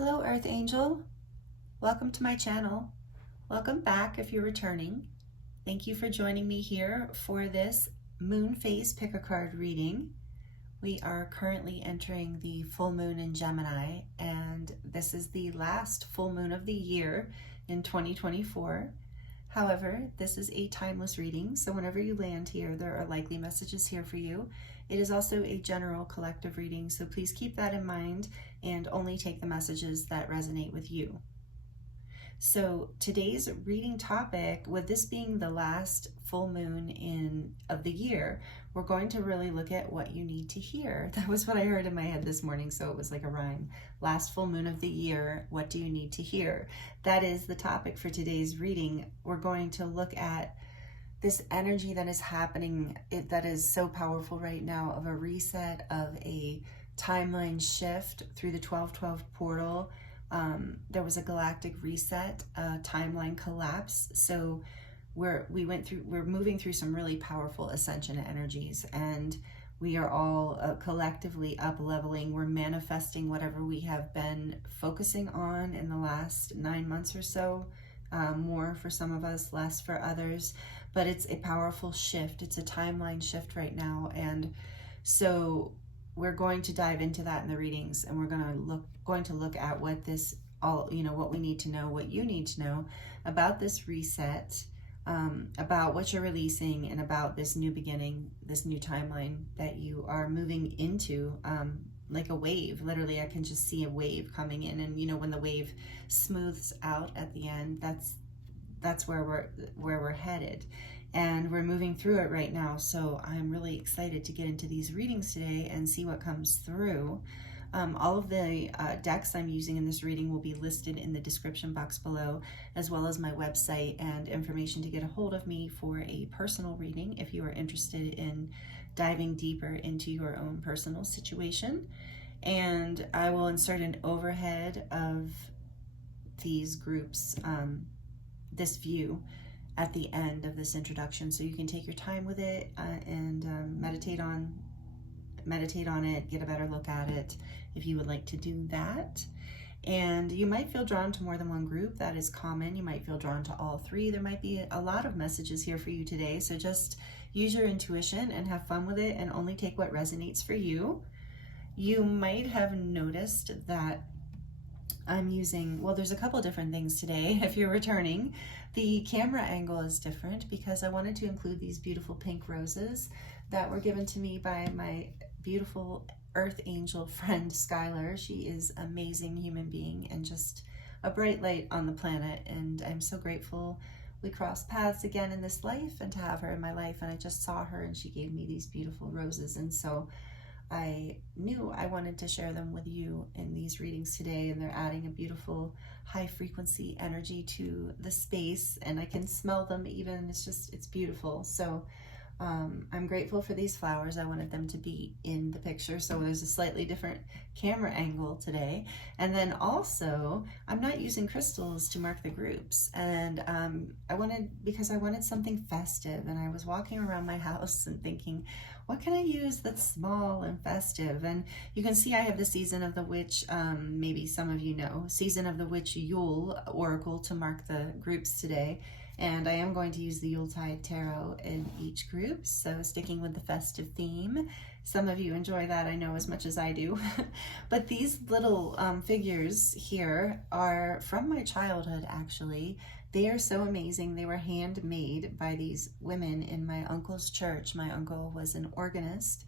Hello, Earth Angel. Welcome to my channel. Welcome back if you're returning. Thank you for joining me here for this moon phase pick a card reading. We are currently entering the full moon in Gemini, and this is the last full moon of the year in 2024. However, this is a timeless reading, so whenever you land here, there are likely messages here for you. It is also a general collective reading, so please keep that in mind and only take the messages that resonate with you. So today's reading topic, with this being the last full moon of the year, we're going to really look at what you need to hear. That was what I heard in my head this morning, so it was like a rhyme. Last full moon of the year, what do you need to hear? That is the topic for today's reading. We're going to look at this energy that is happening, that is so powerful right now, of a reset, of a timeline shift through the 1212 portal. There was a galactic reset, timeline collapse. So we're moving through some really powerful ascension energies, and we are all collectively up leveling. We're manifesting whatever we have been focusing on in the last 9 months or so. More for some of us, less for others, but it's a powerful shift. It's a timeline shift right now, and so we're going to dive into that in the readings, and we're going to look at what this all, what we need to know, what you need to know about this reset, about what you're releasing, and about this new beginning, this new timeline that you are moving into, like a wave. Literally, I can just see a wave coming in, and when the wave smooths out at the end, that's where we're headed, and we're moving through it right now. So I'm really excited to get into these readings today and see what comes through. All of the decks I'm using in this reading will be listed in the description box below, as well as my website and information to get a hold of me for a personal reading if you are interested in diving deeper into your own personal situation. And I will insert an overhead of these groups, this view, at the end of this introduction, so you can take your time with it and meditate on it, get a better look at it if you would like to do that. And you might feel drawn to more than one group. That is common. You might feel drawn to all three. There might be a lot of messages here for you today, so just use your intuition and have fun with it, and only take what resonates for you. You might have noticed that I'm using, well, there's a couple different things today. If you're returning, the camera angle is different because I wanted to include these beautiful pink roses that were given to me by my beautiful Earth Angel friend Skylar. She is an amazing human being and just a bright light on the planet, and I'm so grateful we crossed paths again in this life, and to have her in my life. And I just saw her and she gave me these beautiful roses, and so I knew I wanted to share them with you in these readings today, and they're adding a beautiful high frequency energy to the space, and I can smell them even. It's beautiful. So I'm grateful for these flowers. I wanted them to be in the picture, so there's a slightly different camera angle today. And then also, I'm not using crystals to mark the groups, and because I wanted something festive, and I was walking around my house and thinking, what can I use that's small and festive? And you can see I have the Season of the Witch, maybe some of you know, Season of the Witch Yule Oracle to mark the groups today. And I am going to use the Yuletide Tarot in each group, so sticking with the festive theme. Some of you enjoy that, I know, as much as I do. But these little figures here are from my childhood, actually. They are so amazing. They were handmade by these women in my uncle's church. My uncle was an organist.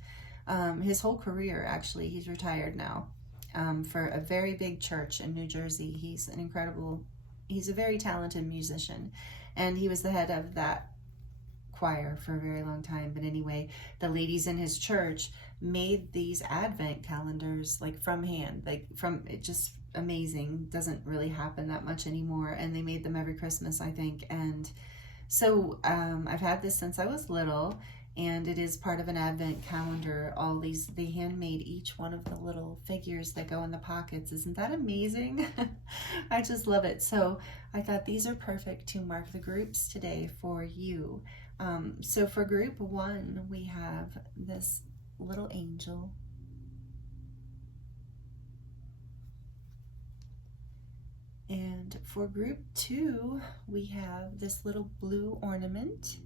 His whole career, actually, he's retired now, for a very big church in New Jersey. He's a very talented musician, and he was the head of that choir for a very long time. But anyway, the ladies in his church made these advent calendars, like from hand, just amazing. Doesn't really happen that much anymore, and they made them every Christmas, I think. And so I've had this since I was little, and it is part of an advent calendar. They handmade each one of the little figures that go in the pockets. Isn't that amazing? I just love it. So I thought these are perfect to mark the groups today for you. So for group 1, we have this little angel And for group 2, we have this little blue ornament.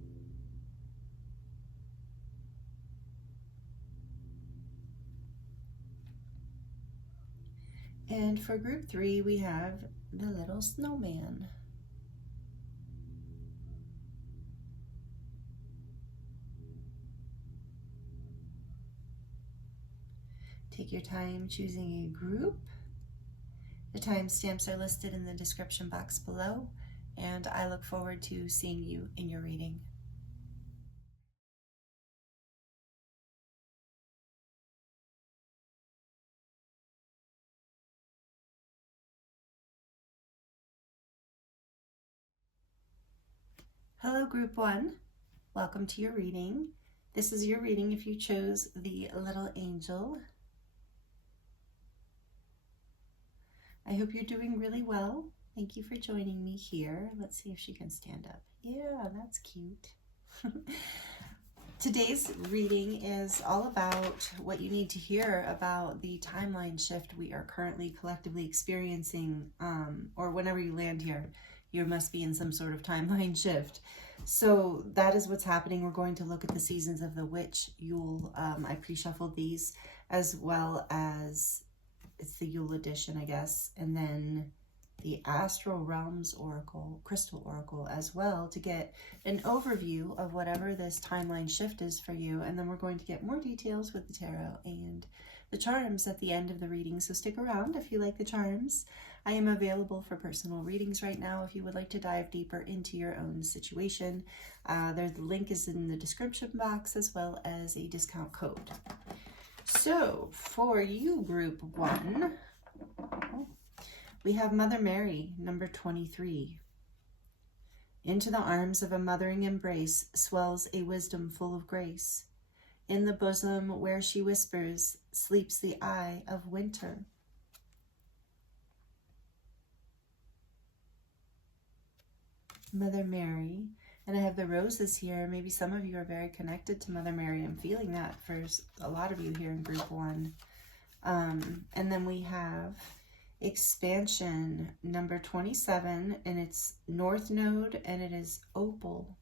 And for group 3, we have the little snowman. Take your time choosing a group. The timestamps are listed in the description box below, and I look forward to seeing you in your reading. Hello, group 1. Welcome to your reading. This is your reading if you chose the little angel. I hope you're doing really well. Thank you for joining me here. Let's see if she can stand up. Yeah, that's cute. Today's reading is all about what you need to hear about the timeline shift we are currently collectively experiencing, or whenever you land here, you must be in some sort of timeline shift. So that is what's happening. We're going to look at the seasons of the witch, Yule. I pre-shuffled these, as well as it's the Yule edition, I guess, and then the Astral Realms Oracle, Crystal Oracle as well, to get an overview of whatever this timeline shift is for you. And then we're going to get more details with the tarot and the charms at the end of the reading. So stick around if you like the charms. I am available for personal readings right now if you would like to dive deeper into your own situation. The link is in the description box, as well as a discount code. So for you, group 1, we have Mother Mary, number 23. Into the arms of a mothering embrace swells a wisdom full of grace. In the bosom where she whispers sleeps the eye of winter. Mother Mary. And I have the roses here. Maybe some of you are very connected to Mother Mary. I'm feeling that for a lot of you here in group 1. And then we have Expansion, number 27, and it's North Node, and it is Opal.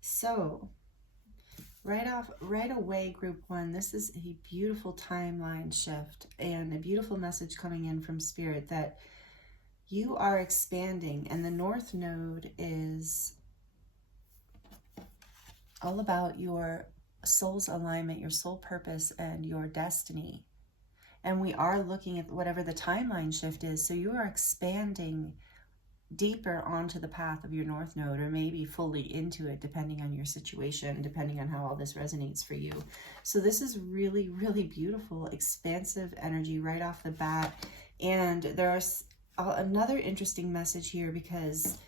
So, right away, group 1, this is a beautiful timeline shift and a beautiful message coming in from Spirit that you are expanding, and the North Node is all about your soul's alignment, your soul purpose, and your destiny. And we are looking at whatever the timeline shift is. So you are expanding deeper onto the path of your North Node, or maybe fully into it, depending on your situation, depending on how all this resonates for you. So this is really, really beautiful, expansive energy right off the bat. And there's another interesting message here, because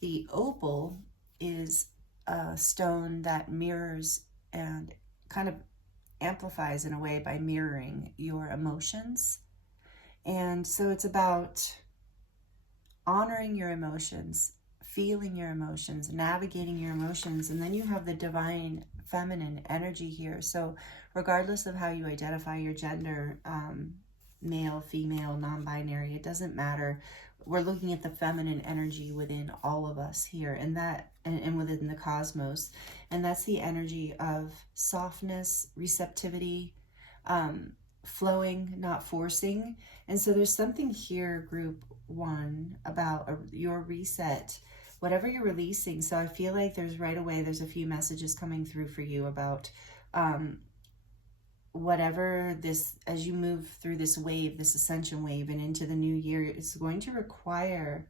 the opal is a stone that mirrors and kind of amplifies in a way by mirroring your emotions. And so it's about honoring your emotions, feeling your emotions, navigating your emotions. And then you have the divine feminine energy here. So regardless of how you identify your gender, male, female, non-binary, it doesn't matter. We're looking at the feminine energy within all of us here, and that and within the cosmos. And that's the energy of softness, receptivity, flowing, not forcing. And so there's something here, group 1, about your reset, whatever you're releasing. So I feel like there's a few messages coming through for you about whatever this, as you move through this wave, this ascension wave, and into the new year, it's going to require,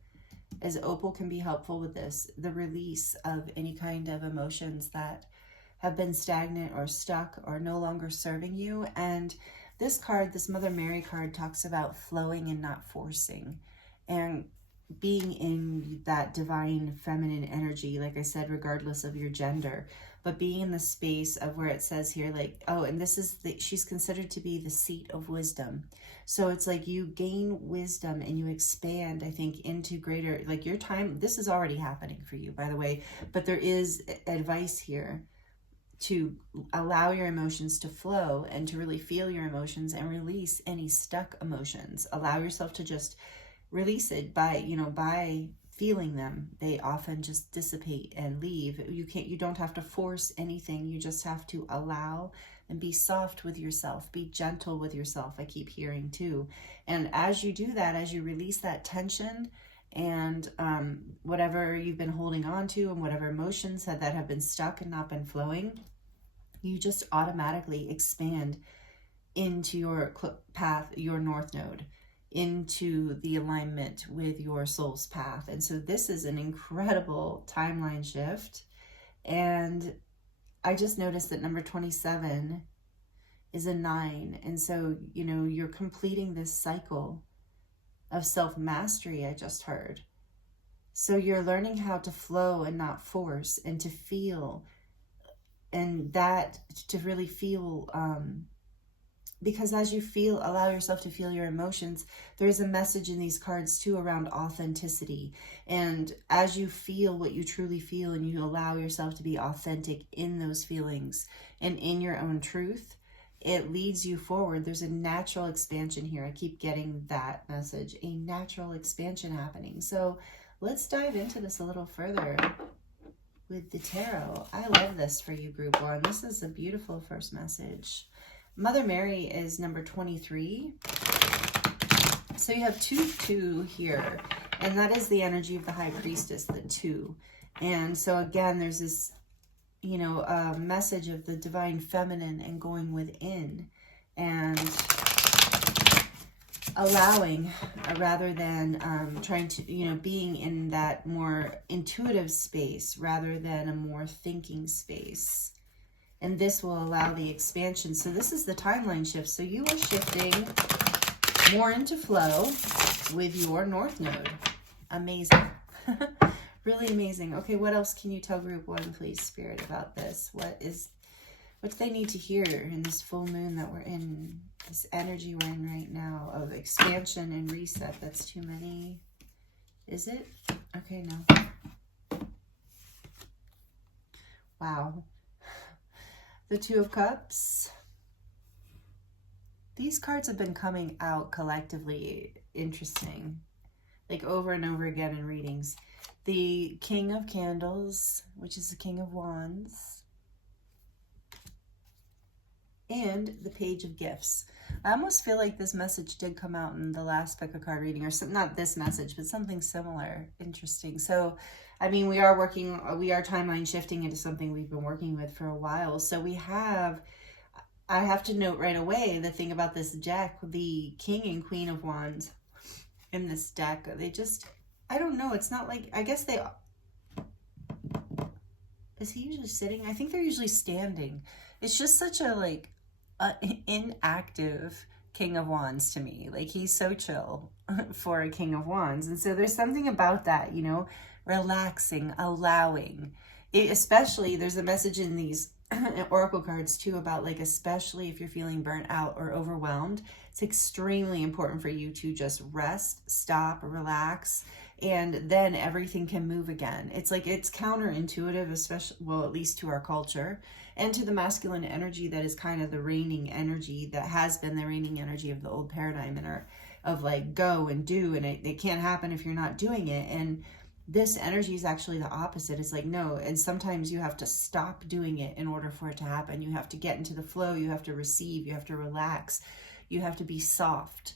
as opal can be helpful with this, the release of any kind of emotions that have been stagnant or stuck or no longer serving you. And this card, this Mother Mary card, talks about flowing and not forcing, and being in that divine feminine energy, like I said, regardless of your gender, but being in the space of where it says here, like, oh, and this is she's considered to be the seat of wisdom. So it's like you gain wisdom and you expand, I think, into greater, like your time. This is already happening for you, by the way, but there is advice here to allow your emotions to flow and to really feel your emotions and release any stuck emotions. Allow yourself to just release it by, by feeling them. They often just dissipate and leave. You don't have to force anything. You just have to allow and be soft with yourself. Be gentle with yourself, I keep hearing too. And as you do that, as you release that tension and whatever you've been holding on to and whatever emotions that have been stuck and not been flowing, you just automatically expand into your path, your north node, into the alignment with your soul's path. And so this is an incredible timeline shift. And I just noticed that number 27 is a 9. And so, you're completing this cycle of self-mastery, I just heard. So you're learning how to flow and not force, and to feel, and that to really feel, because as you feel, allow yourself to feel your emotions, there's a message in these cards too around authenticity. And as you feel what you truly feel and you allow yourself to be authentic in those feelings and in your own truth, it leads you forward. There's a natural expansion here. I keep getting that message, a natural expansion happening. So let's dive into this a little further with the tarot. I love this for you, group 1. This is a beautiful first message. Mother Mary is number 23. So you have 2 here, and that is the energy of the High Priestess, the 2. And so again, there's this, a message of the divine feminine and going within and allowing, rather than trying to, being in that more intuitive space rather than a more thinking space. And this will allow the expansion. So this is the timeline shift. So you are shifting more into flow with your north node. Amazing. Really amazing. Okay, what else can you tell group 1, please, Spirit, about this? What do they need to hear in this full moon that we're in, this energy we're in right now of expansion and reset? That's too many. Is it? Okay, no. Wow. The 2 of Cups. These cards have been coming out collectively interesting, like over and over again in readings. The King of Candles, which is the King of Wands, and the Page of Gifts. I almost feel like this message did come out in the last pick a card reading, or some, not this message, but something similar. Interesting. So, I mean, we are timeline shifting into something we've been working with for a while. So I have to note right away the thing about this deck, the King and Queen of Wands in this deck, they just, I don't know. It's not like, I guess is he usually sitting? I think they're usually standing. It's just such a inactive King of Wands to me. Like, he's so chill for a King of Wands. And so there's something about that, relaxing, allowing. Especially, there's a message in these oracle cards too about, especially if you're feeling burnt out or overwhelmed, it's extremely important for you to just rest, stop, relax, and then everything can move again. It's it's counterintuitive, especially, well, at least to our culture and to the masculine energy that is kind of the reigning energy, that has been the reigning energy of the old paradigm of go and do, and it can't happen if you're not doing it. And this energy is actually the opposite. It's no, and sometimes you have to stop doing it in order for it to happen. You have to get into the flow. You have to receive. You have to relax. You have to be soft.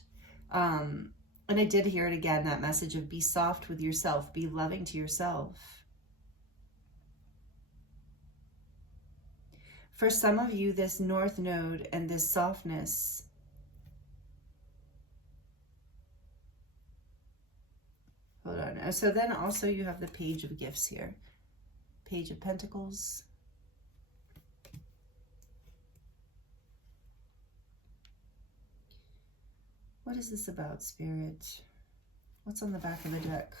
And I did hear it again, that message of be soft with yourself. Be loving to yourself. For some of you, this North Node and this softness hold on. So then also you have the Page of Gifts here. Page of Pentacles. What is this about, Spirit? What's on the back of the deck?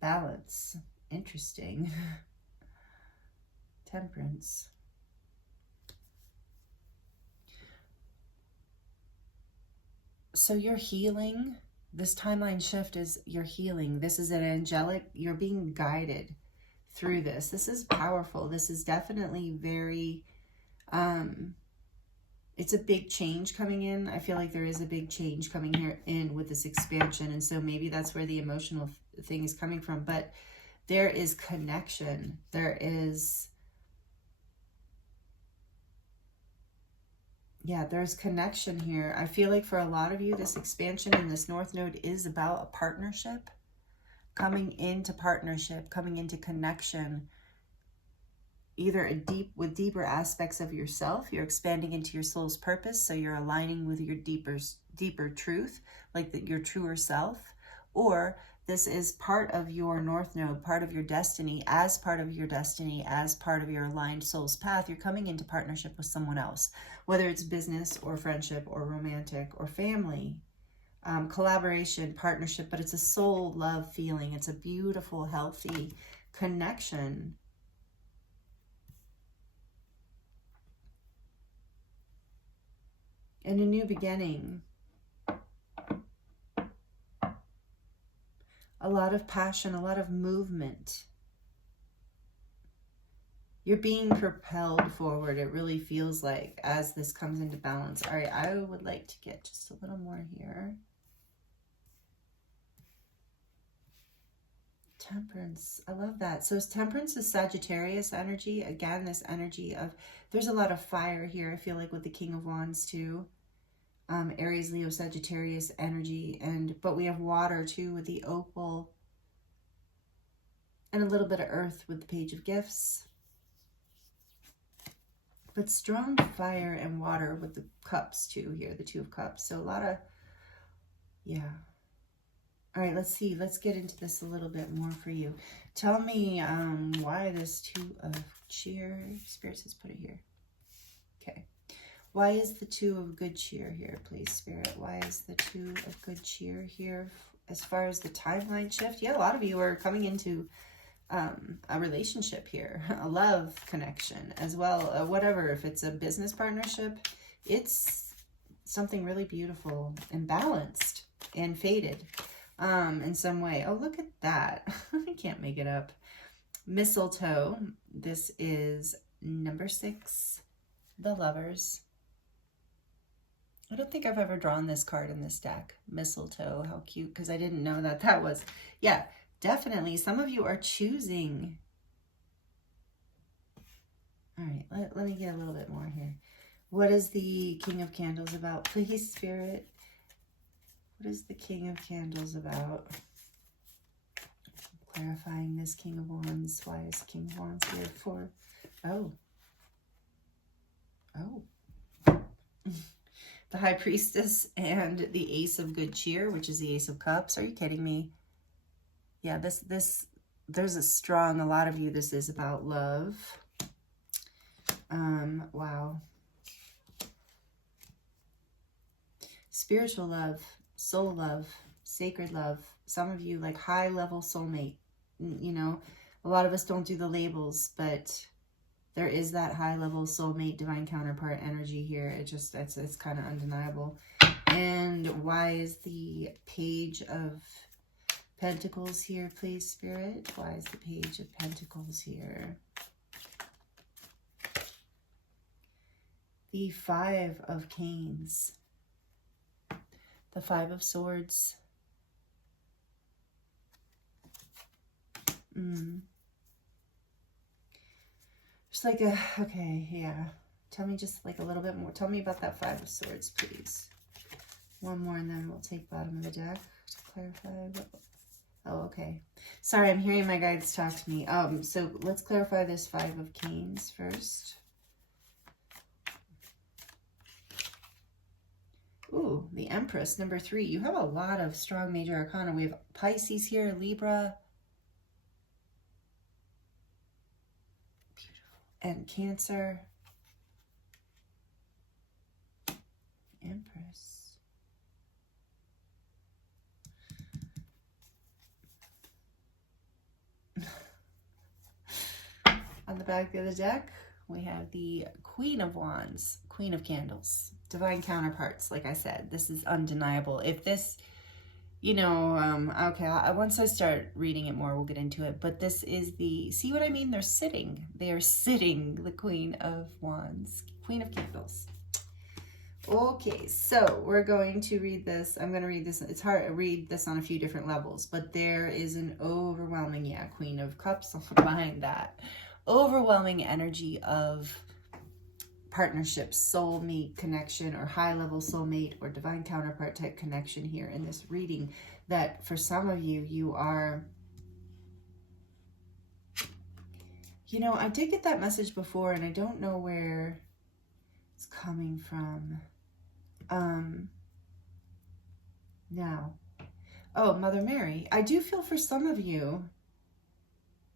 Balance. Interesting. Temperance. So you're healing. This timeline shift is you're healing. This is an angelic, you're being guided through this. This is powerful. This is definitely very, it's a big change coming in. I feel like there is a big change coming here in with this expansion. And so maybe that's where the emotional thing is coming from. But there is connection. There is, yeah, there's connection here. I feel like for a lot of you, this expansion in this North Node is about a partnership. Coming into partnership, coming into connection. Either with deeper aspects of yourself, you're expanding into your soul's purpose, so you're aligning with your deeper truth, like your truer self, or this is part of your North Node, part of your destiny, as part of your destiny, as part of your aligned soul's path. You're coming into partnership with someone else, whether it's business or friendship or romantic or family, collaboration, partnership, but it's a soul love feeling. It's a beautiful, healthy connection. And a new beginning. A lot of passion, a lot of movement. You're being propelled forward. It really feels like as this comes into balance. All right, I would like to get just a little more here. Temperance. I love that. So Temperance is Sagittarius energy. Again, this energy of, there's a lot of fire here. I feel like with the King of Wands too. Aries, Leo, Sagittarius energy, but we have water too with the opal, and a little bit of earth with the Page of Gifts, but strong fire and water with the cups too here, the Two of Cups. So a lot of, yeah. All right, let's see. Let's get into this a little bit more for you. Tell me why this Two of Cheer. Spirit says put it here. Okay. Why is the Two of Good Cheer here, please, Spirit? Why is the Two of Good Cheer here as far as the timeline shift? Yeah, a lot of you are coming into a relationship here, a love connection as well. Whatever, if it's a business partnership, it's something really beautiful and balanced and fated in some way. Oh, look at that. I can't make it up. Mistletoe. This is number 6, the Lovers. I don't think I've ever drawn this card in this deck. Mistletoe, how cute, because I didn't know that was, yeah, definitely. Some of you are choosing. All right, let me get a little bit more here. What is the King of Candles about, please, Spirit? What is the King of Candles about? Clarifying this King of Wands. Why is King of Wands here for? Oh. The High Priestess and the Ace of Good Cheer, which is the Ace of Cups. Are you kidding me? Yeah, there's a lot of you, this is about love. Wow. Spiritual love, soul love, sacred love. Some of you like high level soulmate. You know, a lot of us don't do the labels, but there is that high level soulmate, divine counterpart energy here. It's kind of undeniable. And why is the Page of Pentacles here, please, Spirit? Why is the Page of Pentacles here? The Five of Canes. The Five of Swords. Just like okay, yeah. Tell me just like a little bit more. Tell me about that Five of Swords, please. One more and then we'll take bottom of the deck to clarify. Oh, okay. Sorry, I'm hearing my guides talk to me. So let's clarify this Five of Canes first. Ooh, the Empress, number 3. You have a lot of strong major arcana. We have Pisces here, Libra. And Cancer. Empress. On the back of the deck, we have the Queen of Wands, Queen of Candles, divine counterparts. Like I said, this is undeniable. If this, Okay, once I start reading it more, we'll get into it. But this is see what I mean? They're sitting. They are sitting, the Queen of Wands, Queen of Candles. Okay, so we're going to read this. I'm going to read this. It's hard to read this on a few different levels, but there is an overwhelming, Queen of Cups behind that. Overwhelming energy of partnership, soulmate connection, or high-level soulmate or divine counterpart type connection here in this reading, that for some of you, you are, I did get that message before, and I don't know where it's coming from. Now, Mother Mary, I do feel for some of you,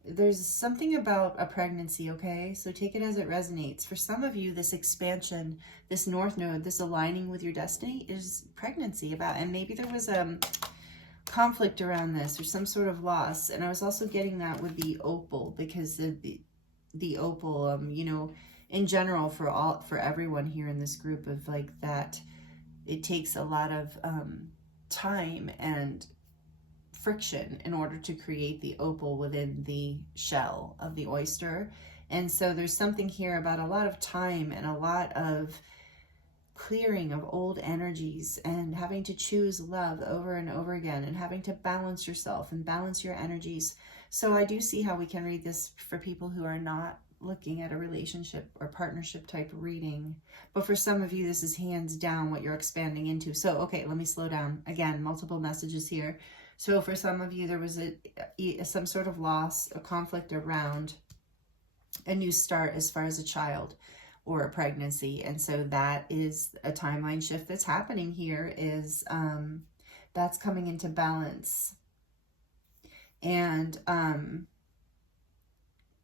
there's something about a pregnancy, okay? So take it as it resonates. For some of you, this expansion, this North Node, this aligning with your destiny is pregnancy and maybe there was conflict around this or some sort of loss. And I was also getting that with the opal, because the opal, in general for everyone here in this group of like that, it takes a lot of time and friction in order to create the opal within the shell of the oyster. And so there's something here about a lot of time and a lot of clearing of old energies and having to choose love over and over again and having to balance yourself and balance your energies. So I do see how we can read this for people who are not looking at a relationship or partnership type reading. But for some of you, this is hands down what you're expanding into. So, okay, let me slow down. Again, multiple messages here. So for some of you, there was some sort of loss, a conflict around a new start as far as a child or a pregnancy. And so that is a timeline shift that's happening here, is that's coming into balance. And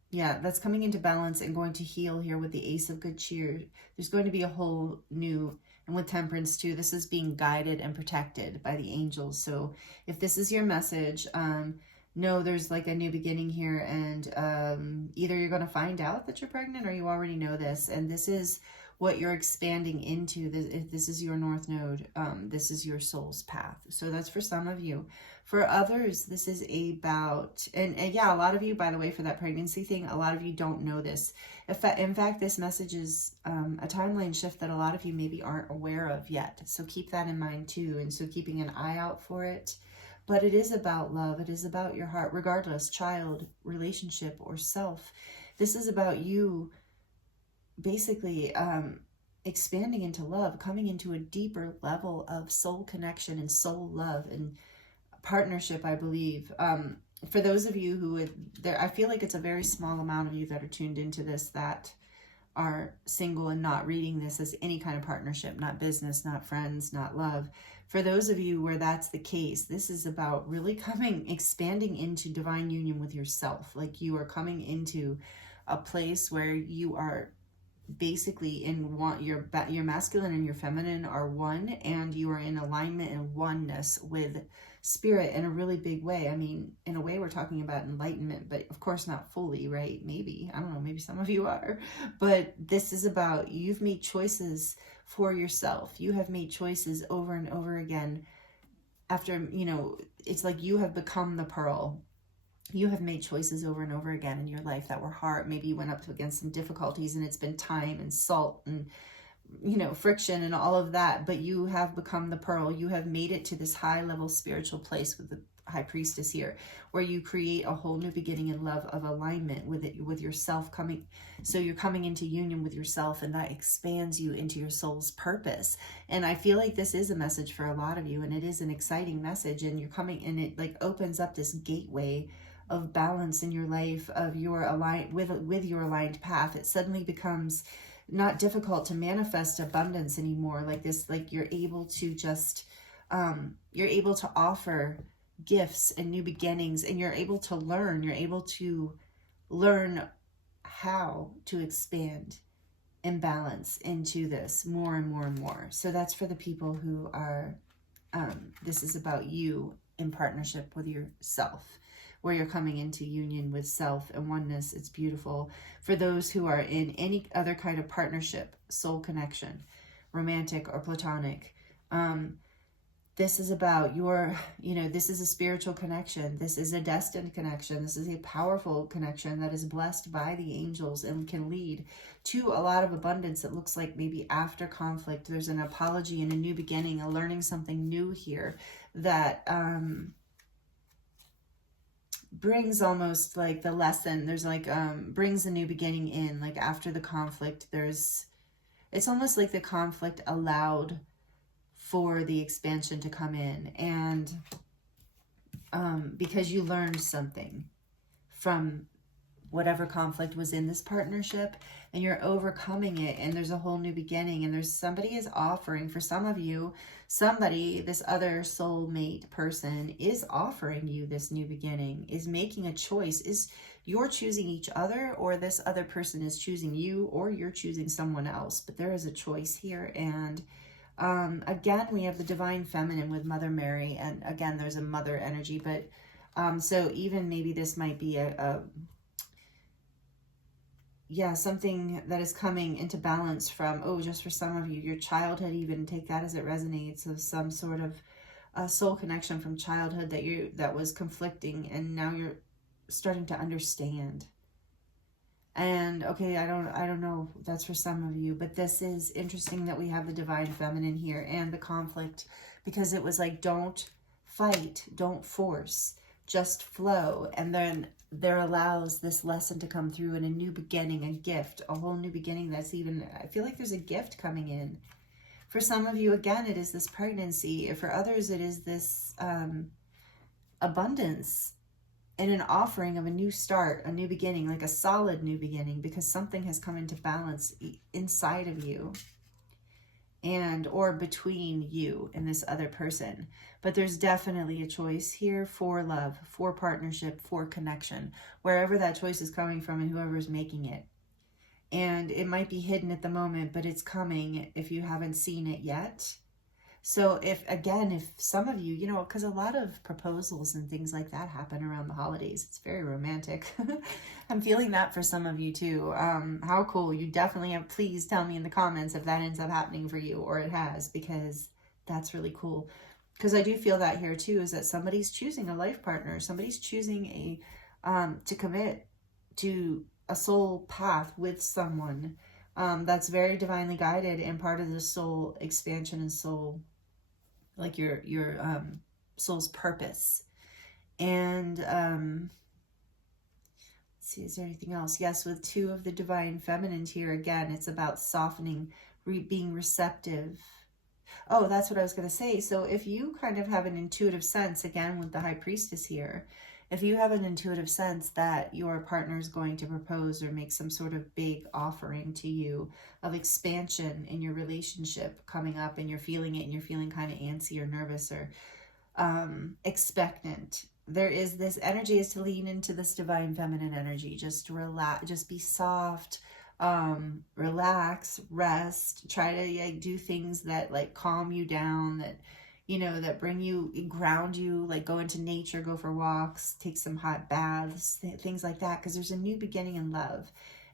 yeah, that's coming into balance and going to heal here with the Ace of Good Cheer. There's going to be a whole new, and with Temperance too, this is being guided and protected by the angels. So if this is your message, know there's like a new beginning here, and either you're going to find out that you're pregnant or you already know this, and this is what you're expanding into. This is your North Node. This is your soul's path. So that's for some of you. For others, this is about, and yeah, a lot of you, by the way, for that pregnancy thing, a lot of you don't know this. In fact, this message is a timeline shift that a lot of you maybe aren't aware of yet. So keep that in mind too. And so keeping an eye out for it. But it is about love. It is about your heart, regardless, child, relationship, or self. This is about you basically expanding into love, coming into a deeper level of soul connection and soul love and partnership, I believe. For those of you who I feel like it's a very small amount of you that are tuned into this that are single and not reading this as any kind of partnership, not business, not friends, not love. For those of you where that's the case, this is about really expanding into divine union with yourself. Like you are coming into a place where you are basically in one, your masculine and your feminine are one, and you are in alignment and oneness with spirit in a really big way. I mean, in a way we're talking about enlightenment, but of course not fully, right? Maybe, I don't know, maybe some of you are, but this is about, you've made choices for yourself. You have made choices over and over again after, it's like you have become the pearl. You have made choices over and over again in your life that were hard. Maybe you went up against some difficulties and it's been time and salt and, friction and all of that, but you have become the pearl. You have made it to this high level spiritual place with the High Priestess here, where you create a whole new beginning in love of alignment with yourself coming. So you're coming into union with yourself, and that expands you into your soul's purpose. And I feel like this is a message for a lot of you, and it is an exciting message, and you're coming, and it like opens up this gateway of balance in your life, of your aligned with your aligned path. It suddenly becomes not difficult to manifest abundance anymore. Like this, like you're able to just you're able to offer gifts and new beginnings, and you're able to learn how to expand and balance into this more and more and more. So that's for the people who are this is about you in partnership with yourself, where you're coming into union with self and oneness. It's beautiful. For those who are in any other kind of partnership, soul connection, romantic or platonic, this is about your, this is a spiritual connection. This is a destined connection. This is a powerful connection that is blessed by the angels and can lead to a lot of abundance. It looks like maybe after conflict, there's an apology and a new beginning, a learning something new here that brings almost like the lesson. There's like, brings a new beginning in, like after the conflict, it's almost like the conflict allowed for the expansion to come in, and because you learned something from whatever conflict was in this partnership, and you're overcoming it, and there's a whole new beginning, and somebody is offering, for some of you, this other soulmate person is offering you this new beginning, is making a choice. Is you're choosing each other, or this other person is choosing you, or you're choosing someone else, but there is a choice here. And again, we have the divine feminine with Mother Mary, and again, there's a mother energy, but so even maybe this might be something that is coming into balance from, just for some of you, your childhood, even take that as it resonates, of some sort of soul connection from childhood that was conflicting, and now you're starting to understand. And okay, I don't know, that's for some of you, but this is interesting that we have the divine feminine here and the conflict, because it was like, don't fight, don't force, just flow. And then there allows this lesson to come through, and a new beginning, a gift, a whole new beginning. That's even, I feel like there's a gift coming in. For some of you, again, it is this pregnancy. For others, it is this abundance and an offering of a new start, a new beginning, like a solid new beginning, because something has come into balance inside of you or between you and this other person. But there's definitely a choice here for love, for partnership, for connection, wherever that choice is coming from and whoever's making it. And it might be hidden at the moment, but it's coming if you haven't seen it yet. So if some of you, because a lot of proposals and things like that happen around the holidays. It's very romantic. I'm feeling that for some of you too. How cool. You definitely have, please tell me in the comments if that ends up happening for you, or it has, because that's really cool. Because I do feel that here too, is that somebody's choosing a life partner. Somebody's choosing to commit to a soul path with someone that's very divinely guided and part of the soul expansion and soul, like your soul's purpose. And let's see, is there anything else? Yes, with two of the divine feminine here, again, it's about softening, being receptive. Oh, that's what I was going to say. So if you kind of have an intuitive sense, again, with the High Priestess here, if you have an intuitive sense that your partner is going to propose or make some sort of big offering to you of expansion in your relationship coming up, and you're feeling it and you're feeling kind of antsy or nervous or expectant, there is this energy is to lean into this divine feminine energy. Just relax, just be soft, relax, rest, try to do things that like calm you down, that that bring you, ground you, like go into nature, go for walks, take some hot baths, things like that, because there's a new beginning in love.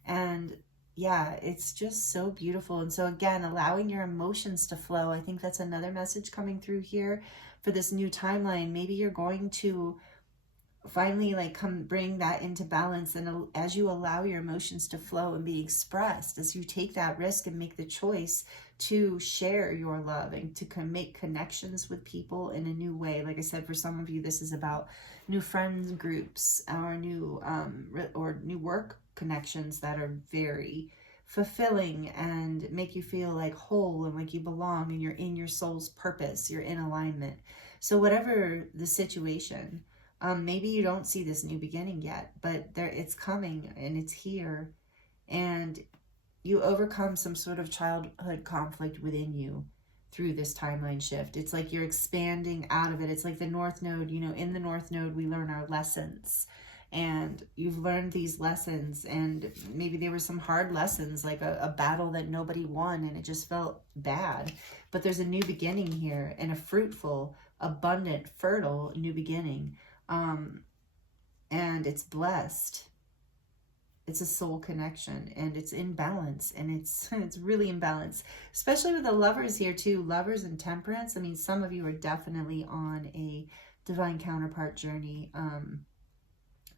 And yeah, it's just so beautiful. And so again, allowing your emotions to flow, I think that's another message coming through here for this new timeline. Maybe you're going to finally bring that into balance, and as you allow your emotions to flow and be expressed, as you take that risk and make the choice to share your love and to make connections with people in a new way. Like I said, for some of you, this is about new friends groups or new work connections that are very fulfilling and make you feel like whole and like you belong and you're in your soul's purpose, you're in alignment. So whatever the situation, maybe you don't see this new beginning yet, but it's coming and it's here, and you overcome some sort of childhood conflict within you through this timeline shift. It's like you're expanding out of it. It's like the North Node, in the North Node, we learn our lessons, and you've learned these lessons, and maybe there were some hard lessons, like a battle that nobody won and it just felt bad, but there's a new beginning here, and a fruitful, abundant, fertile new beginning. And it's blessed. it's a soul connection, and it's in balance, and it's it's really in balance, especially with the Lovers here too. Lovers and Temperance. I mean, some of you are definitely on a divine counterpart journey.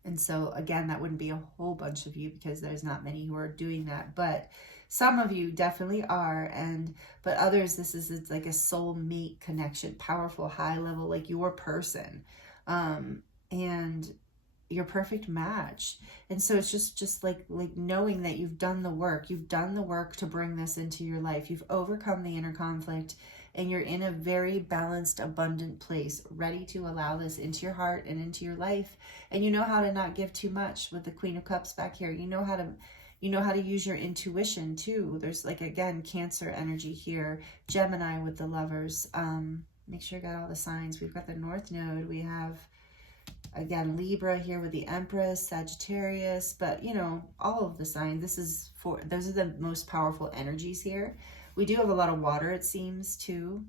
And so again, that wouldn't be a whole bunch of you because there's not many who are doing that, but some of you definitely are. But others, it's like a soulmate connection, powerful, high level, like your person, and your perfect match. And so it's just like knowing that you've done the work. You've done the work to bring this into your life. You've overcome the inner conflict, and you're in a very balanced, abundant place, ready to allow this into your heart and into your life. And you know how to not give too much. With the Queen of Cups back here, you know how to use your intuition too. There's like, again, Cancer energy here, Gemini with the Lovers. Make sure you got all the signs. We've got the North Node. We have, again, Libra here with the Empress, Sagittarius, but you know, all of the signs. Those are the most powerful energies here. We do have a lot of water, it seems, too.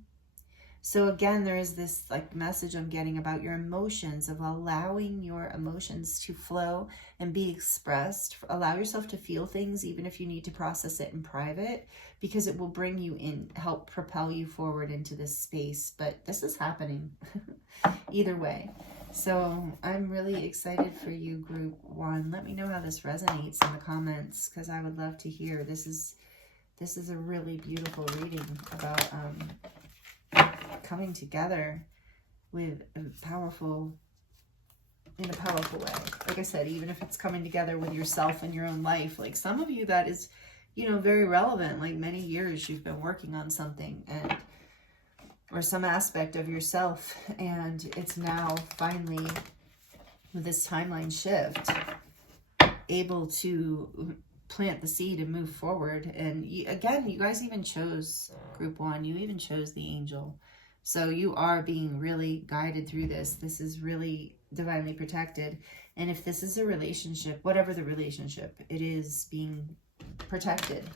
So again, there is this like message I'm getting about your emotions, of allowing your emotions to flow and be expressed. Allow yourself to feel things, even if you need to process it in private, because it will bring you in, help propel you forward into this space. But this is happening either way. So I'm really excited for you, Group 1. Let me know how this resonates in the comments, because I would love to hear. This is a really beautiful reading about coming together with in a powerful way. Like I said, even if it's coming together with yourself in your own life, like some of you, that is, you know, very relevant. Like many years you've been working on something, and or some aspect of yourself, and it's now finally, with this timeline shift, able to plant the seed and move forward. And again, you guys even chose, Group 1, you even chose the angel. So you are being really guided through this. This is really divinely protected. And if this is a relationship, whatever the relationship, it is being protected.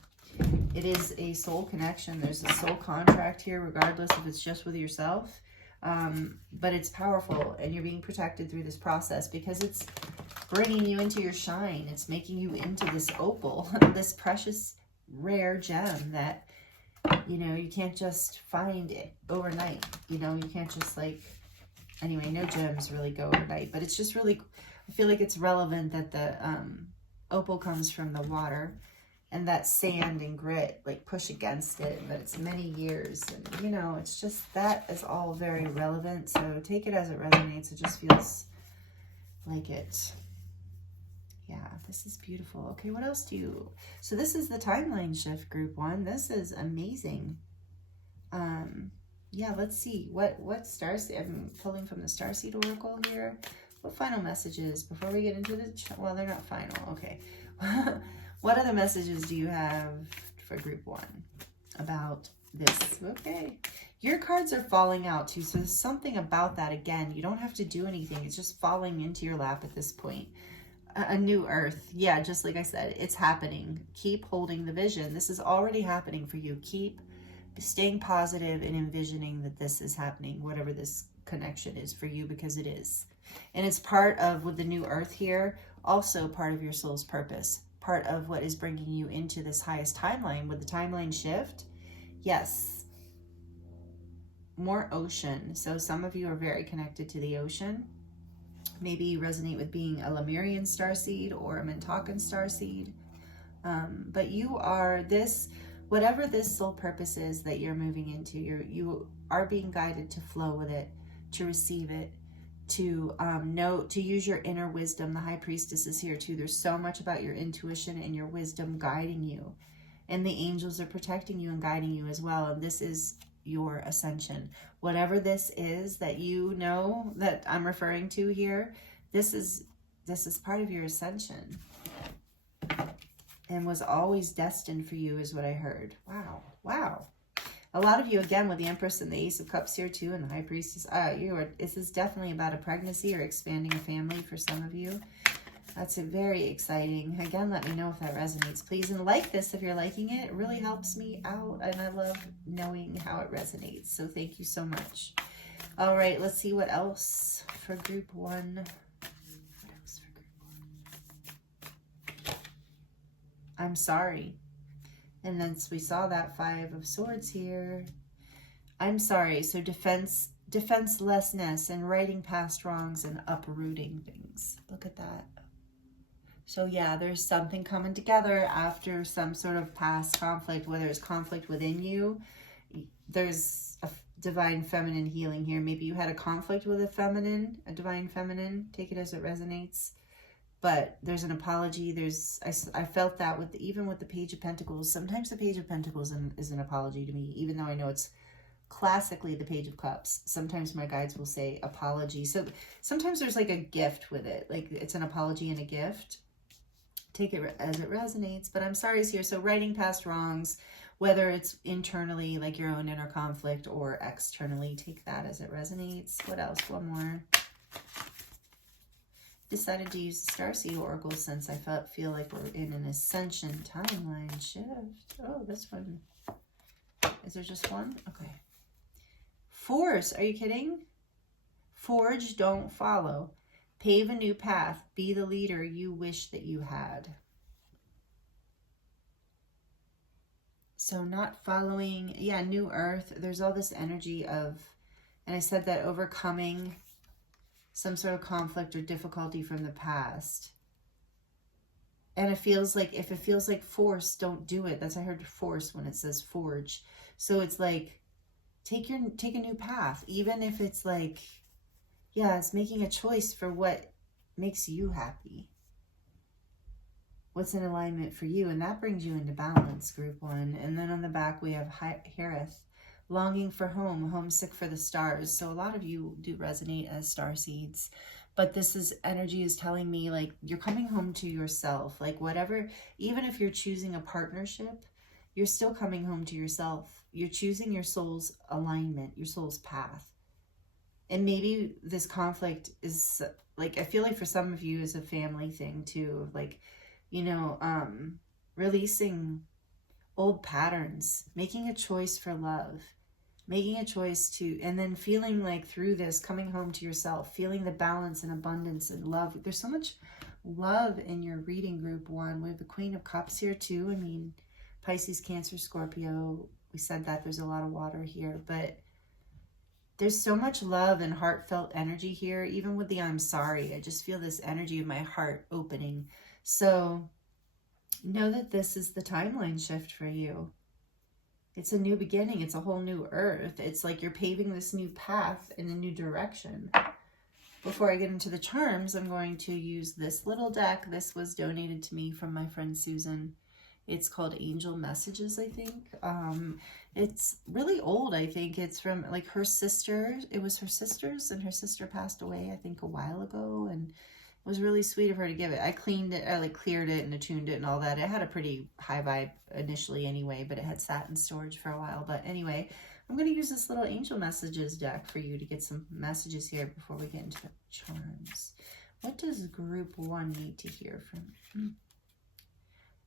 It is a soul connection. There's a soul contract here, regardless if it's just with yourself. But it's powerful, and you're being protected through this process because it's bringing you into your shine. It's making you into this opal, this precious, rare gem that, you know, you can't just find it overnight. You know, you can't just like, anyway, no gems really go overnight, but it's just really, I feel like it's relevant that the opal comes from the water, and that sand and grit like push against it, but it's many years, and you know, it's just, that is all very relevant. So take it as it resonates. It just feels like it. Yeah, this is beautiful. Okay, what else do you... So this is the timeline shift, Group 1. This is amazing. Yeah, let's see. What stars... I'm pulling from the Starseed Oracle here. What final messages before we get into the... Well, they're not final. Okay. What other messages do you have for Group 1 about this? Okay. Your cards are falling out too. So there's something about that. Again, you don't have to do anything. It's just falling into your lap at this point. A new earth. Yeah, just like I said, it's happening. Keep holding the vision. This is already happening for you. Keep staying positive and envisioning that this is happening, whatever this connection is for you, because it is. And it's part of, with the new earth here, also part of your soul's purpose, part of what is bringing you into this highest timeline with the timeline shift. Yes, more ocean. So some of you are very connected to the ocean. Maybe you resonate with being a Lemurian starseed or a Mintakan starseed. But you are this, whatever this soul purpose is that you're moving into, you are being guided to flow with it, to receive it, to know, to use your inner wisdom. The High Priestess is here too. There's so much about your intuition and your wisdom guiding you. And the angels are protecting you and guiding you as well. And this is your ascension. Whatever this is that you know that I'm referring to here, this is part of your ascension and was always destined for you, is what I heard. Wow. Wow. A lot of you, again, with the Empress and the Ace of Cups here too, and the High Priestess, this is definitely about a pregnancy or expanding a family for some of you. That's very exciting. Again, let me know if that resonates, please. And like this if you're liking it. It really helps me out, and I love knowing how it resonates. So thank you so much. All right, let's see what else for Group 1. What else for Group 1? I'm sorry. And then we saw that 5 of Swords here. I'm sorry. So defenselessness and righting past wrongs and uprooting things. Look at that. So yeah, there's something coming together after some sort of past conflict, whether it's conflict within you. There's a divine feminine healing here. Maybe you had a conflict with a divine feminine. Take it as it resonates. But there's an apology. I felt that even with the Page of Pentacles. Sometimes the Page of Pentacles is an apology to me, even though I know it's classically the Page of Cups. Sometimes my guides will say apology. So sometimes there's like a gift with it. Like it's an apology and a gift. Take it as it resonates. But I'm sorry is here. So righting past wrongs, whether it's internally, like your own inner conflict, or externally, take that as it resonates. What else? One more. Decided to use the Starseed Oracle since I feel like we're in an Ascension timeline shift. Oh, this one. Is there just one? Okay. Force. Are you kidding? Forge, don't follow. Pave a new path. Be the leader you wish that you had. So not following, yeah, new earth. There's all this energy of, and I said that overcoming some sort of conflict or difficulty from the past. And it feels like, if it feels like force, don't do it. That's, I heard force when it says forge. So it's like, take a new path. Even if it's like, yeah, it's making a choice for what makes you happy. What's in alignment for you. And that brings you into balance, group 1. And then on the back, we have Harith. Longing for home, homesick for the stars. So a lot of you do resonate as star seeds, but energy is telling me like you're coming home to yourself. Like whatever, even if you're choosing a partnership, you're still coming home to yourself. You're choosing your soul's alignment, your soul's path. And maybe this conflict is like, I feel like for some of you is a family thing too, like, you know, releasing old patterns, making a choice for love, making a choice to, and then feeling like through this, coming home to yourself, feeling the balance and abundance and love. There's so much love in your reading, group 1. We have the Queen of Cups here too. I mean, Pisces, Cancer, Scorpio. We said that there's a lot of water here, but there's so much love and heartfelt energy here. Even with the I'm sorry, I just feel this energy of my heart opening. So know that this is the timeline shift for you. It's a new beginning. It's a whole new earth. It's like you're paving this new path in a new direction. Before I get into the charms, I'm going to use this little deck. This was donated to me from my friend Susan. It's called Angel Messages, I think. It's really old, I think. It's from like her sister. It was her sister's, and her sister passed away, I think, a while ago. And it was really sweet of her to give it. I cleaned it, I like cleared it and attuned it and all that. It had a pretty high vibe initially anyway, but it had sat in storage for a while. But anyway, I'm going to use this little Angel Messages deck for you to get some messages here before we get into the charms. What does group 1 need to hear from?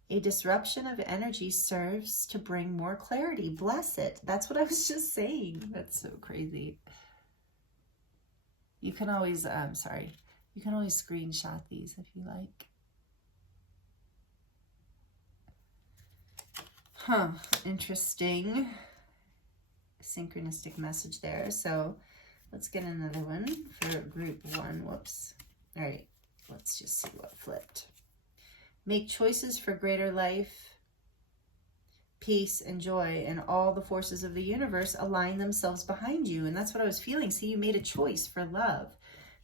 A disruption of energy serves to bring more clarity. Bless it. That's what I was just saying. That's so crazy. You can always, you can always screenshot these if you like. Huh, interesting. Synchronistic message there. So let's get another one for group 1. Whoops. All right, let's just see what flipped. Make choices for greater life, peace, and joy, and all the forces of the universe align themselves behind you. And that's what I was feeling. See, you made a choice for love.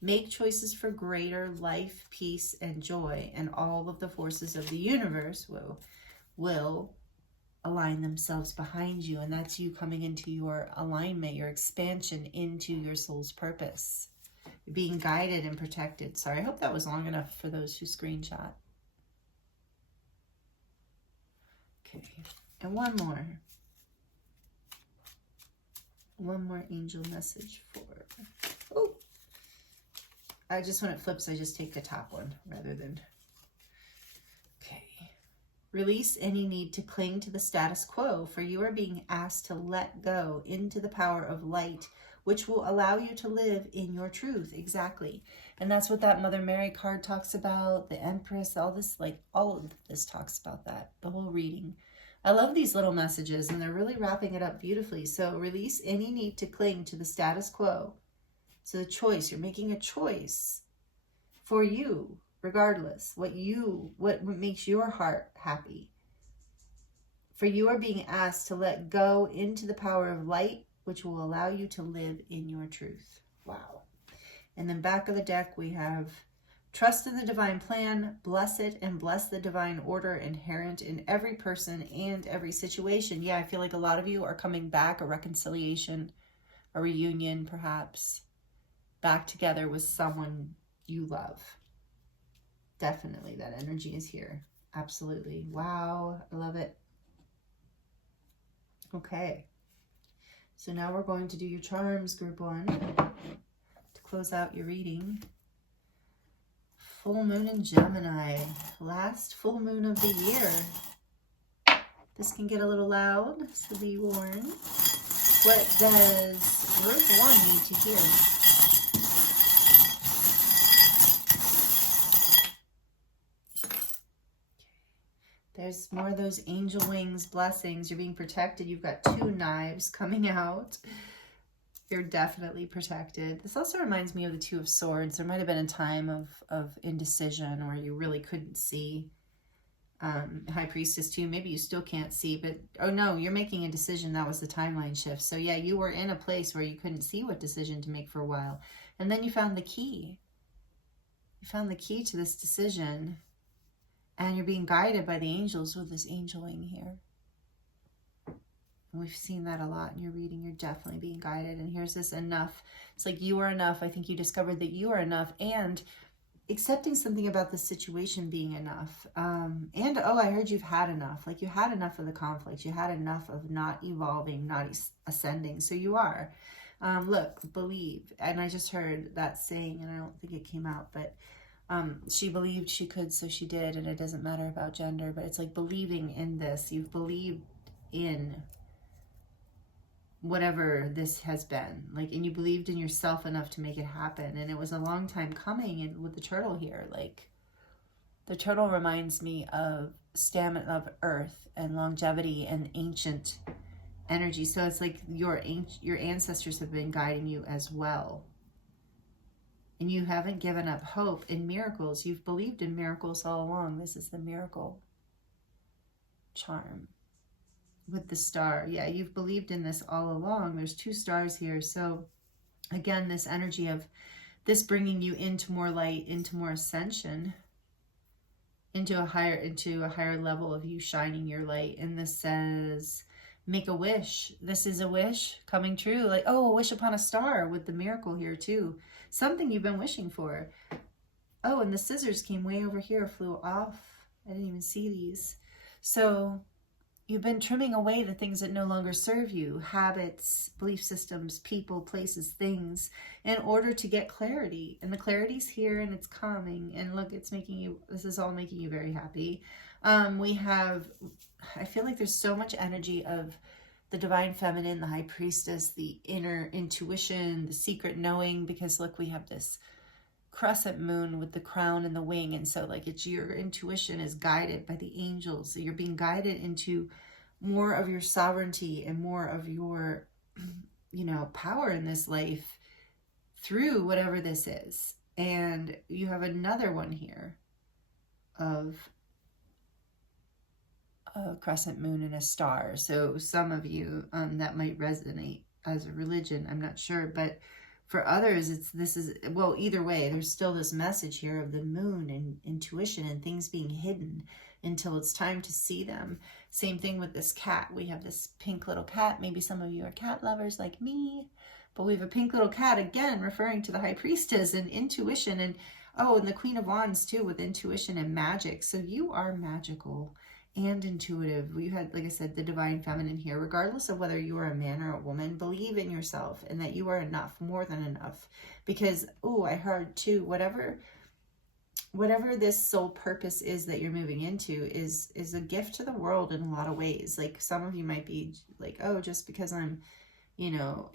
Make choices for greater life, peace, and joy, and all of the forces of the universe will align themselves behind you. And that's you coming into your alignment, your expansion into your soul's purpose. You're being guided and protected. Sorry, I hope that was long enough for those who screenshot. Okay, and one more angel message for, oh, I just, when it flips, I just take the top one rather than, okay. Release any need to cling to the status quo, for you are being asked to let go into the power of light which will allow you to live in your truth. Exactly. And that's what that Mother Mary card talks about, the Empress, all this, like all of this talks about that, the whole reading. I love these little messages, and they're really wrapping it up beautifully. So release any need to cling to the status quo. So the choice, you're making a choice for you, regardless, what makes your heart happy. For you are being asked to let go into the power of light, which will allow you to live in your truth. Wow. And then back of the deck, we have trust in the divine plan, bless it, and bless the divine order inherent in every person and every situation. Yeah, I feel like a lot of you are coming back, a reconciliation, a reunion, perhaps, back together with someone you love. Definitely, that energy is here. Absolutely. Wow, I love it. Okay. So now we're going to do your charms, group 1, to close out your reading. Full moon in Gemini, last full moon of the year. This can get a little loud, so be warned. What does group 1 need to hear? There's more of those angel wings, blessings. You're being protected. You've got 2 knives coming out. You're definitely protected. This also reminds me of the 2 of Swords. There might have been a time of indecision where you really couldn't see. High Priestess too. Maybe you still can't see, but oh no, you're making a decision. That was the timeline shift. So yeah, you were in a place where you couldn't see what decision to make for a while. And then you found the key. You found the key to this decision. And you're being guided by the angels with this angel wing here. And we've seen that a lot in your reading. You're definitely being guided. And here's this enough. It's like you are enough. I think you discovered that you are enough. And accepting something about the situation being enough. And, oh, I heard you've had enough. Like you had enough of the conflict. You had enough of not evolving, not ascending. So you are. Look, believe. And I just heard that saying, and I don't think it came out, but she believed she could, so she did, and it doesn't matter about gender, but it's like believing in this. You've believed in whatever this has been, like, and you believed in yourself enough to make it happen. And it was a long time coming. And with the turtle here, like the turtle reminds me of stamina of earth and longevity and ancient energy. So it's like your ancestors have been guiding you as well. And you haven't given up hope in miracles. You've believed in miracles all along. This is the miracle charm with the star. Yeah, you've believed in this all along. There's 2 stars here. So again, this energy of this bringing you into more light, into more ascension, into a higher level of you shining your light. And this says, make a wish. This is a wish coming true. Like, oh, a wish upon a star with the miracle here too. Something you've been wishing for. Oh, and the scissors came way over here, flew off. I didn't even see these. So you've been trimming away the things that no longer serve you. Habits, belief systems, people, places, things, in order to get clarity. And the clarity's here and it's coming. And look, it's making you, this is all making you very happy. We have, I feel like there's so much energy of the divine feminine, the high priestess, the inner intuition, the secret knowing, because look, we have this crescent moon with the crown and the wing. And so like it's your intuition is guided by the angels. So you're being guided into more of your sovereignty and more of your, you know, power in this life through whatever this is. And you have another one here of a crescent moon and a star. So some of you, that might resonate as a religion, I'm not sure, but for others, well, either way, there's still this message here of the moon and intuition and things being hidden until it's time to see them. Same thing with this cat. We have this pink little cat. Maybe some of you are cat lovers like me, but we have a pink little cat, again, referring to the high priestess and intuition. And oh, and the Queen of Wands too, with intuition and magic. So you are magical and intuitive. You had, like I said, the divine feminine here. Regardless of whether you are a man or a woman, believe in yourself and that you are enough, more than enough. Because, oh, I heard too, whatever this soul purpose is that you're moving into is a gift to the world in a lot of ways. Like some of you might be like, oh, just because I'm, you know,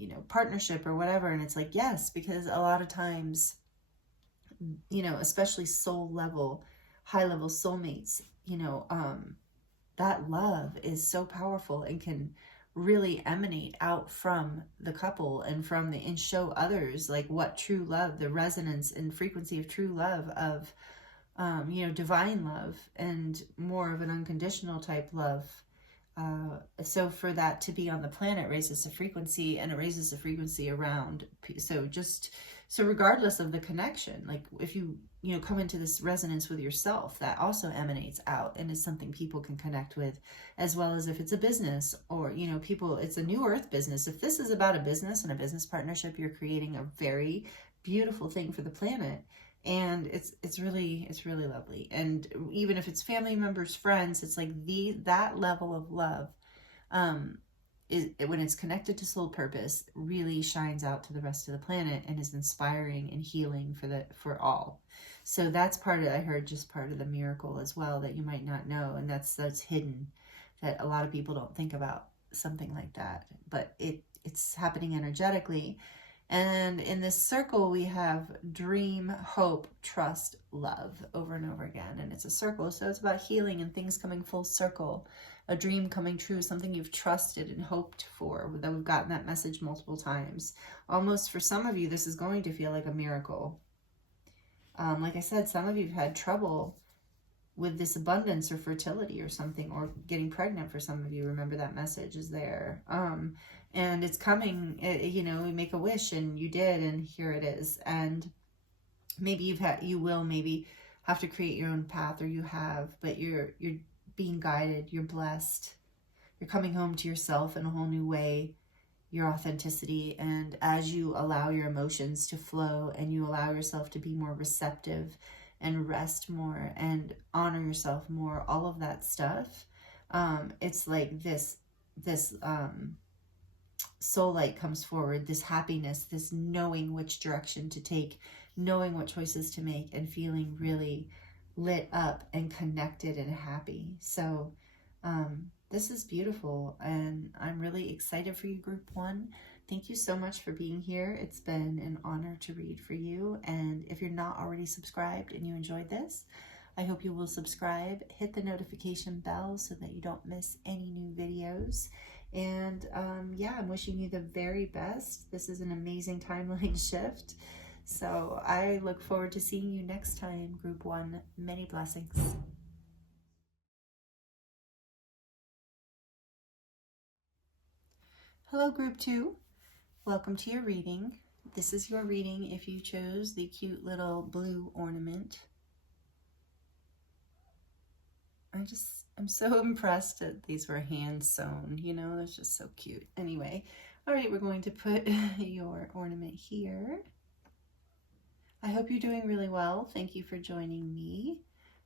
you know, partnership or whatever. And it's like, yes, because a lot of times, you know, especially soul level, high level soulmates, you know, that love is so powerful and can really emanate out from the couple and from and show others like what true love, the resonance and frequency of true love, of you know, divine love, and more of an unconditional type love. So for that to be on the planet raises the frequency, and it raises the frequency around. So regardless of the connection, like if you know, come into this resonance with yourself, that also emanates out and is something people can connect with, as well as if it's a business or, you know, people, it's a new earth business. If this is about a business and a business partnership, you're creating a very beautiful thing for the planet. And it's really lovely. And even if it's family members, friends, it's like that level of love is, when it's connected to soul purpose, really shines out to the rest of the planet and is inspiring and healing for all. So that's part of, I heard, just part of the miracle as well, that you might not know, and that's hidden, that a lot of people don't think about something like that, but it's happening energetically. And in this circle, we have dream, hope, trust, love over and over again. And it's a circle. So it's about healing and things coming full circle, a dream coming true, something you've trusted and hoped for, that we've gotten that message multiple times. Almost for some of you, this is going to feel like a miracle. Like I said, some of you have had trouble with this abundance or fertility or something, or getting pregnant for some of you. Remember, that message is there. And it's coming, you know, we make a wish and you did, and here it is. And maybe you will maybe have to create your own path, or you have, but you're being guided, you're blessed. You're coming home to yourself in a whole new way, your authenticity. And as you allow your emotions to flow and you allow yourself to be more receptive and rest more and honor yourself more, all of that stuff, it's like this soul light comes forward, this happiness, this knowing which direction to take, knowing what choices to make, and feeling really lit up and connected and happy. So this is beautiful, and I'm really excited for you, Group 1. Thank you so much for being here. It's been an honor to read for you. And if you're not already subscribed and you enjoyed this, I hope you will subscribe, hit the notification bell so that you don't miss any new videos. And yeah, I'm wishing you the very best. This is an amazing timeline shift. So I look forward to seeing you next time, Group 1. Many blessings. Hello, Group 2. Welcome to your reading. This is your reading if you chose the cute little blue ornament. I'm so impressed that these were hand sewn, you know, it's just so cute. Anyway, all right, we're going to put your ornament here. I hope you're doing really well. Thank you for joining me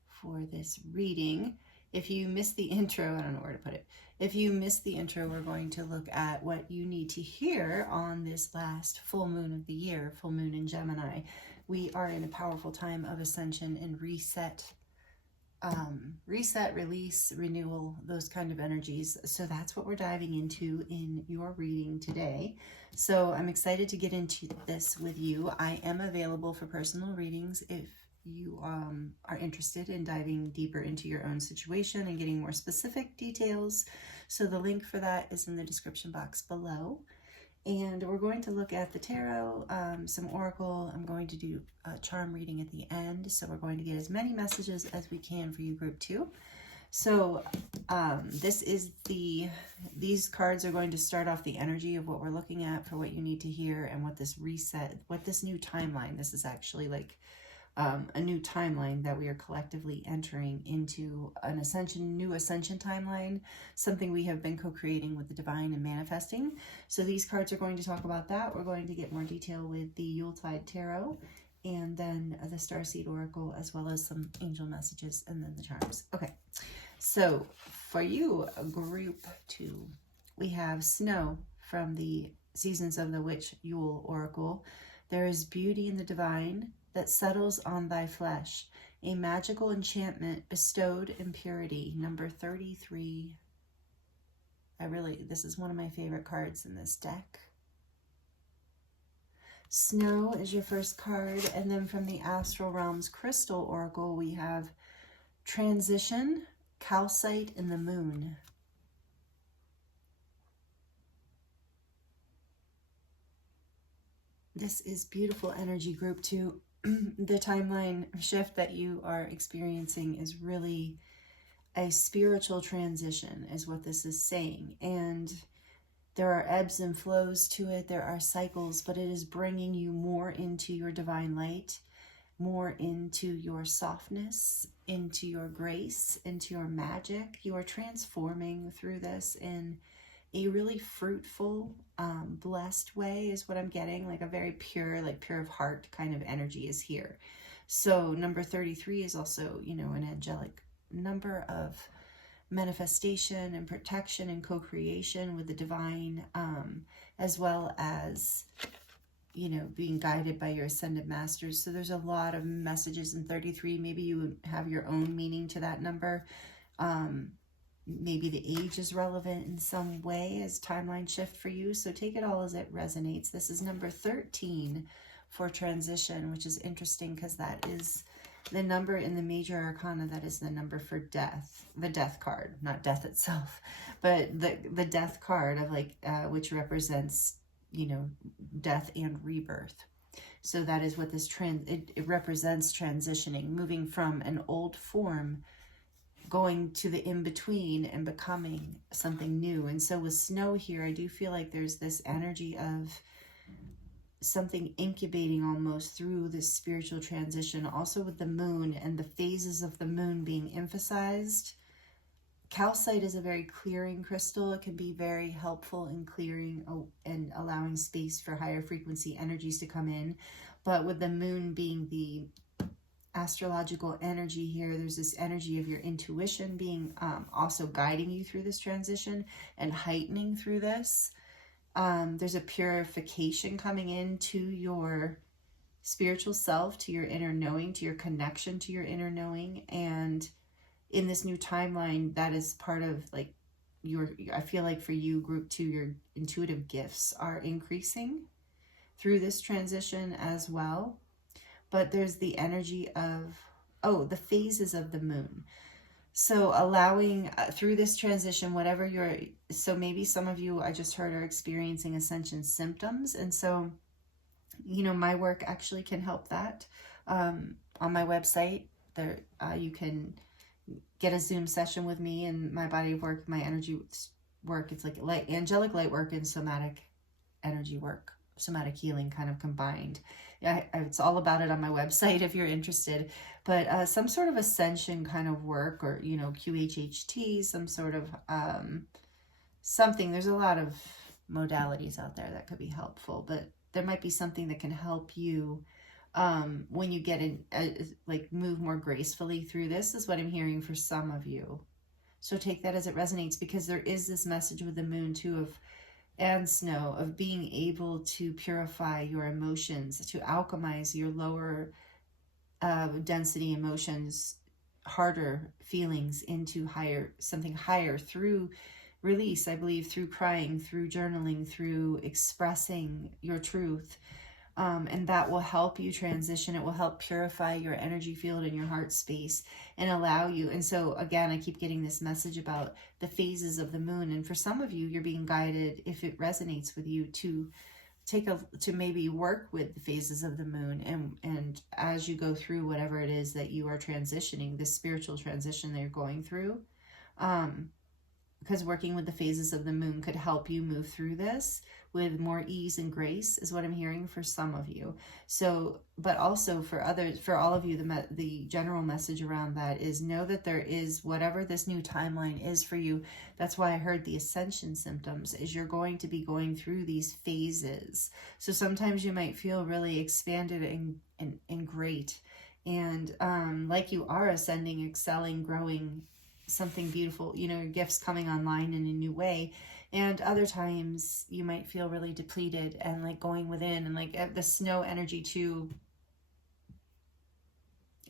for this reading. If you missed the intro, I don't know where to put it. If you missed the intro, we're going to look at what you need to hear on this last full moon of the year, full moon in Gemini. We are in a powerful time of ascension and reset, release, renewal, those kind of energies. So that's what we're diving into in your reading today. So I'm excited to get into this with you. I am available for personal readings if you are interested in diving deeper into your own situation and getting more specific details. So the link for that is in the description box below. And we're going to look at the tarot, some oracle. I'm going to do a charm reading at the end. So we're going to get as many messages as we can for you, Group 2. So these cards are going to start off the energy of what we're looking at for what you need to hear, and what this reset, what this new timeline, this is actually like a new timeline that we are collectively entering into, an new ascension timeline, something we have been co-creating with the divine and manifesting. So these cards are going to talk about that. We're going to get more detail with the Yuletide Tarot, and then the Starseed Oracle, as well as some angel messages, and then the charms. Okay, so for you, Group 2, we have Snow from the Seasons of the Witch Yule Oracle. There is beauty in the divine that settles on thy flesh, a magical enchantment bestowed in purity. Number 33. This is one of my favorite cards in this deck. Snow is your first card, and then from the Astral Realms Crystal Oracle, we have Transition, Calcite, and the Moon. This is beautiful energy, group 2. The timeline shift that you are experiencing is really a spiritual transition, is what this is saying. And there are ebbs and flows to it. There are cycles, but it is bringing you more into your divine light, more into your softness, into your grace, into your magic. You are transforming through this in a really fruitful, blessed way is what I'm getting. Like a very pure, like pure of heart kind of energy is here. So number 33 is also, you know, an angelic number of manifestation and protection and co-creation with the divine, as well as, you know, being guided by your ascended masters. So there's a lot of messages in 33. Maybe you have your own meaning to that number. Maybe the age is relevant in some way as timeline shift for you. So take it all as it resonates. This is number 13 for transition, which is interesting because that is the number in the major arcana that is the number for death, the death card, not death itself, but the death card of like, which represents, you know, death and rebirth. So that is what this it represents transitioning, moving from an old form, going to the in-between and becoming something new. And so with snow here, I do feel like there's this energy of something incubating almost through this spiritual transition. Also with the moon and the phases of the moon being emphasized. Calcite is a very clearing crystal. It can be very helpful in clearing and allowing space for higher frequency energies to come in. But with the moon being the astrological energy here, there's this energy of your intuition being also guiding you through this transition and heightening through this. There's a purification coming into your spiritual self, to your inner knowing, to your connection to your inner knowing. And in this new timeline, that is part of like I feel like for you, group 2, your intuitive gifts are increasing through this transition as well. But there's the energy of, the phases of the moon. So allowing through this transition, whatever so maybe some of you, I just heard, are experiencing Ascension symptoms. And so, you know, my work actually can help that. On my website, there you can get a Zoom session with me and my body of work, my energy work. It's like angelic light work and somatic energy work, somatic healing kind of combined. It's all about it on my website if you're interested. But some sort of ascension kind of work, or, you know, QHHT, some sort of something. There's a lot of modalities out there that could be helpful, but there might be something that can help you when you get in, like move more gracefully through this, is what I'm hearing for some of you. So take that as it resonates, because there is this message with the moon too and snow of being able to purify your emotions, to alchemize your lower density emotions, harder feelings into something higher through release, I believe, through crying, through journaling, through expressing your truth. And that will help you transition. It will help purify your energy field and your heart space and allow you. And so again, I keep getting this message about the phases of the moon. And for some of you, you're being guided, if it resonates with you, to maybe work with the phases of the moon. And as you go through whatever it is that you are transitioning, this spiritual transition that you're going through, because working with the phases of the moon could help you move through this with more ease and grace, is what I'm hearing for some of you. So, but also for others, for all of you, the general message around that is, know that there is, whatever this new timeline is for you. That's why I heard the Ascension symptoms, is you're going to be going through these phases. So sometimes you might feel really expanded and great, and like you are ascending, excelling, growing, something beautiful, you know, your gifts coming online in a new way. And other times you might feel really depleted and like going within, and like the snow energy too.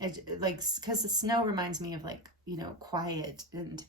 Like, because the snow reminds me of, like, you know, quiet and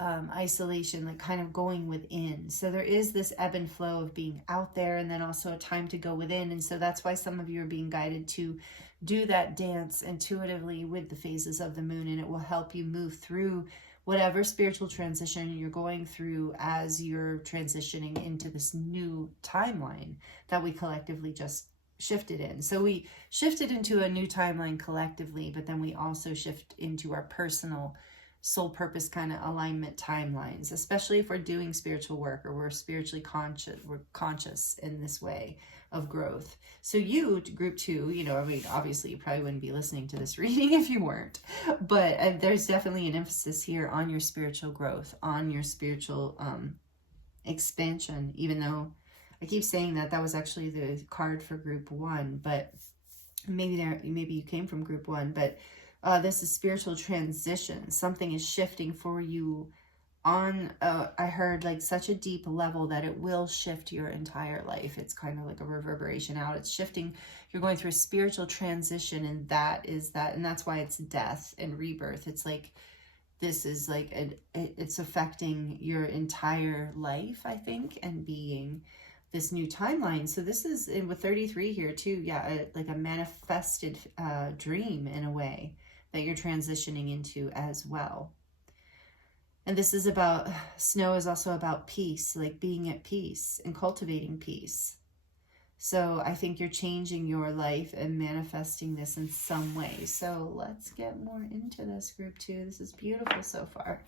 isolation, like kind of going within. So there is this ebb and flow of being out there and then also a time to go within. And so that's why some of you are being guided to do that dance intuitively with the phases of the moon, and it will help you move through whatever spiritual transition you're going through as you're transitioning into this new timeline that we collectively just shifted in. So we shifted into a new timeline collectively, but then we also shift into our personal soul purpose kind of alignment timelines, especially if we're doing spiritual work or we're spiritually conscious, we're conscious in this way of growth. So you, group 2, you know, I mean, obviously you probably wouldn't be listening to this reading if you weren't, but there's definitely an emphasis here on your spiritual growth, on your spiritual expansion, even though I keep saying that was actually the card for group 1, but maybe you came from group 1, but this is spiritual transition. Something is shifting for you on, I heard, like such a deep level that it will shift your entire life. It's kind of like a reverberation out. It's shifting. You're going through a spiritual transition, and that's why it's death and rebirth. It's like, this is like, it's affecting your entire life, I think, and being this new timeline. So this is, with 33 here too, yeah, like a manifested dream in a way that you're transitioning into as well. And this is about, snow is also about peace, like being at peace and cultivating peace. So I think you're changing your life and manifesting this in some way. So let's get more into this, group 2. This is beautiful so far.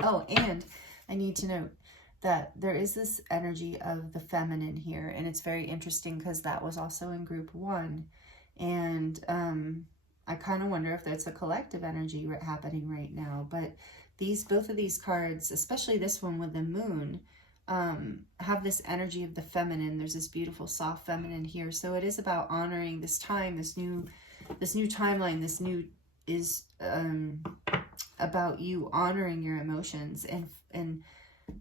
Oh, and I need to note that there is this energy of the feminine here, and it's very interesting because that was also in group 1. And I kind of wonder if there's a collective energy happening right now. But both of these cards, especially this one with the moon, have this energy of the feminine. There's this beautiful soft feminine here. So it is about honoring this time, this new timeline. This new is about you honoring your emotions and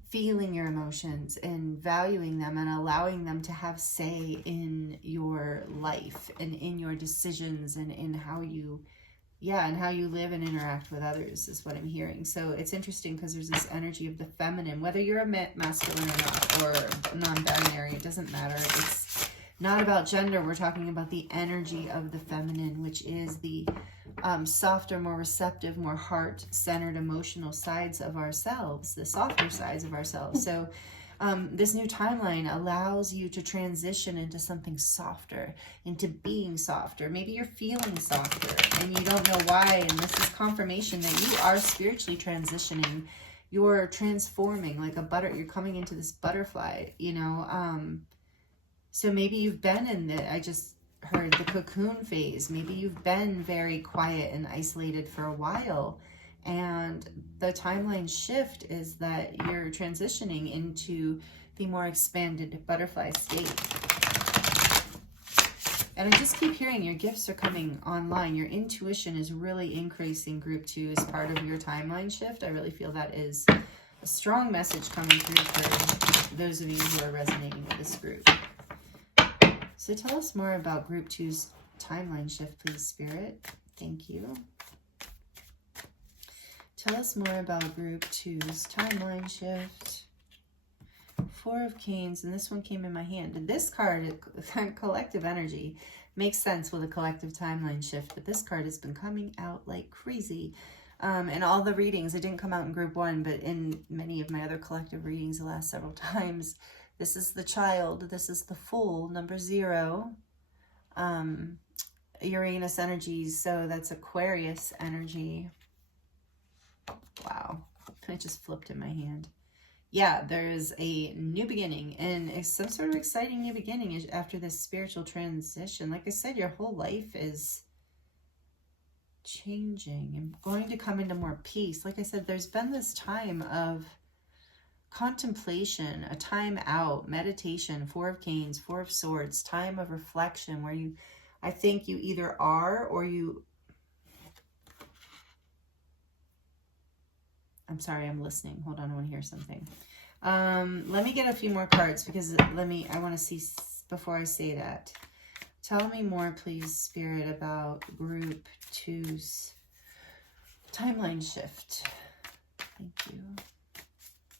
feeling your emotions and valuing them and allowing them to have say in your life and in your decisions and in how you live and interact with others, is what I'm hearing. So it's interesting because there's this energy of the feminine, whether you're a masculine or not, or non-binary, it doesn't matter. It's not about gender. We're talking about the energy of the feminine, which is the softer, more receptive, more heart-centered, emotional sides of ourselves, the softer sides of ourselves. So this new timeline allows you to transition into something softer, into being softer. Maybe you're feeling softer and you don't know why, and this is confirmation that you are spiritually transitioning. You're transforming like you're coming into this butterfly, you know. So maybe you've been in I just heard the cocoon phase. Maybe you've been very quiet and isolated for a while, and the timeline shift is that you're transitioning into the more expanded butterfly state. And I just keep hearing your gifts are coming online. Your intuition is really increasing, group 2, as part of your timeline shift. I really feel that is a strong message coming through for those of you who are resonating with this group. So tell us more about group 2's timeline shift, please, Spirit. Thank you. Tell us more about group 2's timeline shift. 4 of Canes, and this one came in my hand. And this card, collective energy, makes sense with a collective timeline shift, but this card has been coming out like crazy. In all the readings, it didn't come out in group 1, but in many of my other collective readings the last several times, this is the Child, this is the Fool, number 0, Uranus energies, so that's Aquarius energy. Wow, it just flipped in my hand. Yeah, there's a new beginning, and it's some sort of exciting new beginning after this spiritual transition. Like I said, your whole life is changing and going to come into more peace. Like I said, there's been this time of contemplation, a time out, meditation, 4 of Canes, 4 of Swords, time of reflection where I think you either are or you... I'm sorry, I'm listening. Hold on, I want to hear something. Let me get a few more cards because I want to see before I say that. Tell me more, please, Spirit, about group 2's timeline shift. Thank you.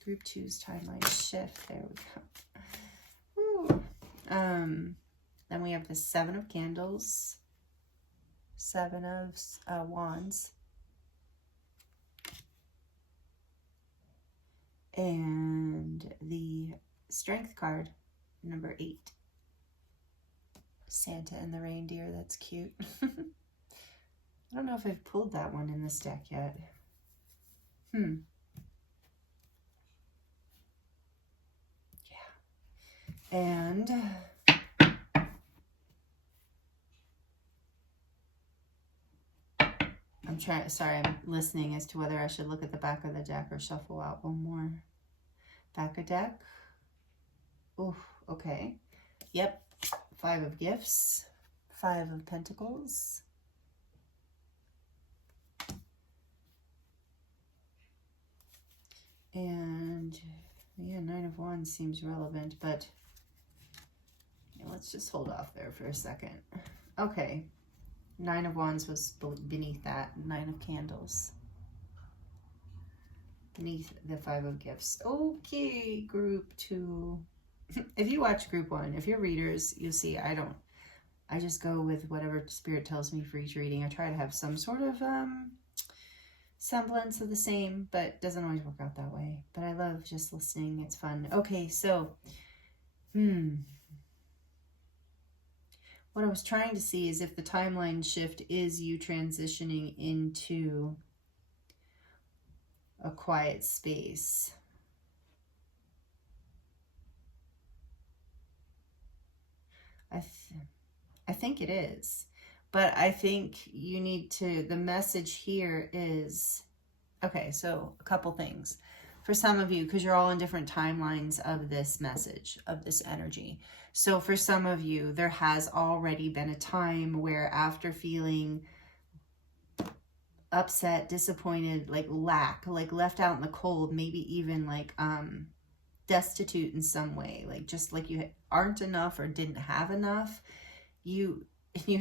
Group 2's timeline shift. There we go. Ooh. Then we have the 7 of Candles, 7 of Wands, and the Strength card, number 8. Santa and the reindeer, that's cute. I don't know if I've pulled that one in this deck yet. Yeah. And I'm listening as to whether I should look at the back of the deck or shuffle out one more. Back of deck. Ooh, okay. Yep. 5 of Gifts, 5 of Pentacles, and yeah, 9 of Wands seems relevant, but yeah, let's just hold off there for a second. Okay, 9 of Wands was beneath that, 9 of Candles, beneath the 5 of Gifts. Okay, group 2. If you watch group 1, if you're readers, you'll see I just go with whatever Spirit tells me for each reading. I try to have some sort of semblance of the same, but it doesn't always work out that way. But I love just listening. It's fun. Okay, so what I was trying to see is if the timeline shift is you transitioning into a quiet space. I think it is, but I think you need to, the message here is, okay, so a couple things. For some of you, because you're all in different timelines of this message, of this energy. So for some of you, there has already been a time where after feeling upset, disappointed, like lack, like left out in the cold, maybe even like destitute in some way, like just like you aren't enough or didn't have enough, you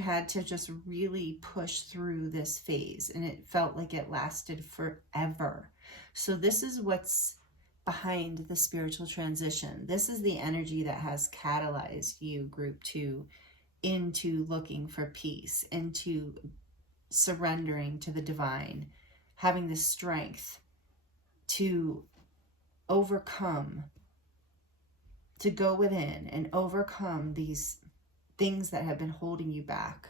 had to just really push through this phase, and it felt like it lasted forever. So this is what's behind the spiritual transition. This is the energy that has catalyzed you, group 2, into looking for peace, into surrendering to the divine, having the strength to overcome, to go within and overcome these things that have been holding you back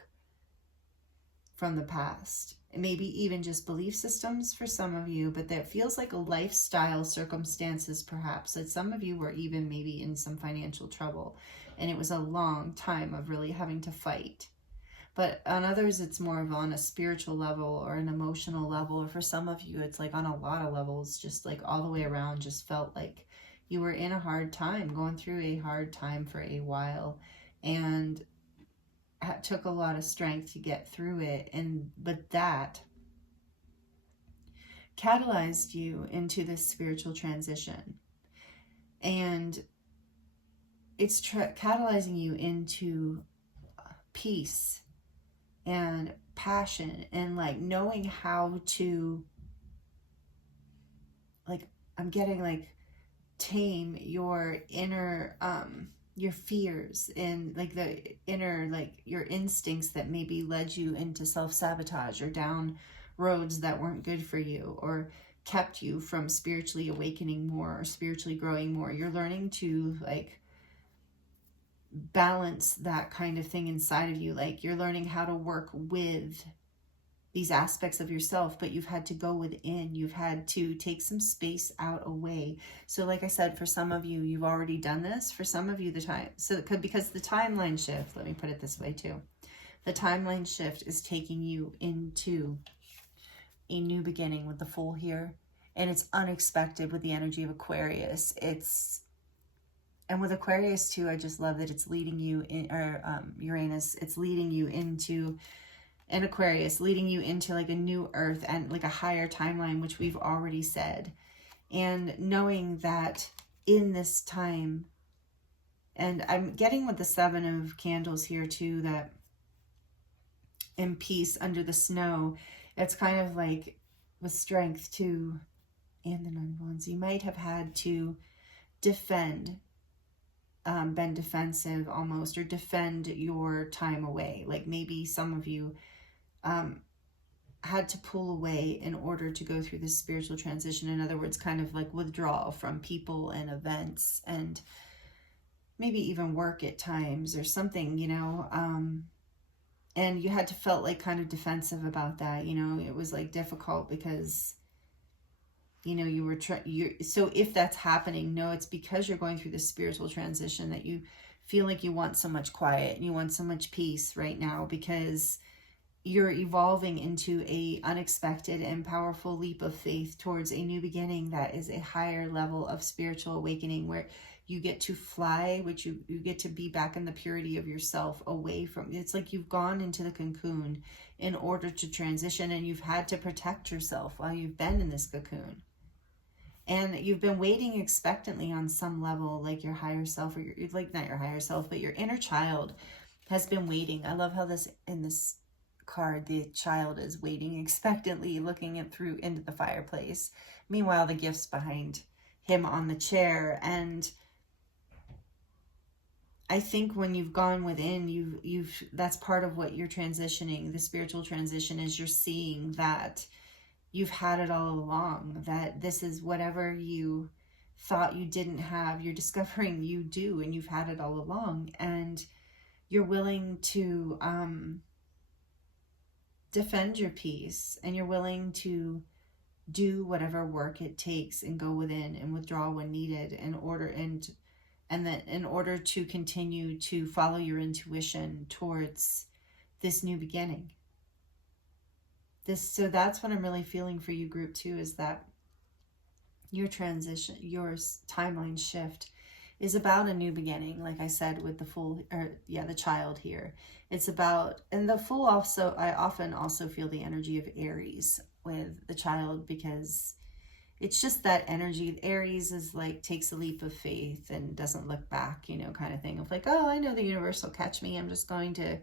from the past. And maybe even just belief systems for some of you, but that feels like a lifestyle circumstances perhaps. That some of you were even maybe in some financial trouble, and it was a long time of really having to fight. But on others, it's more of on a spiritual level or an emotional level. Or for some of you, it's like on a lot of levels, just like all the way around, just felt like you were in a hard time, going through a hard time for a while. And it took a lot of strength to get through it. But that catalyzed you into this spiritual transition. And it's catalyzing you into peace and passion and like knowing how to, like, I'm getting like tame your inner your fears and like the inner, like your instincts that maybe led you into self-sabotage or down roads that weren't good for you or kept you from spiritually awakening more or spiritually growing more. You're learning to like balance that kind of thing inside of you. Like you're learning how to work with these aspects of yourself, but you've had to go within. You've had to take some space out away. So like I said, for some of you, you've already done this. For some of you, because the timeline shift, let me put it this way too. The timeline shift is taking you into a new beginning with the Fool here. And it's unexpected with the energy of Aquarius. And with Aquarius too, I just love that it's leading you in, or Uranus, it's leading you into, and Aquarius, leading you into like a new earth and like a higher timeline, which we've already said. And knowing that in this time, and I'm getting with the 7 of Candles here too, that in peace under the snow, it's kind of like with strength to and the Nine of Wands. You might have had to defend, been defensive almost, or defend your time away. Like maybe some of you had to pull away in order to go through this spiritual transition. In other words, kind of like withdraw from people and events and maybe even work at times or something, you know, and you had to felt like kind of defensive about that. You know, it was like difficult because, you know, you were so if that's happening, no, it's because you're going through this spiritual transition that you feel like you want so much quiet and you want so much peace right now, because you're evolving into a unexpected and powerful leap of faith towards a new beginning that is a higher level of spiritual awakening, where you get to fly, which you get to be back in the purity of yourself, away from, it's like you've gone into the cocoon in order to transition, and you've had to protect yourself while you've been in this cocoon. And you've been waiting expectantly on some level, like your higher self, or your, like not your higher self, but your inner child has been waiting. I love how this, in this card, the child is waiting expectantly, looking through into the fireplace. Meanwhile, the gift's behind him on the chair. And I think when you've gone within, you've that's part of what you're transitioning. The spiritual transition is you're seeing that you've had it all along, that this is whatever you thought you didn't have, you're discovering you do, and you've had it all along. And you're willing to defend your peace, and you're willing to do whatever work it takes and go within and withdraw when needed in order, and that in order to continue to follow your intuition towards this new beginning. So that's what I'm really feeling for you, group 2, is that your transition, your timeline shift is about a new beginning. Like I said, with the the child here, it's about, and the Fool also, I often also feel the energy of Aries with the child, because it's just that energy. Aries is like, takes a leap of faith and doesn't look back, you know, kind of thing of like, oh, I know the universe will catch me. I'm just going to,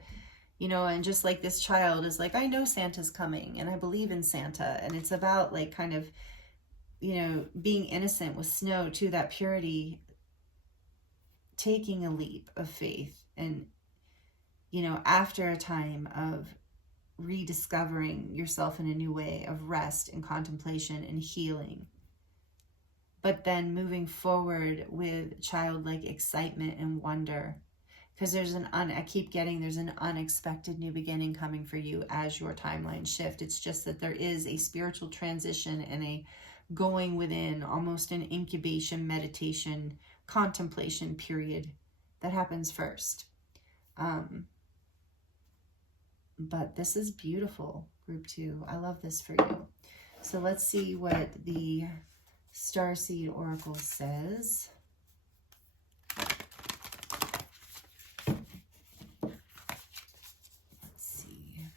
you know, and just like this child is like, I know Santa's coming and I believe in Santa. And it's about like kind of, you know, being innocent with snow too, that purity, taking a leap of faith. And, you know, after a time of rediscovering yourself in a new way of rest and contemplation and healing, but then moving forward with childlike excitement and wonder, because there's I keep getting, there's an unexpected new beginning coming for you as your timeline shift. It's just that there is a spiritual transition and a going within, almost an incubation, meditation, contemplation period that happens first. But this is beautiful, group 2. I love this for you. So let's see what the Starseed Oracle says. Let's see.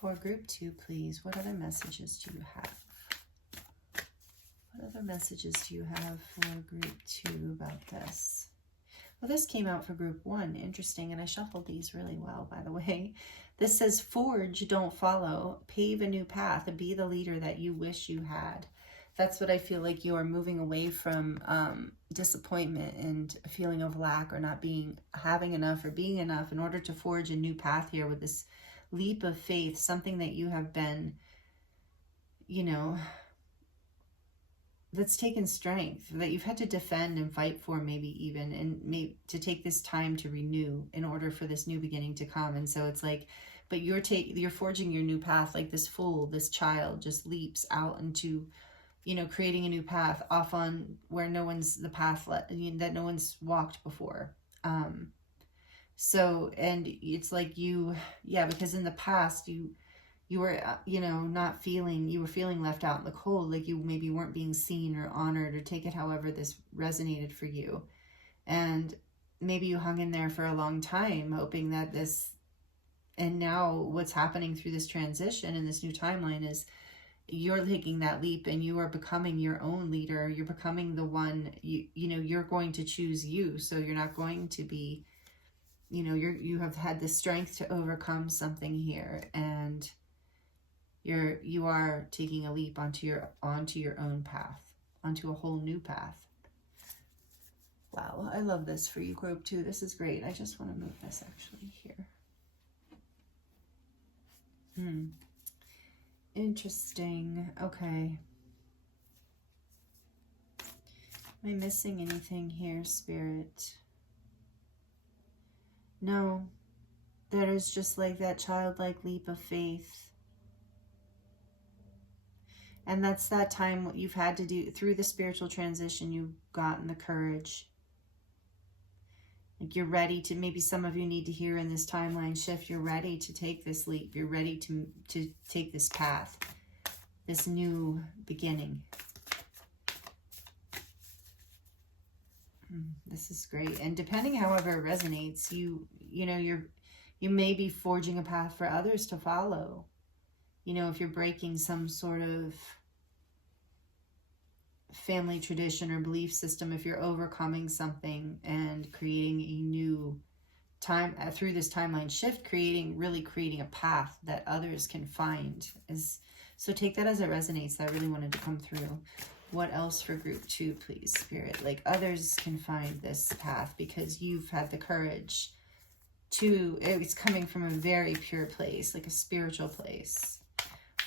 For group 2, please, what other messages do you have? What other messages do you have for group 2 about this? Well, this came out for group 1. Interesting. And I shuffled these really well, by the way. This says, forge, don't follow. Pave a new path. Be the leader that you wish you had. That's what I feel like you are moving away from, disappointment and a feeling of lack, or not having enough or being enough, in order to forge a new path here with this leap of faith, something that you have been, you know, that's taken strength, that you've had to defend and fight for, maybe even, and to take this time to renew in order for this new beginning to come. And so it's like, but you're forging your new path, like this Fool, this child just leaps out into, you know, creating a new path off on where no one's the path that no one's walked before. So, and it's like because in the past you were, you know, you were feeling left out in the cold, like you maybe weren't being seen or honored, or take it however this resonated for you. And maybe you hung in there for a long time, hoping that and now what's happening through this transition and this new timeline is you're taking that leap, and you are becoming your own leader. You're becoming the one, you know, you're going to choose you. So you're not going to be, you know, you have had the strength to overcome something here. And You are taking a leap onto your own path, onto a whole new path. Wow, I love this for you, group 2. This is great. I just want to move this actually here. Interesting. Okay. Am I missing anything here, Spirit? No. That is just like that childlike leap of faith. And that's that time what you've had to do through the spiritual transition. You've gotten the courage. Like you're ready to, maybe some of you need to hear in this timeline shift, you're ready to take this leap. You're ready to take this path, this new beginning. This is great. And depending however it resonates, you may be forging a path for others to follow. You know, if you're breaking some sort of family tradition or belief system, if you're overcoming something and creating a new time through this timeline shift, really creating a path that others can find. So take that as it resonates. That really wanted to come through. What else for group 2, please, Spirit? Like others can find this path because you've had the courage to, it's coming from a very pure place, like a spiritual place.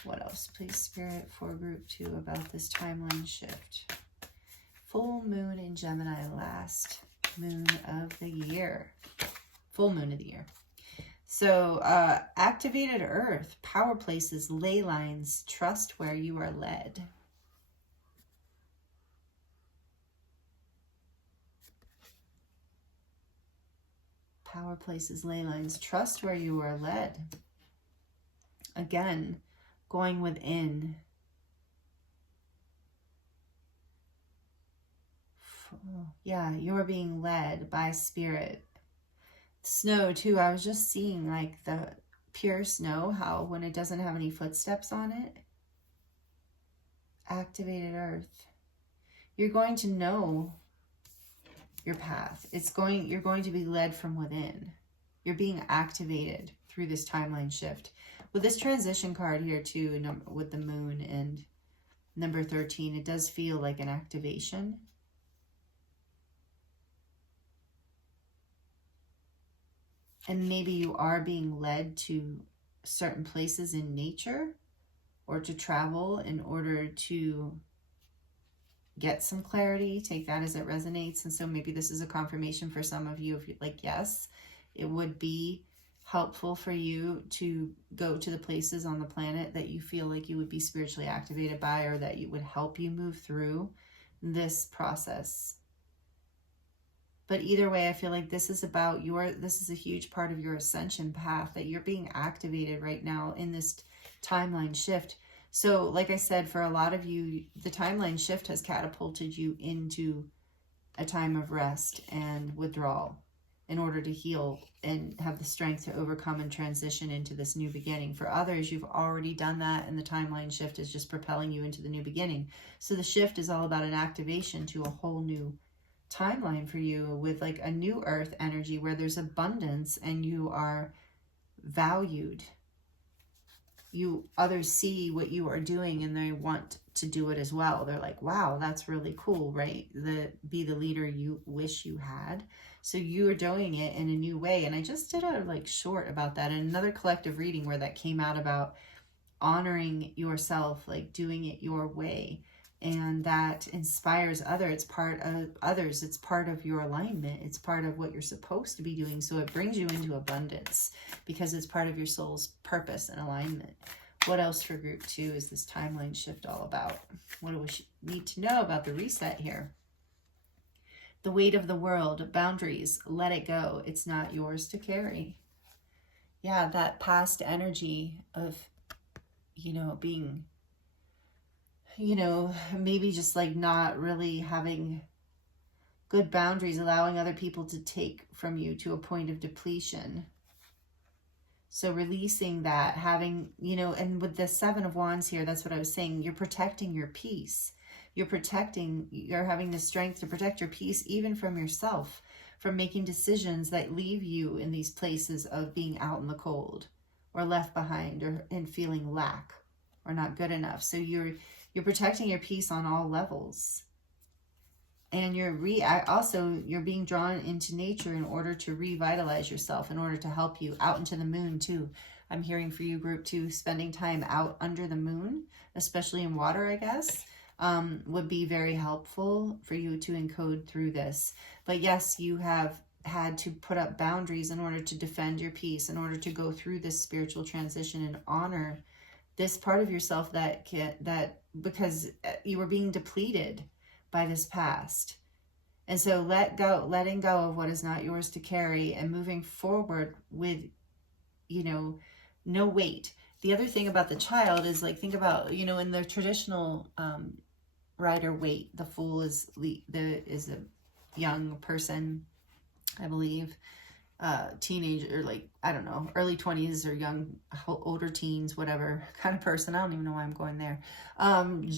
What else, please, Spirit, for group 2 about this timeline shift? Full moon in Gemini, last moon of the year. Full moon of the year. So, activated earth, power places, ley lines, trust where you are led. Power places, ley lines, trust where you are led. Again, going within. Yeah, you're being led by spirit. Snow too. I was just seeing like the pure snow, how when it doesn't have any footsteps on it. Activated earth. You're going to know your path. You're going to be led from within. You're being activated through this timeline shift. With this transition card here too, with the moon and number 13, it does feel like an activation. And maybe you are being led to certain places in nature or to travel in order to get some clarity. Take that as it resonates. And so maybe this is a confirmation for some of you. If you're like, yes, it would be helpful for you to go to the places on the planet that you feel like you would be spiritually activated by, or that you would help you move through this process. But either way, I feel like this is about this is a huge part of your ascension path that you're being activated right now in this timeline shift. So like I said, for a lot of you, the timeline shift has catapulted you into a time of rest and withdrawal in order to heal and have the strength to overcome and transition into this new beginning. For others, you've already done that, and the timeline shift is just propelling you into the new beginning. So the shift is all about an activation to a whole new timeline for you, with like a new earth energy where there's abundance and you are valued. Others see what you are doing and they want to do it as well. They're like, wow, that's really cool, right? Be the leader you wish you had. So you are doing it in a new way. And I just did a like short about that in another collective reading where that came out about honoring yourself, like doing it your way. And that inspires others. It's part of your alignment. It's part of what you're supposed to be doing. So it brings you into abundance because it's part of your soul's purpose and alignment. What else for group 2 is this timeline shift all about? What do we need to know about the reset here? The weight of the world, boundaries, let it go. It's not yours to carry. Yeah, that past energy of, being, maybe just like not really having good boundaries, allowing other people to take from you to a point of depletion. So releasing that, having, and with the 7 of Wands here, that's what I was saying. You're protecting your peace. You're having the strength to protect your peace, even from yourself, from making decisions that leave you in these places of being out in the cold or left behind and feeling lack. or not good enough. So you're protecting your peace on all levels. And you're being drawn into nature in order to revitalize yourself, in order to help you out into the moon too. I'm hearing for you, group 2, spending time out under the moon, especially in water, I guess, would be very helpful for you to encode through this. But yes, you have had to put up boundaries in order to defend your peace, in order to go through this spiritual transition and honor this part of yourself that because you were being depleted by this past. And so letting go of what is not yours to carry, and moving forward with, no weight. The other thing about the child is, like, think about, in the traditional rider weight, the Fool is a young person, I believe, teenager, or like, I don't know, early 20s or young, older teens, whatever kind of person. I don't even know why I'm going there.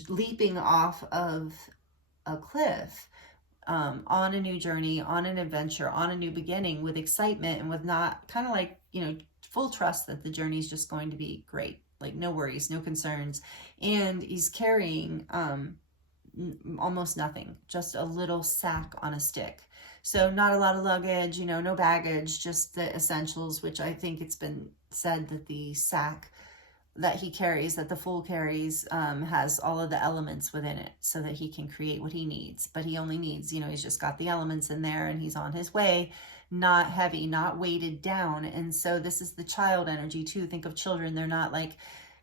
Leaping off of a cliff, on a new journey, on an adventure, on a new beginning, with excitement and with not kind of like, full trust that the journey is just going to be great. Like, no worries, no concerns. And he's carrying almost nothing, just a little sack on a stick. So not a lot of luggage, no baggage, just the essentials, which I think it's been said that the sack that he carries, that the Fool carries, has all of the elements within it so that he can create what he needs. But he only needs, he's just got the elements in there, and he's on his way, not heavy, not weighted down. And so this is the child energy too. Think of children. They're not like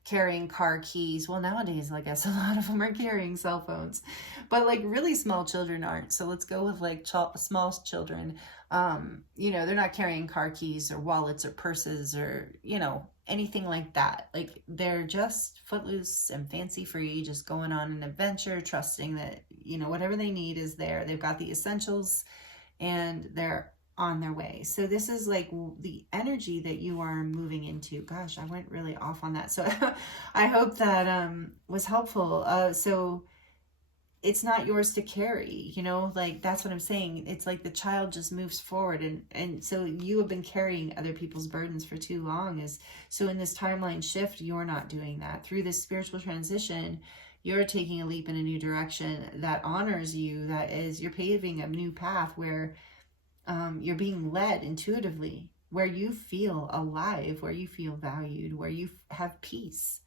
carrying car keys. Well, nowadays, I guess a lot of them are carrying cell phones, but like really small children aren't. So let's go with like small children. They're not carrying car keys or wallets or purses or, anything like that. Like, they're just footloose and fancy free, just going on an adventure, trusting that, whatever they need is there. They've got the essentials and they're on their way. So this is like the energy that you are moving into. Gosh, I went really off on that. So I hope that was helpful. So it's not yours to carry, like, that's what I'm saying. It's like the child just moves forward, and so you have been carrying other people's burdens for too long. So in this timeline shift, you're not doing that. Through this spiritual transition, you're taking a leap in a new direction that honors you, that is, you're paving a new path where you're being led intuitively, where you feel alive, where you feel valued, where you have peace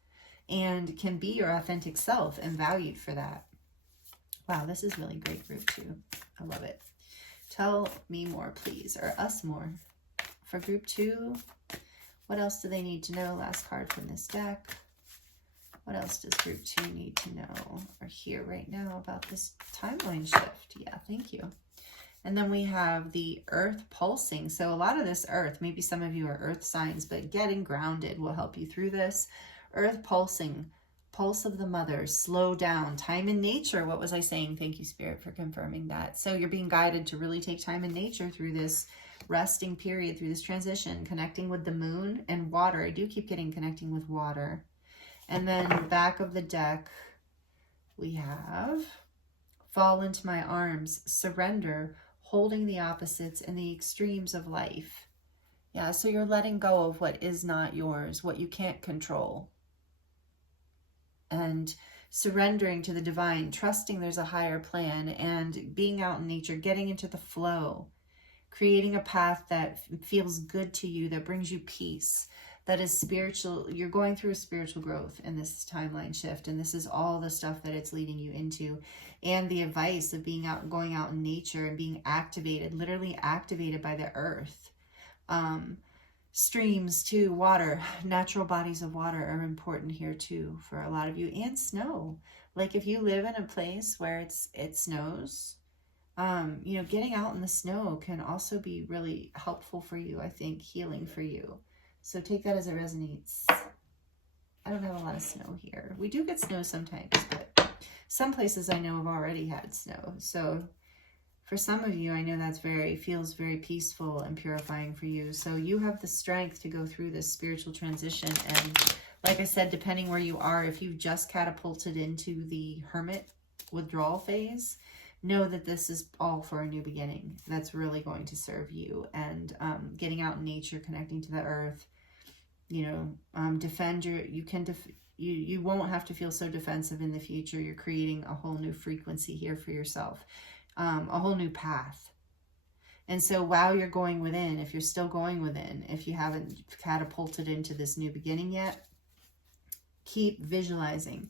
and can be your authentic self and valued for that. Wow, this is really great, group 2. I love it. Tell me more, please, or us more. For group 2, what else do they need to know? Last card from this deck. What else does group 2 need to know or hear right now about this timeline shift? Yeah, thank you. And then we have the earth pulsing. So a lot of this earth, maybe some of you are earth signs, but getting grounded will help you through this. Earth pulsing. Pulse of the mother, slow down, time in nature. What was I saying? Thank you, Spirit, for confirming that. So you're being guided to really take time in nature through this resting period, through this transition, connecting with the moon and water. I do keep getting connecting with water. And then the back of the deck, we have fall into my arms, surrender, holding the opposites and the extremes of life. Yeah, so you're letting go of what is not yours, what you can't control. And surrendering to the divine, trusting there's a higher plan, and being out in nature, getting into the flow, creating a path that feels good to you, that brings you peace, that is spiritual. You're going through a spiritual growth in this timeline shift, and this is all the stuff that it's leading you into. And the advice of being out, going out in nature and being activated, literally activated by the earth. Streams too, water, natural bodies of water are important here too for a lot of you, and snow. Like, if you live in a place where it snows, getting out in the snow can also be really helpful for you, I think, healing for you. So take that as it resonates. I don't have a lot of snow here. We do get snow sometimes, but some places I know have already had snow. So for some of you, I know that's feels very peaceful and purifying for you. So you have the strength to go through this spiritual transition. And like I said, depending where you are, if you've just catapulted into the hermit withdrawal phase, know that this is all for a new beginning. That's really going to serve you. And getting out in nature, connecting to the earth, You won't have to feel so defensive in the future. You're creating a whole new frequency here for yourself, a whole new path. And so while you're going within, if you're still going within, if you haven't catapulted into this new beginning yet, keep visualizing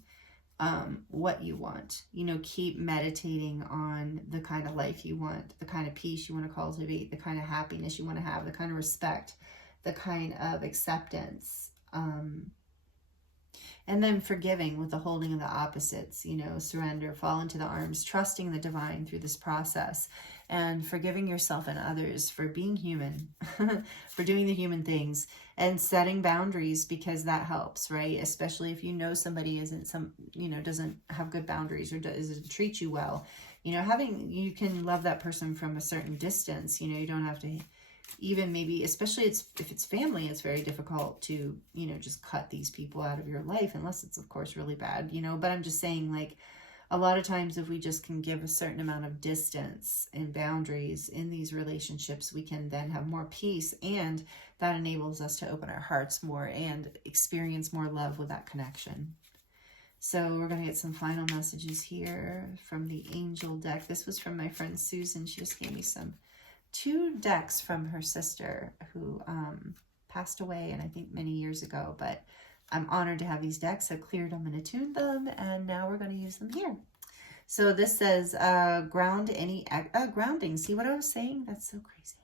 what you want. You know, keep meditating on the kind of life you want, the kind of peace you want to cultivate, the kind of happiness you want to have, the kind of respect, the kind of acceptance. And then forgiving with the holding of the opposites, you know, surrender, fall into the arms, trusting the divine through this process, and forgiving yourself and others for being human, for doing the human things, and setting boundaries, because that helps, right? Especially if you know somebody doesn't have good boundaries or doesn't treat you well. You know, you can love that person from a certain distance. You know, you don't have to even maybe, especially if it's family, it's very difficult to, you know, just cut these people out of your life, unless it's of course really bad, you know. But I'm just saying, like, a lot of times if we just can give a certain amount of distance and boundaries in these relationships, we can then have more peace, and that enables us to open our hearts more and experience more love with that connection. So we're going to get some final messages here from the angel deck. This was from my friend Susan. She just gave me 2 decks from her sister who passed away, and I think many years ago, but I'm honored to have these decks. I've cleared them and attuned them, and now we're going to use them here. So this says, grounding. See what I was saying? That's so crazy.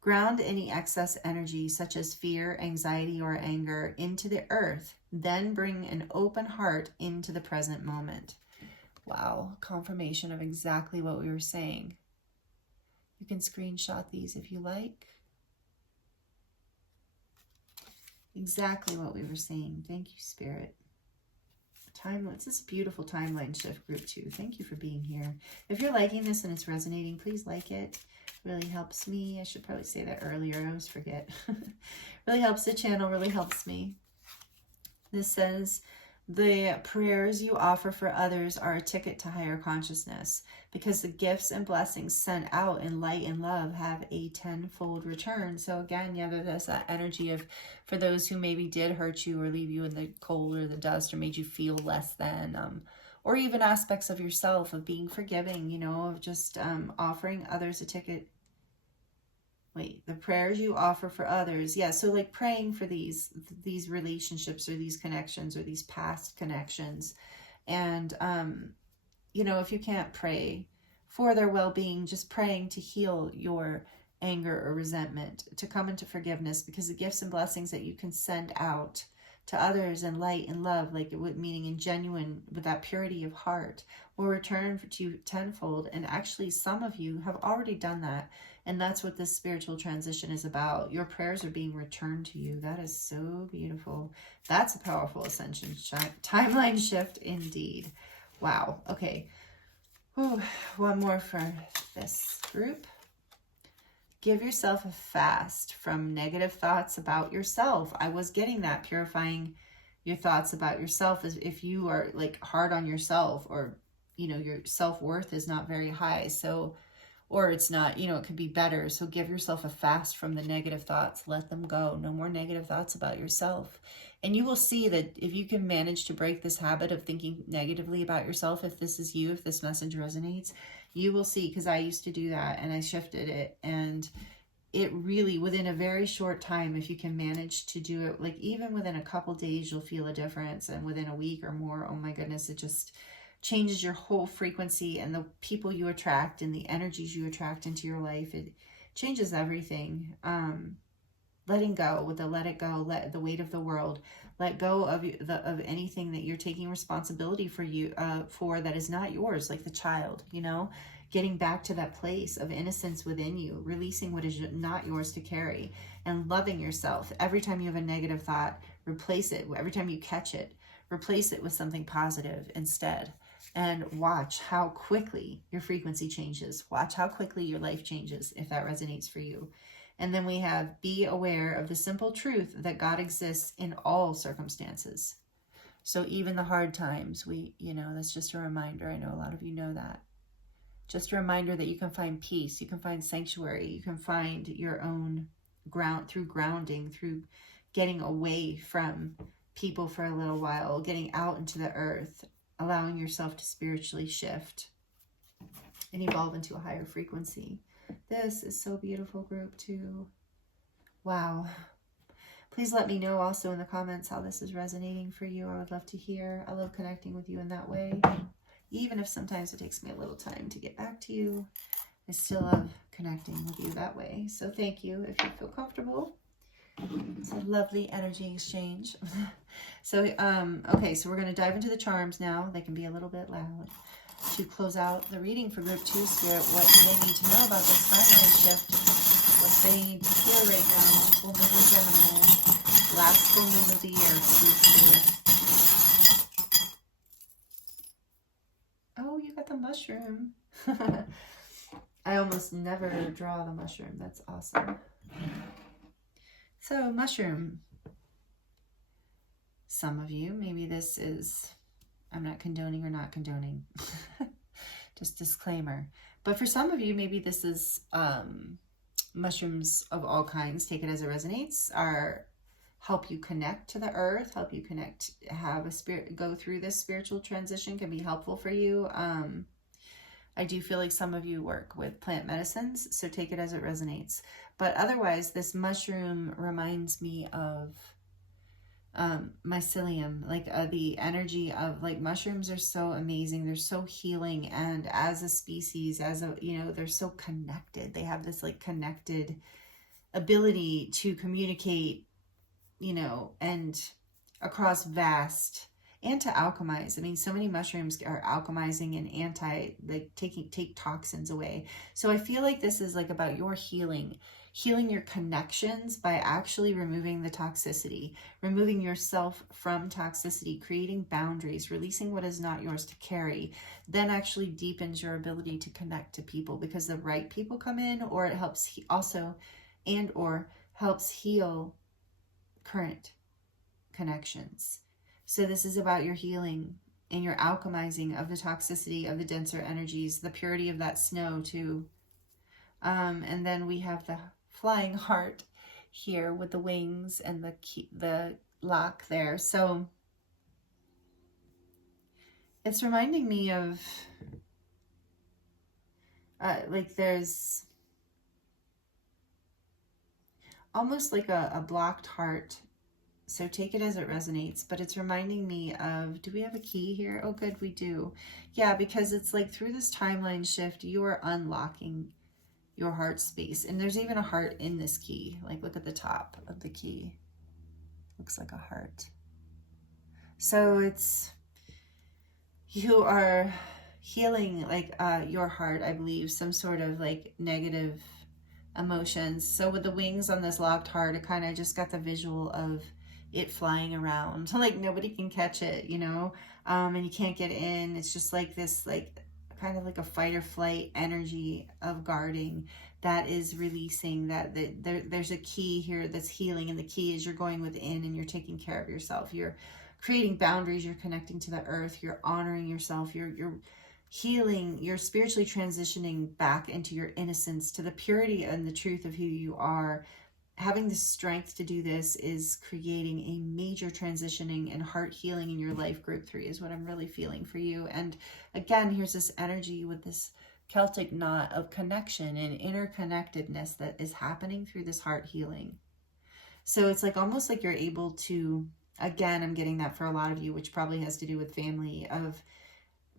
Ground any excess energy, such as fear, anxiety, or anger, into the earth. Then bring an open heart into the present moment. Wow, confirmation of exactly what we were saying. You can screenshot these if you like. Exactly what we were saying. Thank you, Spirit. This is a beautiful timeline shift, group 2. Thank you for being here. If you're liking this and it's resonating, please like it. Really helps me. I should probably say that earlier. I always forget. Really helps the channel. Really helps me. This says, the prayers you offer for others are a ticket to higher consciousness, because the gifts and blessings sent out in light and love have a tenfold return. So again, yeah, there's that energy of, for those who maybe did hurt you or leave you in the cold or the dust or made you feel less than, or even aspects of yourself, of being forgiving, you know, of just offering others a ticket. Wait, the prayers you offer for others. Yeah, so like praying for these relationships or these connections or these past connections. And, you know, if you can't pray for their well-being, just praying to heal your anger or resentment, to come into forgiveness, because the gifts and blessings that you can send out to others in light and love, like it would, meaning in genuine, with that purity of heart, will return to you tenfold. And actually, some of you have already done that. And that's what this spiritual transition is about. Your prayers are being returned to you. That is so beautiful. That's a powerful ascension timeline shift indeed. Wow. Okay. Whew. One more for this group. Give yourself a fast from negative thoughts about yourself. I was getting that, purifying your thoughts about yourself. As if you are like hard on yourself, or, you know, your self-worth is not very high. So, or it's not, you know, it could be better. So give yourself a fast from the negative thoughts. Let them go. No more negative thoughts about yourself. And you will see that if you can manage to break this habit of thinking negatively about yourself, if this is you, if this message resonates, you will see, because I used to do that and I shifted it. And it really, within a very short time, if you can manage to do it, like even within a couple days, you'll feel a difference. And within a week or more, oh my goodness, it just changes your whole frequency and the people you attract and the energies you attract into your life. It changes everything. Letting go, with the let it go, let the weight of the world, let go of anything that you're taking responsibility for that is not yours, like the child, you know, getting back to that place of innocence within you, releasing what is not yours to carry, and loving yourself. Every time you have a negative thought, replace it. Every time you catch it, replace it with something positive instead. And watch how quickly your frequency changes. Watch how quickly your life changes, if that resonates for you. And then we have, be aware of the simple truth that God exists in all circumstances. So even the hard times, you know, that's just a reminder. I know a lot of you know that. Just a reminder that you can find peace, you can find sanctuary, you can find your own ground through grounding, through getting away from people for a little while, getting out into the earth, allowing yourself to spiritually shift and evolve into a higher frequency. This is so beautiful, group, too. Wow. Please let me know also in the comments how this is resonating for you. I would love to hear. I love connecting with you in that way. Even if sometimes it takes me a little time to get back to you, I still love connecting with you that way. So thank you if you feel comfortable. It's a lovely energy exchange. So, okay, so we're going to dive into the charms now. They can be a little bit loud. To close out the reading for Group 2 Spirit, what do they need to know about this timeline shift? What they need to hear right now? Full moon in Gemini. Last full moon of the year for Group 2. Oh, you got the mushroom. I almost never draw the mushroom. That's awesome. So, mushroom. Some of you, maybe this is, I'm not condoning or not condoning. Just disclaimer. But for some of you, maybe this is mushrooms of all kinds. Take it as it resonates. Are help you connect to the earth, help you connect, have a spirit, go through this spiritual transition, can be helpful for you. I do feel like some of you work with plant medicines, so take it as it resonates. But otherwise, this mushroom reminds me of mycelium, like the energy of, like, mushrooms are so amazing. They're so healing. And as a species, as a, you know, they're so connected. They have this like connected ability to communicate, you know, and across vast, and to alchemize. I mean, so many mushrooms are alchemizing and take toxins away. So I feel like this is like about your healing your connections by actually removing the toxicity, removing yourself from toxicity, creating boundaries, releasing what is not yours to carry, then actually deepens your ability to connect to people, because the right people come in, or it helps also, and or helps heal current connections. So this is about your healing and your alchemizing of the toxicity of the denser energies, the purity of that snow too. And then we have the flying heart here with the wings and the lock there. So it's reminding me of like there's almost like a blocked heart. So take it as it resonates, but it's reminding me of, do we have a key here? Oh, good, we do. Yeah, because it's like through this timeline shift, you are unlocking your heart space. And there's even a heart in this key. Like, look at the top of the key. Looks like a heart. So it's, you are healing like your heart, I believe, some sort of like negative emotions. So with the wings on this locked heart, it kind of just got the visual of it flying around, like nobody can catch it, you know, and you can't get in. It's just like this, like kind of like a fight or flight energy of guarding that is releasing that there's a key here that's healing, and the key is you're going within and you're taking care of yourself. You're creating boundaries, you're connecting to the earth, you're honoring yourself, you're healing, you're spiritually transitioning back into your innocence, to the purity and the truth of who you are. Having the strength to do this is creating a major transitioning and heart healing in your life. Group 3 is what I'm really feeling for you. And again, here's this energy with this Celtic knot of connection and interconnectedness that is happening through this heart healing. So it's like almost like you're able to, again, I'm getting that for a lot of you, which probably has to do with family,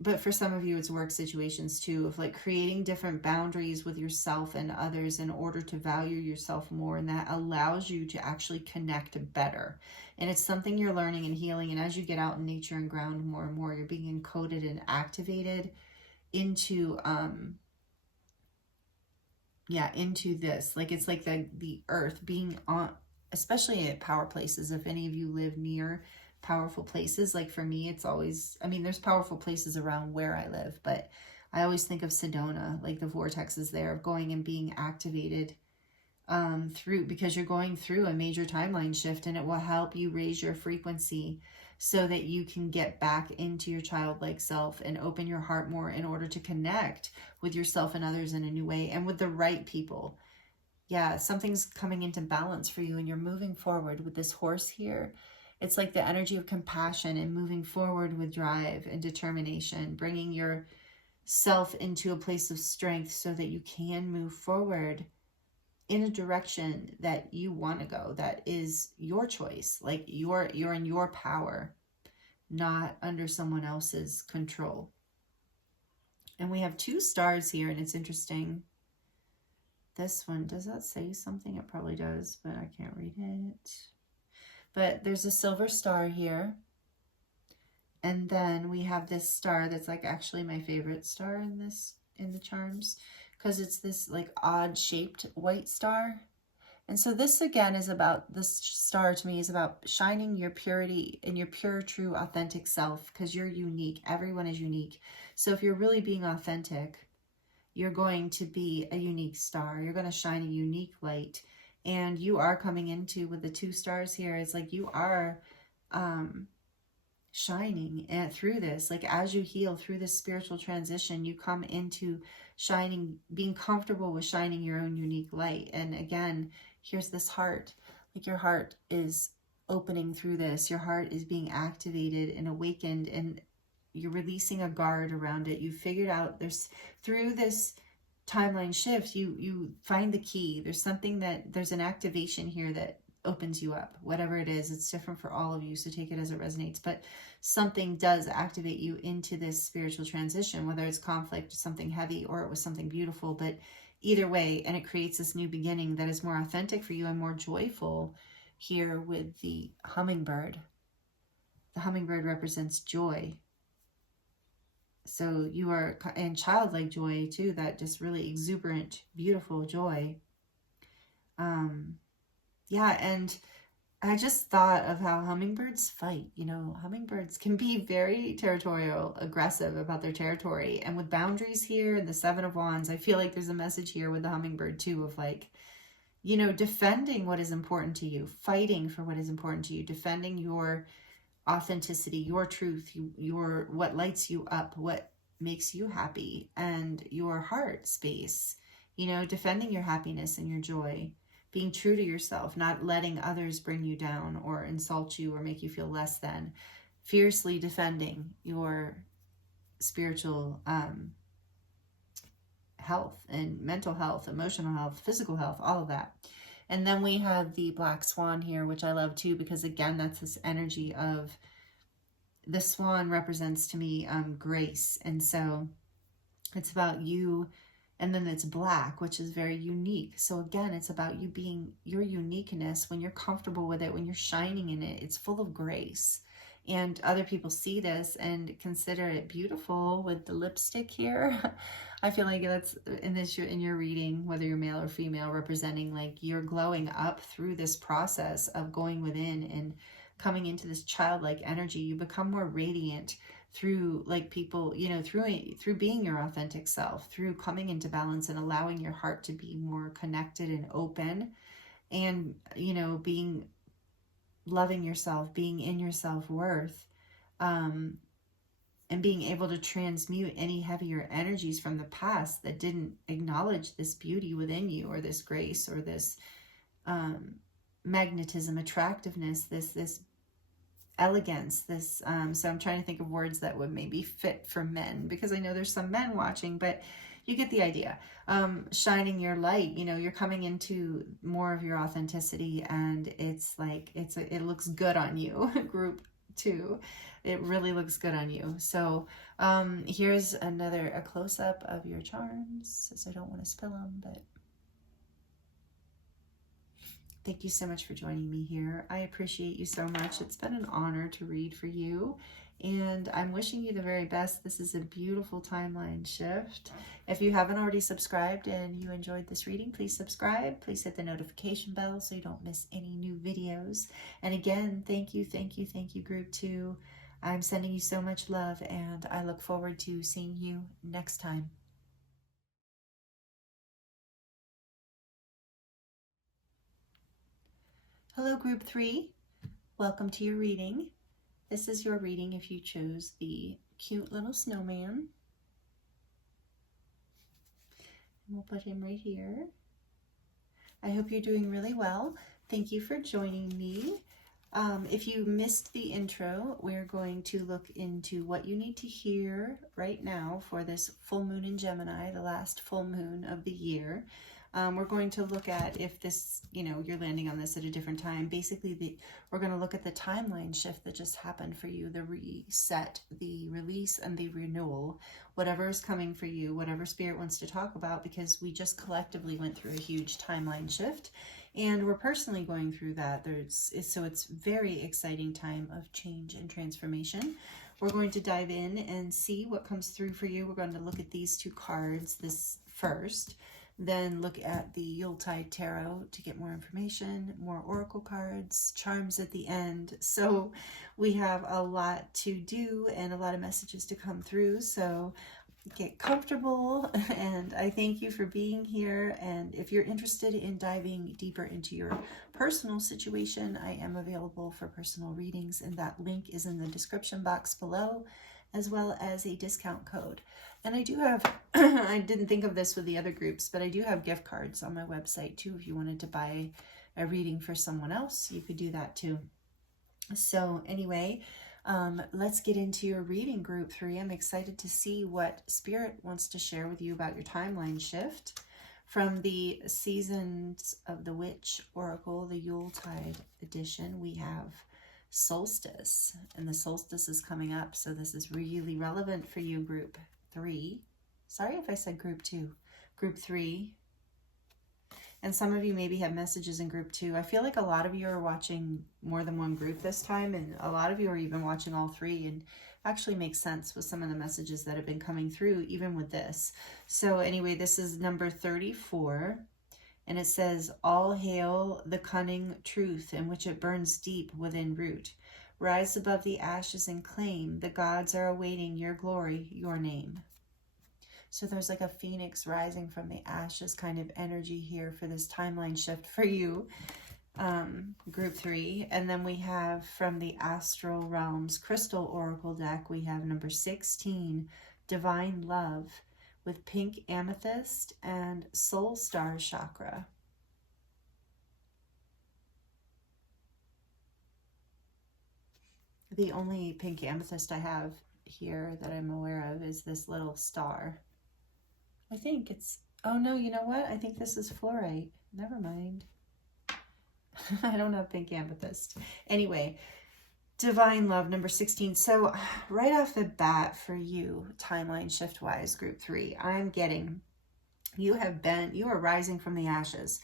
but for some of you, it's work situations too, of like creating different boundaries with yourself and others in order to value yourself more. And that allows you to actually connect better. And it's something you're learning and healing. And as you get out in nature and ground more and more, you're being encoded and activated into, into this. Like, it's like the earth being on, especially at power places. If any of you live near powerful places, like for me, it's always, I mean, there's powerful places around where I live, but I always think of Sedona, like the vortexes there of going and being activated through, because you're going through a major timeline shift, and it will help you raise your frequency so that you can get back into your childlike self and open your heart more in order to connect with yourself and others in a new way, and with the right people. Yeah, something's coming into balance for you, and you're moving forward with this horse here. It's like the energy of compassion and moving forward with drive and determination, bringing yourself into a place of strength so that you can move forward in a direction that you want to go, that is your choice. Like you're in your power, not under someone else's control. And we have 2 stars here, and it's interesting. This one, does that say something? It probably does, but I can't read it. But there's a silver star here. And then we have this star that's like actually my favorite star in the charms, because it's this like odd shaped white star. And so this again is about, this star to me is about shining your purity and your pure, true, authentic self, because you're unique. Everyone is unique. So if you're really being authentic, you're going to be a unique star. You're going to shine a unique light. And you are coming into, with the 2 stars here, it's like you are shining through this. Like as you heal through this spiritual transition, you come into shining, being comfortable with shining your own unique light. And again, here's this heart. Like your heart is opening through this. Your heart is being activated and awakened, and you're releasing a guard around it. You figured out there's, through this timeline shift, you find the key. There's something there's an activation here that opens you up, whatever it is. It's different for all of you, so take it as it resonates, but something does activate you into this spiritual transition, whether it's conflict, something heavy, or it was something beautiful, but either way, and it creates this new beginning that is more authentic for you and more joyful. Here with the hummingbird represents joy. So you are, and childlike joy too, that just really exuberant, beautiful joy. Yeah, and I just thought of how hummingbirds fight. You know, hummingbirds can be very territorial, aggressive about their territory. And with boundaries here and the 7 of Wands, I feel like there's a message here with the hummingbird too of like, you know, defending what is important to you, fighting for what is important to you, defending your authenticity, your truth, your what lights you up, what makes you happy, and your heart space, you know, defending your happiness and your joy, being true to yourself, not letting others bring you down or insult you or make you feel less than, fiercely defending your spiritual health and mental health, emotional health, physical health, all of that. And then we have the black swan here, which I love too, because again, that's this energy of the swan represents to me grace. And so it's about you. And then it's black, which is very unique. So again, it's about you being your uniqueness. When you're comfortable with it, when you're shining in it, it's full of grace. And other people see this and consider it beautiful with the lipstick here. I feel like that's in your reading, whether you're male or female, representing like you're glowing up through this process of going within and coming into this childlike energy. You become more radiant through like people, you know, through being your authentic self, through coming into balance and allowing your heart to be more connected and open, and, you know, loving yourself, being in your self-worth, and being able to transmute any heavier energies from the past that didn't acknowledge this beauty within you, or this grace, or this magnetism, attractiveness, this elegance, this so I'm trying to think of words that would maybe fit for men, because I know there's some men watching, but you get the idea. Shining your light, you know, you're coming into more of your authenticity, and it's like it looks good on you. Group 2, it really looks good on you. So here's a close-up of your charms, so I don't want to spill them, but thank you so much for joining me here. I appreciate you so much. It's been an honor to read for you, and I'm wishing you the very best. This is a beautiful timeline shift. If you haven't already subscribed and you enjoyed this reading, please subscribe. Please hit the notification bell so you don't miss any new videos. And again, thank you, Group 2. I'm sending you so much love, and I look forward to seeing you next time. Hello, Group 3. Welcome to your reading. This is your reading if you chose the cute little snowman. And we'll put him right here. I hope you're doing really well. Thank you for joining me. If you missed the intro, we're going to look into what you need to hear right now for this full moon in Gemini, the last full moon of the year. We're going to look at if this, you're landing on this at a different time. Basically, we're going to look at the timeline shift that just happened for you, the reset, the release, and the renewal. Whatever is coming for you, whatever Spirit wants to talk about, because we just collectively went through a huge timeline shift. And we're personally going through that. So it's very exciting time of change and transformation. We're going to dive in and see what comes through for you. We're going to look at these two cards this first, then look at the Yuletide Tarot to get more information, more oracle cards, charms at the end. So we have a lot to do and a lot of messages to come through. So get comfortable, and I thank you for being here. And if you're interested in diving deeper into your personal situation, I am available for personal readings, and that link is in the description box below, as well as a discount code. And I do have, I didn't think of this with the other groups, but I do have gift cards on my website too. If you wanted to buy a reading for someone else, you could do that too. So anyway, let's get into your reading, group 3. I'm excited to see what Spirit wants to share with you about your timeline shift. From the Seasons of the Witch Oracle, the Yuletide edition, we have solstice, and the solstice is coming up, so this is really relevant for you, group 3. Sorry if I said group 2. Group 3. And some of you maybe have messages in group 2. I feel like a lot of you are watching more than one group this time, and a lot of you are even watching all 3, and actually makes sense with some of the messages that have been coming through, even with this. So anyway, this is number 34, and it says, "All hail the cunning truth in which it burns deep within root. Rise above the ashes and claim the gods are awaiting your glory, your name." So there's like a phoenix rising from the ashes kind of energy here for this timeline shift for you, group 3. And then we have from the Astral Realms Crystal Oracle deck, we have number 16, Divine Love, with pink amethyst and soul star chakra. The only pink amethyst I have here that I'm aware of is this little star. I think it's, oh no, you know what? I think this is fluorite. Never mind. I don't have pink amethyst. Anyway, Divine Love, number 16. So right off the bat for you, timeline shift wise, group 3, I'm getting, you are rising from the ashes.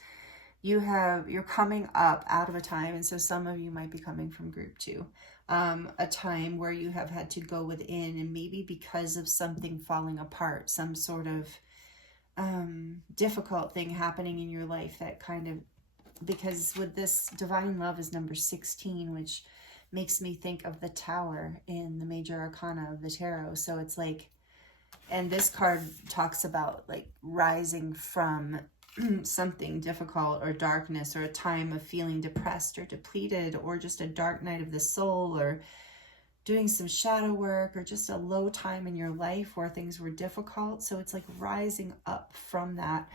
You're coming up out of a time, and so some of you might be coming from group 2. A time where you have had to go within, and maybe because of something falling apart, some sort of difficult thing happening in your life that kind of, because with this Divine Love is number 16, which makes me think of the Tower in the major arcana of the tarot. So it's like, and this card talks about like rising from something difficult or darkness, or a time of feeling depressed or depleted, or just a dark night of the soul, or doing some shadow work, or just a low time in your life where things were difficult. So it's like rising up from that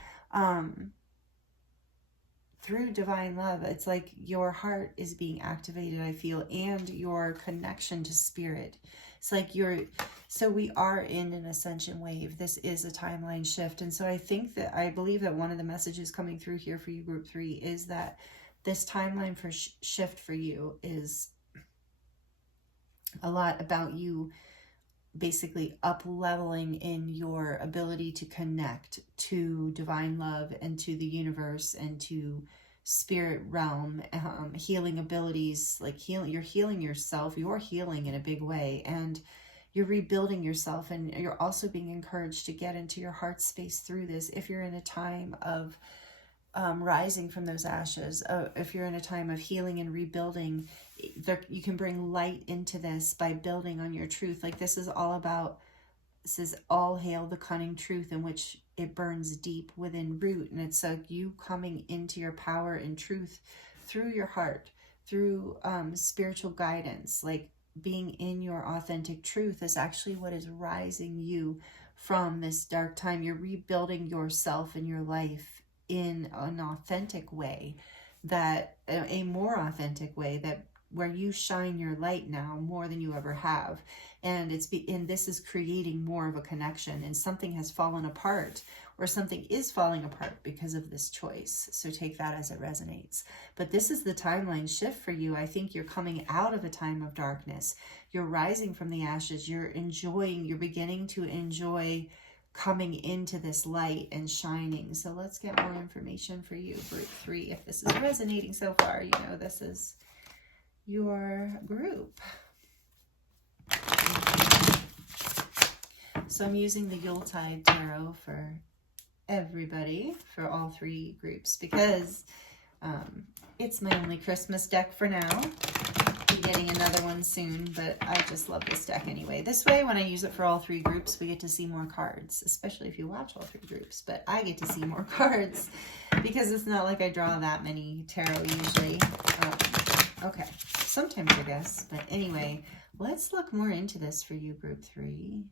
through Divine Love. It's like your heart is being activated, I feel, and your connection to Spirit. It's like so we are in an ascension wave. This is a timeline shift. And so I believe that one of the messages coming through here for you, group 3, is that this timeline for shift for you is a lot about you basically up-leveling in your ability to connect to Divine Love and to the universe and to spirit realm, healing abilities, like you're healing yourself, you're healing in a big way, and you're rebuilding yourself, and you're also being encouraged to get into your heart space through this. If you're in a time of rising from those ashes, if you're in a time of healing and rebuilding, you can bring light into this by building on your truth. Like this is all hail the cunning truth in which it burns deep within root. And it's like you coming into your power and truth through your heart, through spiritual guidance, like being in your authentic truth is actually what is rising you from this dark time. You're rebuilding yourself and your life in an authentic way, that a more authentic way that where you shine your light now more than you ever have. And this is creating more of a connection, and something has fallen apart, or something is falling apart because of this choice. So take that as it resonates. But this is the timeline shift for you. I think you're coming out of a time of darkness. You're rising from the ashes. You're beginning to enjoy coming into this light and shining. So let's get more information for you, group 3. If this is resonating so far, you know this is your group. So I'm using the Yuletide Tarot for everybody, for all 3 groups, because it's my only Christmas deck for now. I'll be getting another one soon, but I just love this deck anyway. This way, when I use it for all 3 groups, we get to see more cards, especially if you watch all 3 groups. But I get to see more cards because it's not like I draw that many tarot usually. Okay, sometimes I guess, but anyway, let's look more into this for you, group 3.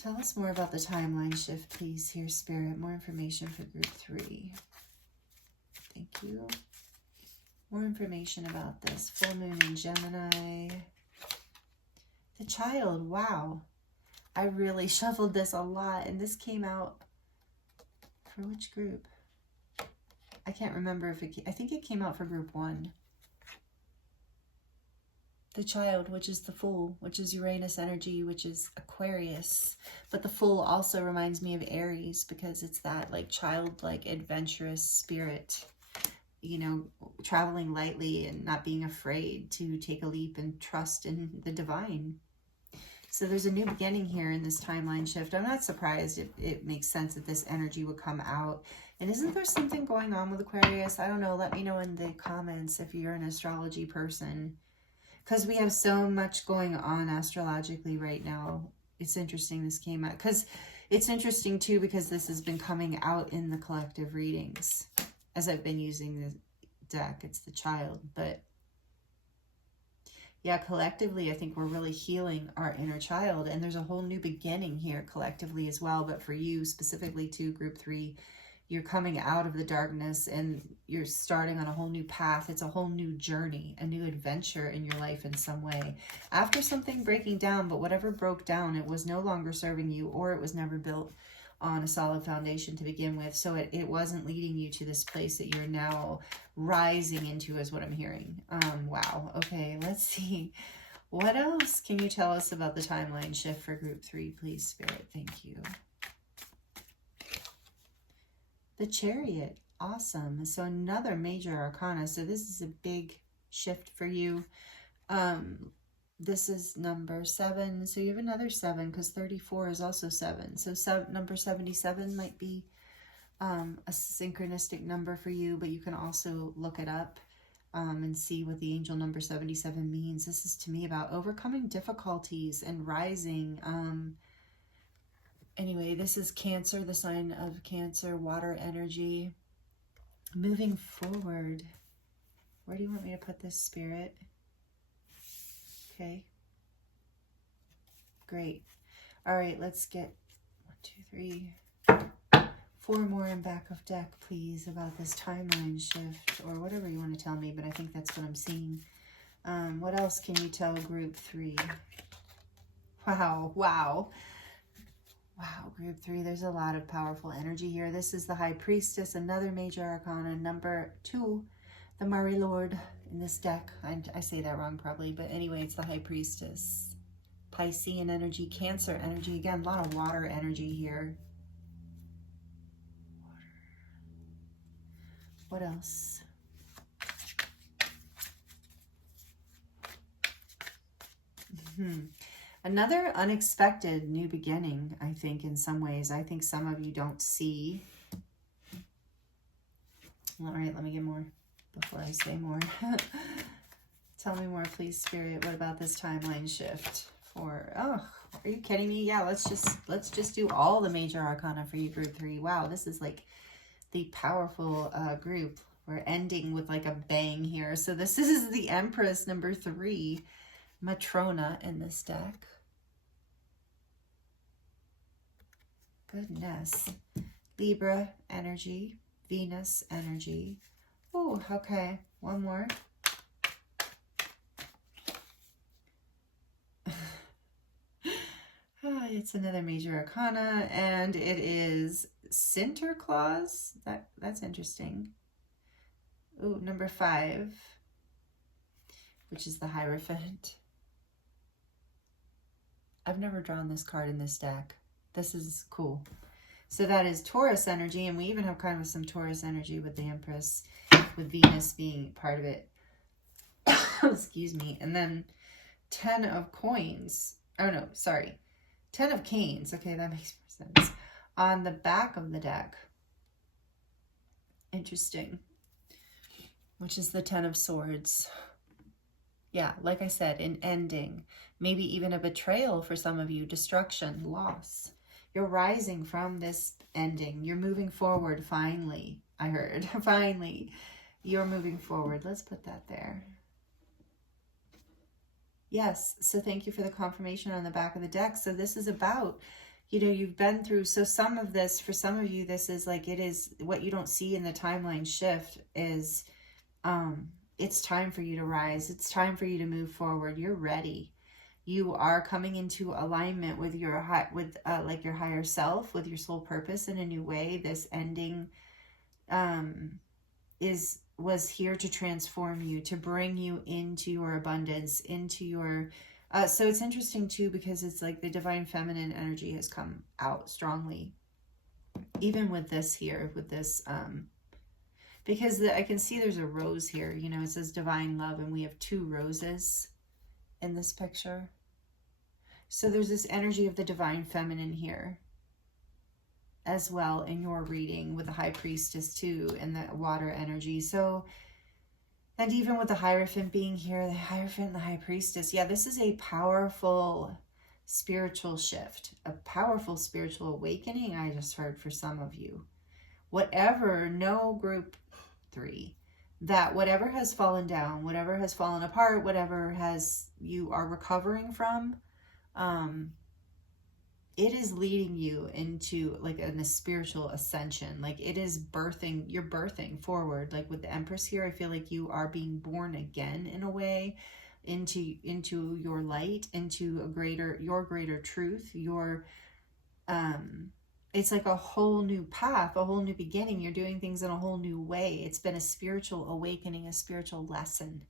Tell us more about the timeline shift, please, here, Spirit. More information for group 3. Thank you. More information about this. Full moon in Gemini. The child, wow. I really shuffled this a lot, and this came out for which group? I can't remember if I think it came out for group 1. The child, which is the Fool, which is Uranus energy, which is Aquarius. But the Fool also reminds me of Aries, because it's that like childlike, adventurous spirit, you know, traveling lightly and not being afraid to take a leap and trust in the divine. So there's a new beginning here in this timeline shift. I'm not surprised. It makes sense that this energy would come out. And isn't there something going on with Aquarius? I don't know. Let me know in the comments if you're an astrology person, because we have so much going on astrologically right now. It's interesting this came out, because it's interesting too, because this has been coming out in the collective readings as I've been using the deck. It's the child, but yeah, collectively, I think we're really healing our inner child, and there's a whole new beginning here collectively as well. But for you specifically too, group 3, you're coming out of the darkness and you're starting on a whole new path. It's a whole new journey, a new adventure in your life in some way. After something breaking down, but whatever broke down, it was no longer serving you, or it was never built on a solid foundation to begin with. So it wasn't leading you to this place that you're now rising into, is what I'm hearing. Wow. Okay, let's see. What else can you tell us about the timeline shift for group 3, please, Spirit? Thank you. The Chariot. Awesome. So another major arcana. So this is a big shift for you. This is number 7. So you have another 7, because 34 is also 7. So number 77 might be a synchronistic number for you, but you can also look it up and see what the angel number 77 means. This is to me about overcoming difficulties and rising. Anyway, this is Cancer, the sign of Cancer, water energy. Moving forward. Where do you want me to put this, Spirit? Okay. Great. All right, let's get 1, 2, 3, 4 more in back of deck, please, about this timeline shift, or whatever you want to tell me, but I think that's what I'm seeing. What else can you tell group 3? Wow, wow. Wow, group 3, there's a lot of powerful energy here. This is the High Priestess, another major arcana, number 2, the Murray Lord in this deck. I say that wrong probably, but anyway, it's the High Priestess. Piscean energy, Cancer energy. Again, a lot of water energy here. Water. What else? Another unexpected new beginning, I think, in some ways. I think some of you don't see. All right, let me get more before I say more. Tell me more, please, Spirit. What about this timeline shift? For, oh, are you kidding me? Yeah, let's just do all the major arcana for you, group 3. Wow, this is like the powerful group. We're ending with like a bang here. So this is the Empress, number 3, Matrona in this deck. Goodness. Libra energy, Venus energy, Oh, okay. One more. It's another major arcana, and it is Sinterklaas. That's interesting. Oh, number 5, which is the Hierophant. I've never drawn this card in this deck. This is cool. So that is Taurus energy, and we even have kind of some Taurus energy with the Empress, with Venus being part of it. Excuse me. And then 10 of coins. Oh, no, sorry. 10 of canes. Okay, that makes more sense. On the back of the deck. Interesting. Which is the 10 of swords. Yeah, like I said, an ending. Maybe even a betrayal for some of you. Destruction, loss. You're rising from this ending. You're moving forward, finally. I heard. Finally. You're moving forward. Let's put that there. Yes, so thank you for the confirmation on the back of the deck. So this is about, you know, you've been through, so some of this, for some of you, this is like, it is what you don't see in the timeline shift is, it's time for you to rise. It's time for you to move forward. You're ready. You are coming into alignment with your like your higher self, with your soul purpose in a new way. This ending was here to transform you, to bring you into your abundance, into your so it's interesting too, because it's like the divine feminine energy has come out strongly, even with this here, with this because I can see there's a rose here, you know, it says divine love, and we have 2 roses in this picture. So there's this energy of the divine feminine here as well in your reading, with the high priestess too, and the water energy. So, and even with the Hierophant being here, the Hierophant and the high priestess, yeah, this is a powerful spiritual shift, a powerful spiritual awakening. I just heard for some of you, whatever, no group 3, that whatever has fallen down, whatever has fallen apart, whatever has you are recovering from, it is leading you into like a spiritual ascension. Like it is birthing, you're birthing forward. Like with the Empress here, I feel like you are being born again in a way into your light, into your greater truth, your it's like a whole new path, a whole new beginning. You're doing things in a whole new way. It's been a spiritual awakening, a spiritual lesson.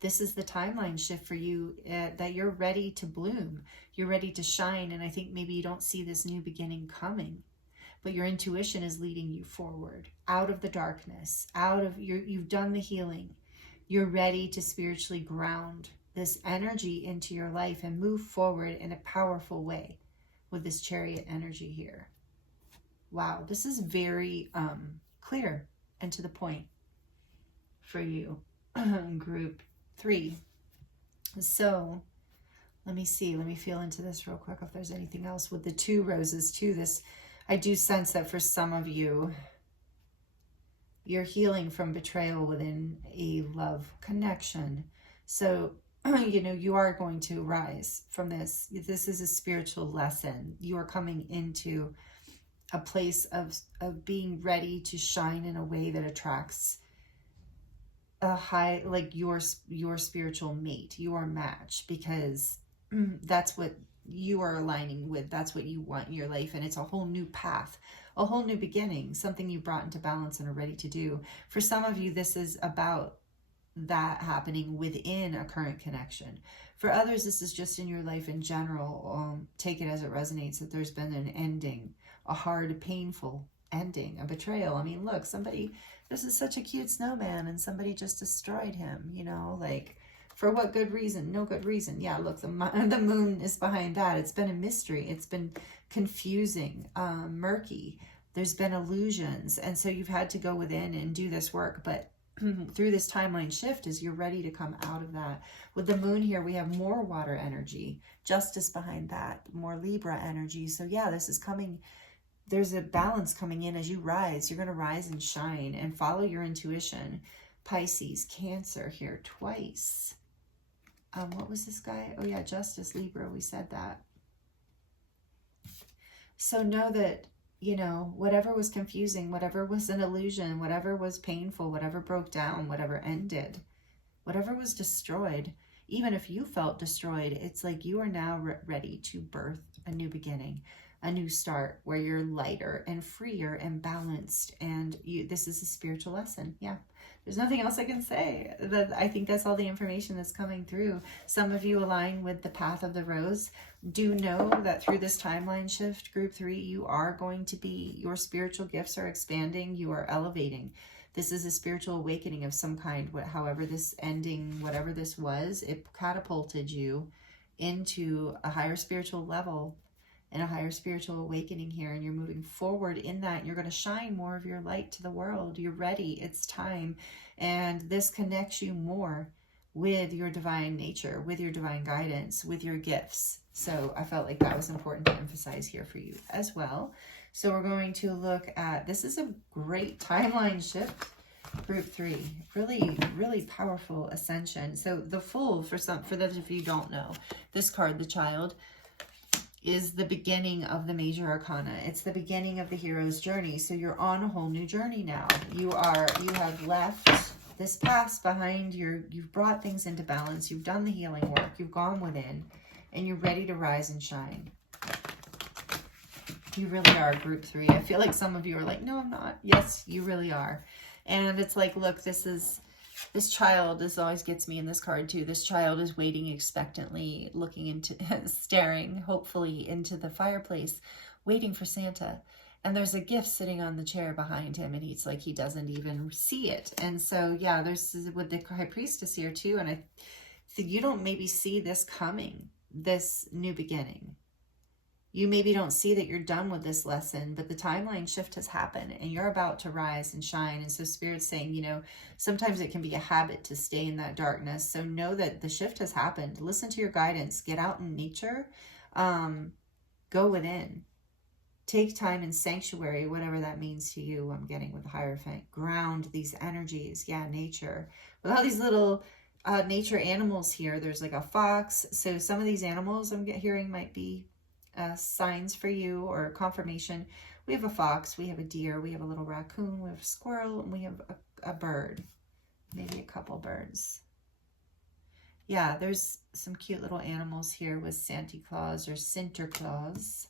This is the timeline shift for you, that you're ready to bloom. You're ready to shine. And I think maybe you don't see this new beginning coming, but your intuition is leading you forward, out of the darkness, you've done the healing. You're ready to spiritually ground this energy into your life and move forward in a powerful way with this Chariot energy here. Wow, this is very clear and to the point for you, group 3. So let me see, let me feel into this real quick if there's anything else with the 2 roses too. This, I do sense that for some of you, you're healing from betrayal within a love connection. So, you know, you are going to rise from this. This is a spiritual lesson. You are coming into a place of being ready to shine in a way that attracts a high, like your spiritual mate, your match, because that's what you are aligning with. That's what you want in your life. And it's a whole new path, a whole new beginning, something you brought into balance and are ready to do. For some of you, this is about that happening within a current connection. For others, this is just in your life in general. Take it as it resonates, that there's been an ending, a hard, painful ending, a betrayal. I mean, look, this is such a cute snowman, and somebody just destroyed him, you know, like, for what good reason? No good reason. Yeah, look, the moon is behind that. It's been a mystery. It's been confusing, murky. There's been illusions. And so you've had to go within and do this work. But through this timeline shift, as you're ready to come out of that. With the moon here, we have more water energy, justice behind that, more Libra energy. So yeah, this is coming. There's a balance coming in as you rise. You're going to rise and shine and follow your intuition. Pisces, Cancer here twice. What was this guy? Oh yeah, Justice, Libra. We said that. So know that you know, whatever was confusing, whatever was an illusion, whatever was painful, whatever broke down, whatever ended, whatever was destroyed, even if you felt destroyed, it's like you are now ready to birth a new beginning, a new start where you're lighter and freer and balanced. And this is a spiritual lesson. Yeah. There's nothing else I can say. I think that's all the information that's coming through. Some of you align with the path of the rose. Do know that through this timeline shift, group 3, you are going to be, your spiritual gifts are expanding. You are elevating. This is a spiritual awakening of some kind. However this ending, whatever this was, it catapulted you into a higher spiritual level and a higher spiritual awakening here. And you're moving forward in that. You're going to shine more of your light to the world. You're ready. It's time. And this connects you more with your divine nature, with your divine guidance, with your gifts. So I felt like that was important to emphasize here for you as well. So we're going to look at, this is a great timeline shift, group 3, really, really powerful ascension. So the Fool, for those of you who don't know, this card, the Child, is the beginning of the major arcana. It's the beginning of the hero's journey. So you're on a whole new journey now. You have left this past behind. You've brought things into balance. You've done the healing work. You've gone within, and you're ready to rise and shine. You really are, group 3. I feel like some of you are like, no, I'm not. Yes, you really are. And it's like, look, this child, this always gets me in this card too. This child is waiting expectantly, looking into, staring hopefully into the fireplace, waiting for Santa. And there's a gift sitting on the chair behind him, and he's like, he doesn't even see it. And so, yeah, there's with the High Priestess here too. And I think you don't maybe see this coming, this new beginning. You maybe don't see that you're done with this lesson, but the timeline shift has happened and you're about to rise and shine. And so Spirit's saying, you know, sometimes it can be a habit to stay in that darkness. So know that the shift has happened. Listen to your guidance. Get out in nature. Go within. Take time in sanctuary, whatever that means to you. I'm getting with the Hierophant. Ground these energies. Yeah, nature. With all these little nature animals here, there's like a fox. So some of these animals I'm hearing might be signs for you or confirmation. We have a fox, we have a deer, we have a little raccoon, we have a squirrel, and we have a bird, maybe a couple birds. Yeah, there's some cute little animals here with Santa Claus or Sinterklaas.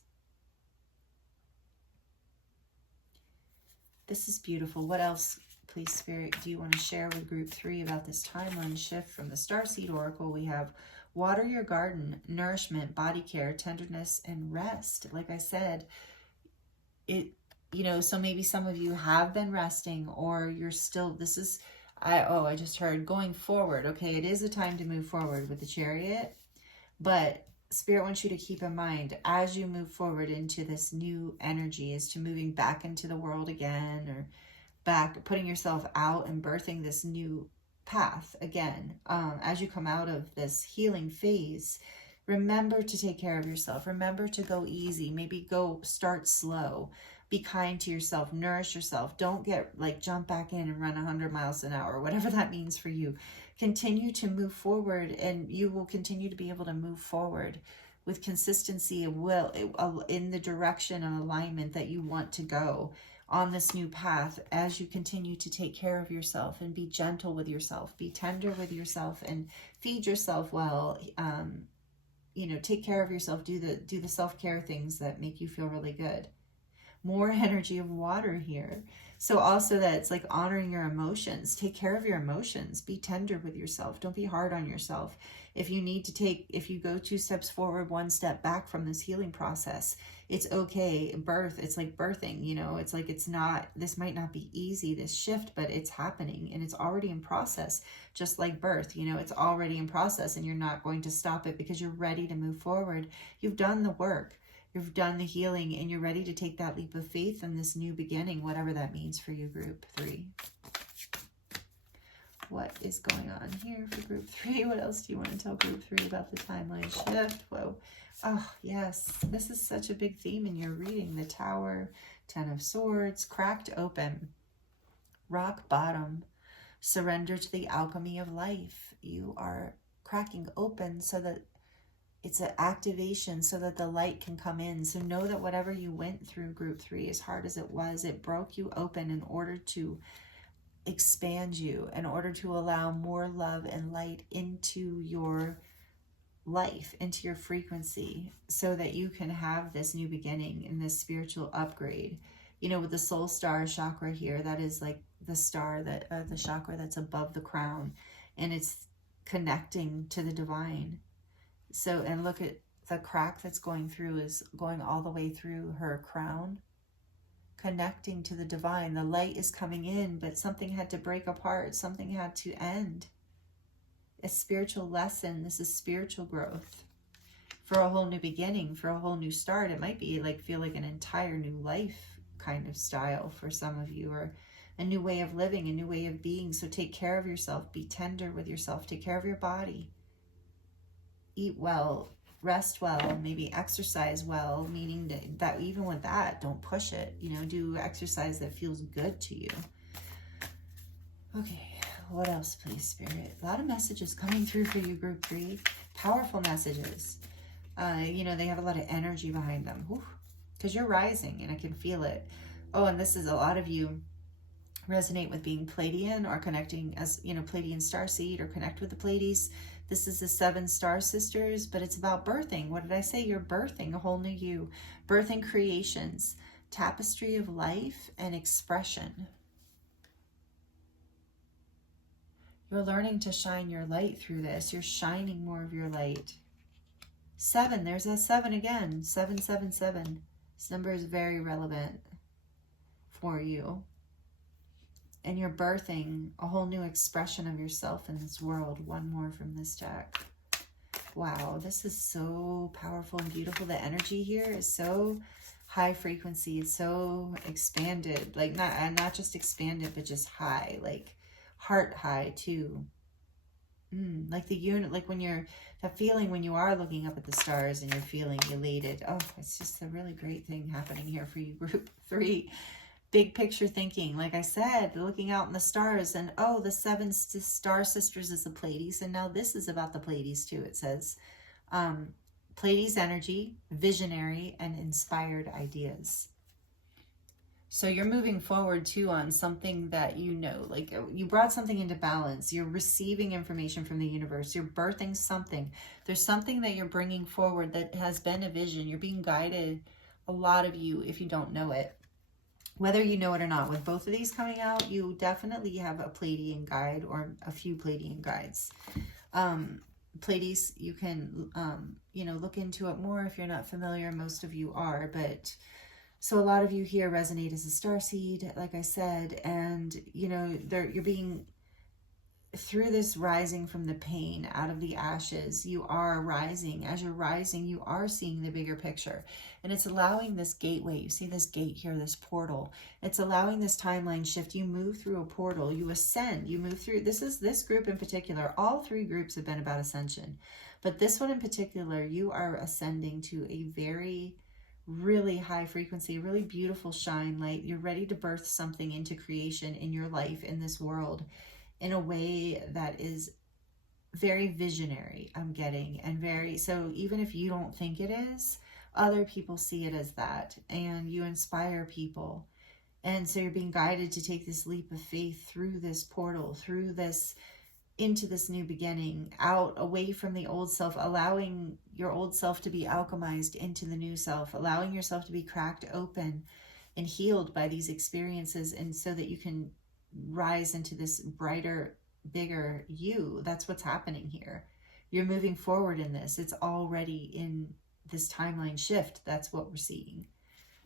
This is beautiful. What else, please, Spirit, do you want to share with group 3 about this timeline shift from the Starseed Oracle? We have water your garden, nourishment, body care, tenderness, and rest. Like I said, you know, so maybe some of you have been resting, or you're still, I just heard going forward. Okay, it is a time to move forward with the Chariot, but Spirit wants you to keep in mind as you move forward into this new energy, as to moving back into the world again, or back, putting yourself out and birthing this new path again. As you come out of this healing phase, remember to take care of yourself. Remember to go easy. Maybe start slow. Be kind to yourself. Nourish yourself. Don't get like jump back in and run 100 miles an hour, whatever that means for you. Continue to move forward, and you will continue to be able to move forward with consistency and will in the direction and alignment that you want to go on this new path, as you continue to take care of yourself and be gentle with yourself, be tender with yourself, and feed yourself well. You know, take care of yourself, do the self-care things that make you feel really good. More energy of water here. So also that it's like honoring your emotions. Take care of your emotions. Be tender with yourself. Don't be hard on yourself. If you go 2 steps forward, 1 step back from this healing process, it's okay. It's like birthing, you know, it's like, this might not be easy, this shift, but it's happening and it's already in process. Just like birth, you know, it's already in process, and you're not going to stop it because you're ready to move forward. You've done the work. You've done the healing, and you're ready to take that leap of faith in this new beginning, whatever that means for you, group 3. What is going on here for group 3? What else do you want to tell group 3 about the timeline shift? Whoa. Oh, yes. This is such a big theme in your reading. The Tower, 10 of Swords, cracked open, rock bottom, surrender to the alchemy of life. You are cracking open so that it's an activation so that the light can come in. So know that whatever you went through, group 3, as hard as it was, it broke you open in order to expand you, in order to allow more love and light into your life, into your frequency, so that you can have this new beginning and this spiritual upgrade. You know, with the soul star chakra here, that is like the star that the chakra that's above the crown, and it's connecting to the divine. So, and look at the crack that's going through, is going all the way through her crown, connecting to the divine. The light is coming in, but something had to break apart. Something had to end. A spiritual lesson. This is spiritual growth for a whole new beginning, for a whole new start. It might be like, feel like an entire new life kind of style for some of you, or a new way of living, a new way of being. So take care of yourself. Be tender with yourself. Take care of your body. Eat well, rest well, maybe exercise well, meaning that even with that, don't push it. You know, do exercise that feels good to you. Okay, what else, please, Spirit? A lot of messages coming through for you, group 3. Powerful messages. You know, they have a lot of energy behind them. Because you're rising, and I can feel it. Oh, and this is a lot of you resonate with being Pleiadian, or connecting as, you know, Pleiadian starseed, or connect with the Pleiades. This is the 7 star sisters, but it's about birthing. What did I say? You're birthing a whole new you. Birthing creations, tapestry of life and expression. You're learning to shine your light through this. You're shining more of your light. 7, there's that 7 again. 777. This number is very relevant for you. And you're birthing a whole new expression of yourself in this world. One more from this deck. Wow, this is so powerful and beautiful. The energy here is so high frequency. It's so expanded. Like not just expanded, but just high. Like heart high too. Like the unit, like when you're, that feeling when you are looking up at the stars and you're feeling elated. Oh, it's just a really great thing happening here for you, group 3. Big picture thinking, like I said, looking out in the stars, and oh, the 7 star sisters is the Pleiades, and now this is about the Pleiades too. It says Pleiades energy, visionary, and inspired ideas. So you're moving forward too on something that you know, like you brought something into balance. You're receiving information from the universe. You're birthing something. There's something that you're bringing forward that has been a vision. You're being guided, a lot of you, if you don't know it. Whether you know it or not, with both of these coming out, you definitely have a Pleiadian guide or a few Pleiadian guides. Pleiades, you can, you know, look into it more if you're not familiar. Most of you are, but so a lot of you here resonate as a starseed, like I said, and, you know, you're being, through this rising from the pain, out of the ashes, you are rising. As you're rising, you are seeing the bigger picture. And it's allowing this gateway. You see this gate here, this portal. It's allowing this timeline shift. You move through a portal. You ascend. You move through. This group in particular. All 3 groups have been about ascension. But this one in particular, you are ascending to a very, really high frequency, really beautiful shine light. You're ready to birth something into creation in your life, in this world, in a way that is very visionary, I'm getting, and very, so even if you don't think it is, other people see it as that, and you inspire people. And so you're being guided to take this leap of faith through this portal, through this, into this new beginning, out, away from the old self, allowing your old self to be alchemized into the new self, allowing yourself to be cracked open and healed by these experiences, and so that you can rise into this brighter, bigger you. That's what's happening here. You're moving forward in this. It's already in this timeline shift. That's what we're seeing.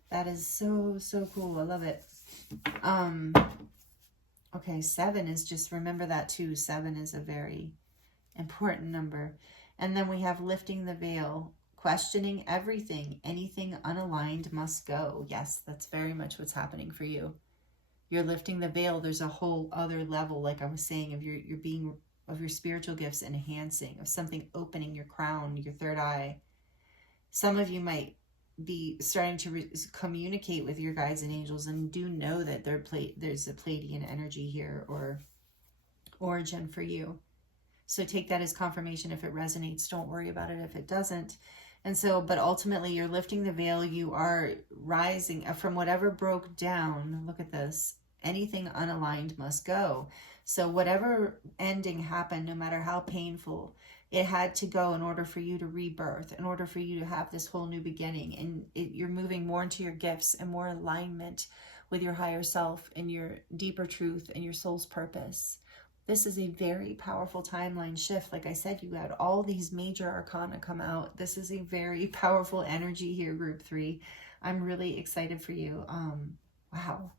That is so, so cool. I love it. Okay, 7 is just, remember that too. 7 is a very important number. And then we have lifting the veil, questioning everything. Anything unaligned must go. Yes, that's very much what's happening for you. You're lifting the veil. There's a whole other level, like I was saying, of your being, of your spiritual gifts enhancing, of something opening your crown, your third eye. Some of you might be starting to communicate with your guides and angels, and do know that there's a Pleiadian energy here, or origin for you. So take that as confirmation if it resonates. Don't worry about it if it doesn't. And so, but ultimately you're lifting the veil. You are rising from whatever broke down. Look at this. Anything unaligned must go. So whatever ending happened, no matter how painful, it had to go in order for you to rebirth, in order for you to have this whole new beginning. And you're moving more into your gifts and more alignment with your higher self and your deeper truth and your soul's purpose. This is a very powerful timeline shift. Like I said, you had all these major arcana come out. This is a very powerful energy here, group 3. I'm really excited for you. Wow.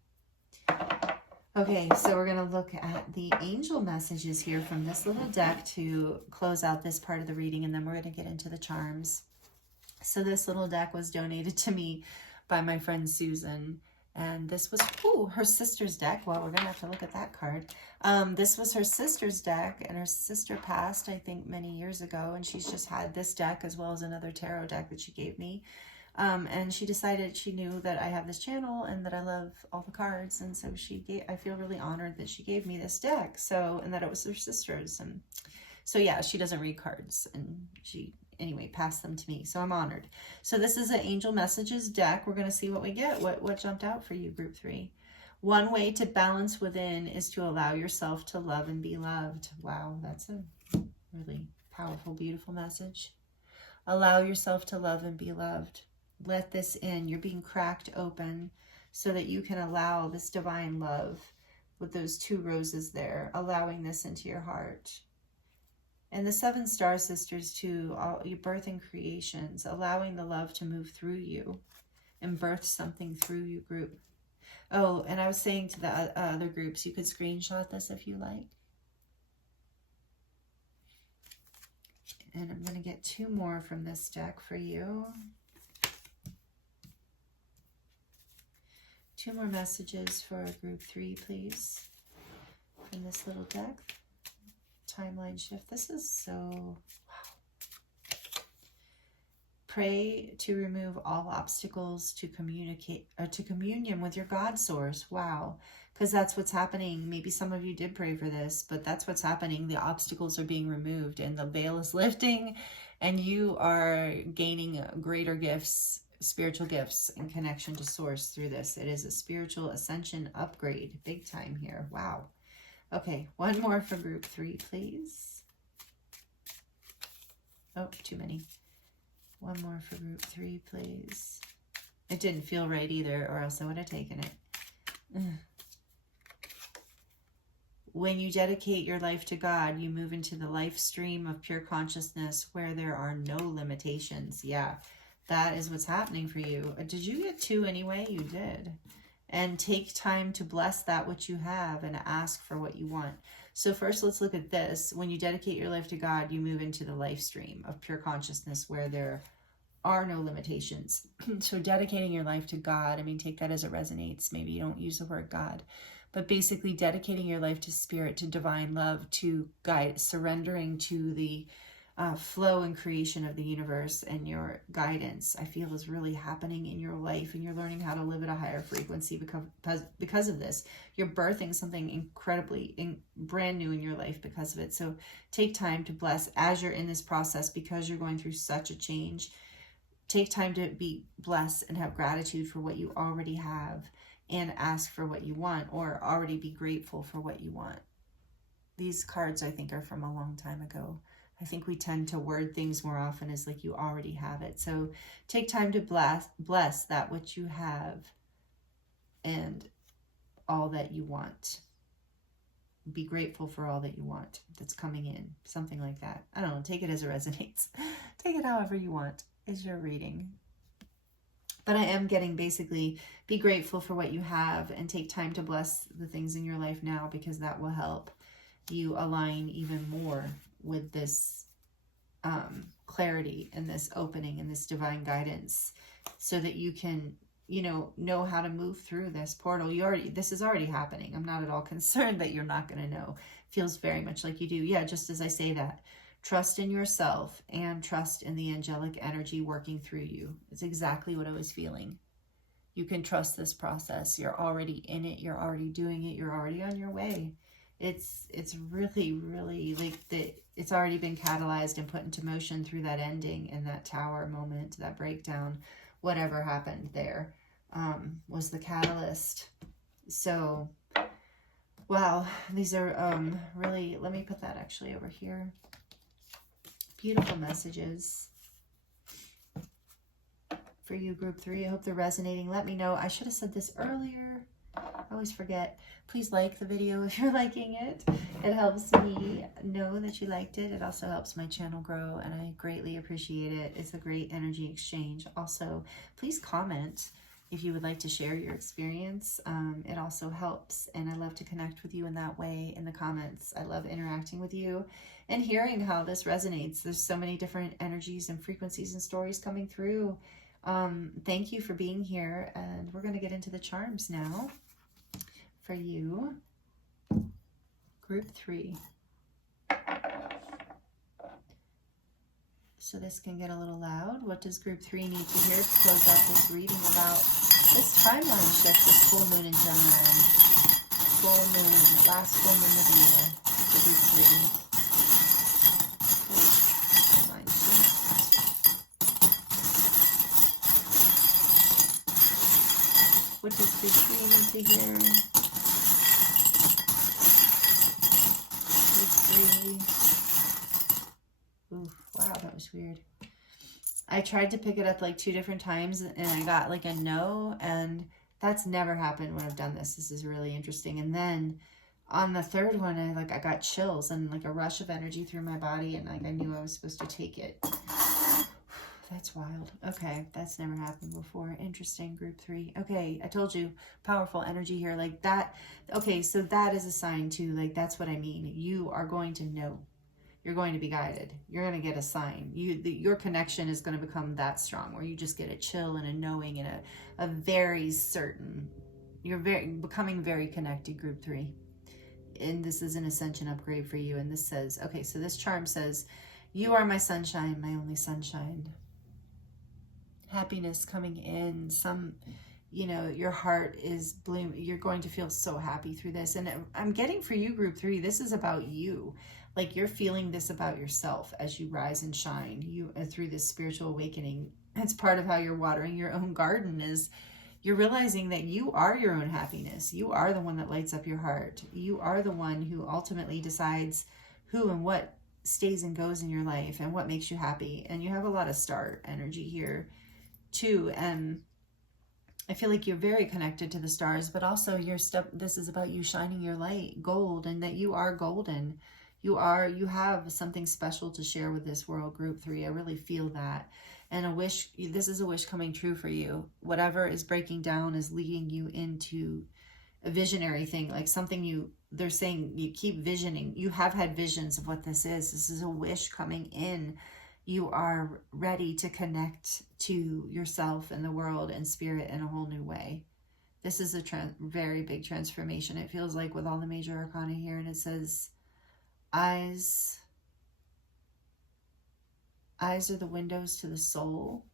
Okay, so we're going to look at the angel messages here from this little deck to close out this part of the reading, and then we're going to get into the charms. So this little deck was donated to me by my friend Susan, and this was her sister's deck. Well, we're going to have to look at that card. This was her sister's deck, and her sister passed, I think, many years ago, and she's just had this deck as well as another tarot deck that she gave me. And she decided, she knew that I have this channel and that I love all the cards. And so I feel really honored that she gave me this deck. So, and that it was her sister's. And so, yeah, she doesn't read cards, and she, anyway, passed them to me. So I'm honored. So this is an Angel Messages deck. We're going to see what we get. What jumped out for you, group 3. One way to balance within is to allow yourself to love and be loved. Wow, that's a really powerful, beautiful message. Allow yourself to love and be loved. Let this in. You're being cracked open so that you can allow this divine love with those 2 roses there, allowing this into your heart. And the 7 star sisters too, all your birthing creations, allowing the love to move through you and birth something through you, group. Oh, and I was saying to the other groups, you could screenshot this if you like. And I'm going to get 2 more from this deck for you. 2 more messages for group 3, please, from this little deck. Timeline shift. This is so, wow. Pray to remove all obstacles to communicate or to communion with your God source. Wow. Because that's what's happening. Maybe some of you did pray for this, but that's what's happening. The obstacles are being removed and the veil is lifting, and you are gaining greater gifts, spiritual gifts and connection to source through this. It is a spiritual ascension upgrade, big time here. Wow. Okay, 1 more for group 3, please. Oh, too many. 1 more for group 3, please. It didn't feel right either, or else I would have taken it. When you dedicate your life to God, you move into the life stream of pure consciousness where there are no limitations. Yeah. That is what's happening for you. Did you get 2 anyway? You did. And take time to bless that which you have and ask for what you want. So first, let's look at this. When you dedicate your life to God, you move into the life stream of pure consciousness where there are no limitations. So dedicating your life to God, I mean, take that as it resonates. Maybe you don't use the word God, but basically dedicating your life to spirit, to divine love, to guide, surrendering to the flow and creation of the universe, and your guidance, I feel, is really happening in your life, and you're learning how to live at a higher frequency because of this. You're birthing something incredibly brand new in your life because of it. So take time to bless as you're in this process, because you're going through such a change. Take time to be blessed and have gratitude for what you already have, and ask for what you want, or already be grateful for what you want. These cards, I think, are from a long time ago. I think we tend to word things more often as like you already have it. So take time to bless that which you have and all that you want. Be grateful for all that you want that's coming in. Something like that. I don't know. Take it as it resonates. Take it however you want is your reading. But I am getting basically be grateful for what you have and take time to bless the things in your life now, because that will help you align even more with this clarity and this opening and this divine guidance, so that you can, know how to move through this portal. This is already happening. I'm not at all concerned that you're not going to know. Feels very much like you do. Yeah, just as I say that, trust in yourself and trust in the angelic energy working through you. It's exactly what I was feeling. You can trust this process. You're already in it. You're already doing it. You're already on your way. It's really, really like it's already been catalyzed and put into motion through that ending and that tower moment, that breakdown. Whatever happened there was the catalyst. So, wow, these are really, let me put that actually over here. Beautiful messages for you, group 3. I hope they're resonating. Let me know. I should have said this earlier. I always forget. Please like the video if you're liking it. It helps me know that you liked it. It also helps my channel grow, and I greatly appreciate it. It's a great energy exchange. Also, please comment if you would like to share your experience. It also helps, and I love to connect with you in that way in the comments. I love interacting with you and hearing how this resonates. There's so many different energies and frequencies and stories coming through. Thank you for being here, and we're going to get into the charms now for you, group 3. So this can get a little loud. What does group 3 need to hear to close out this reading about this timeline shift, this full moon in Gemini? Full moon, last full moon of the year for group 3. What does group 3 need to hear? Group 3. Ooh, wow, that was weird. I tried to pick it up like 2 different times and I got like a no, and that's never happened when I've done this. This is really interesting. And then on the 3rd one, I got chills and like a rush of energy through my body, and like I knew I was supposed to take it. That's wild. Okay, that's never happened before. Interesting, group 3. Okay, I told you, powerful energy here like that. Okay, so that is a sign too. Like, that's what I mean. You are going to know. You're going to be guided. You're going to get a sign. Your connection is going to become that strong, where you just get a chill and a knowing and a very certain. You're becoming very connected, group 3. And this is an ascension upgrade for you. And this says, okay, so this charm says, you are my sunshine, my only sunshine. Happiness coming in, your heart is bloom. You're going to feel so happy through this. And I'm getting for you, group 3, this is about you. Like, you're feeling this about yourself as you rise and shine through this spiritual awakening. It's part of how you're watering your own garden, is you're realizing that you are your own happiness. You are the one that lights up your heart. You are the one who ultimately decides who and what stays and goes in your life and what makes you happy. And you have a lot of star energy here too, and I feel like you're very connected to the stars, but also this is about you shining your light gold, and that you are golden. You have something special to share with this world, group 3. I really feel that. And this is a wish coming true for you. Whatever is breaking down is leading you into a visionary thing, like something they're saying you keep visioning. You have had visions of what this is. This is a wish coming in. You are ready to connect to yourself and the world and spirit in a whole new way. This is a very big transformation. It feels like, with all the major arcana here, and it says, eyes are the windows to the soul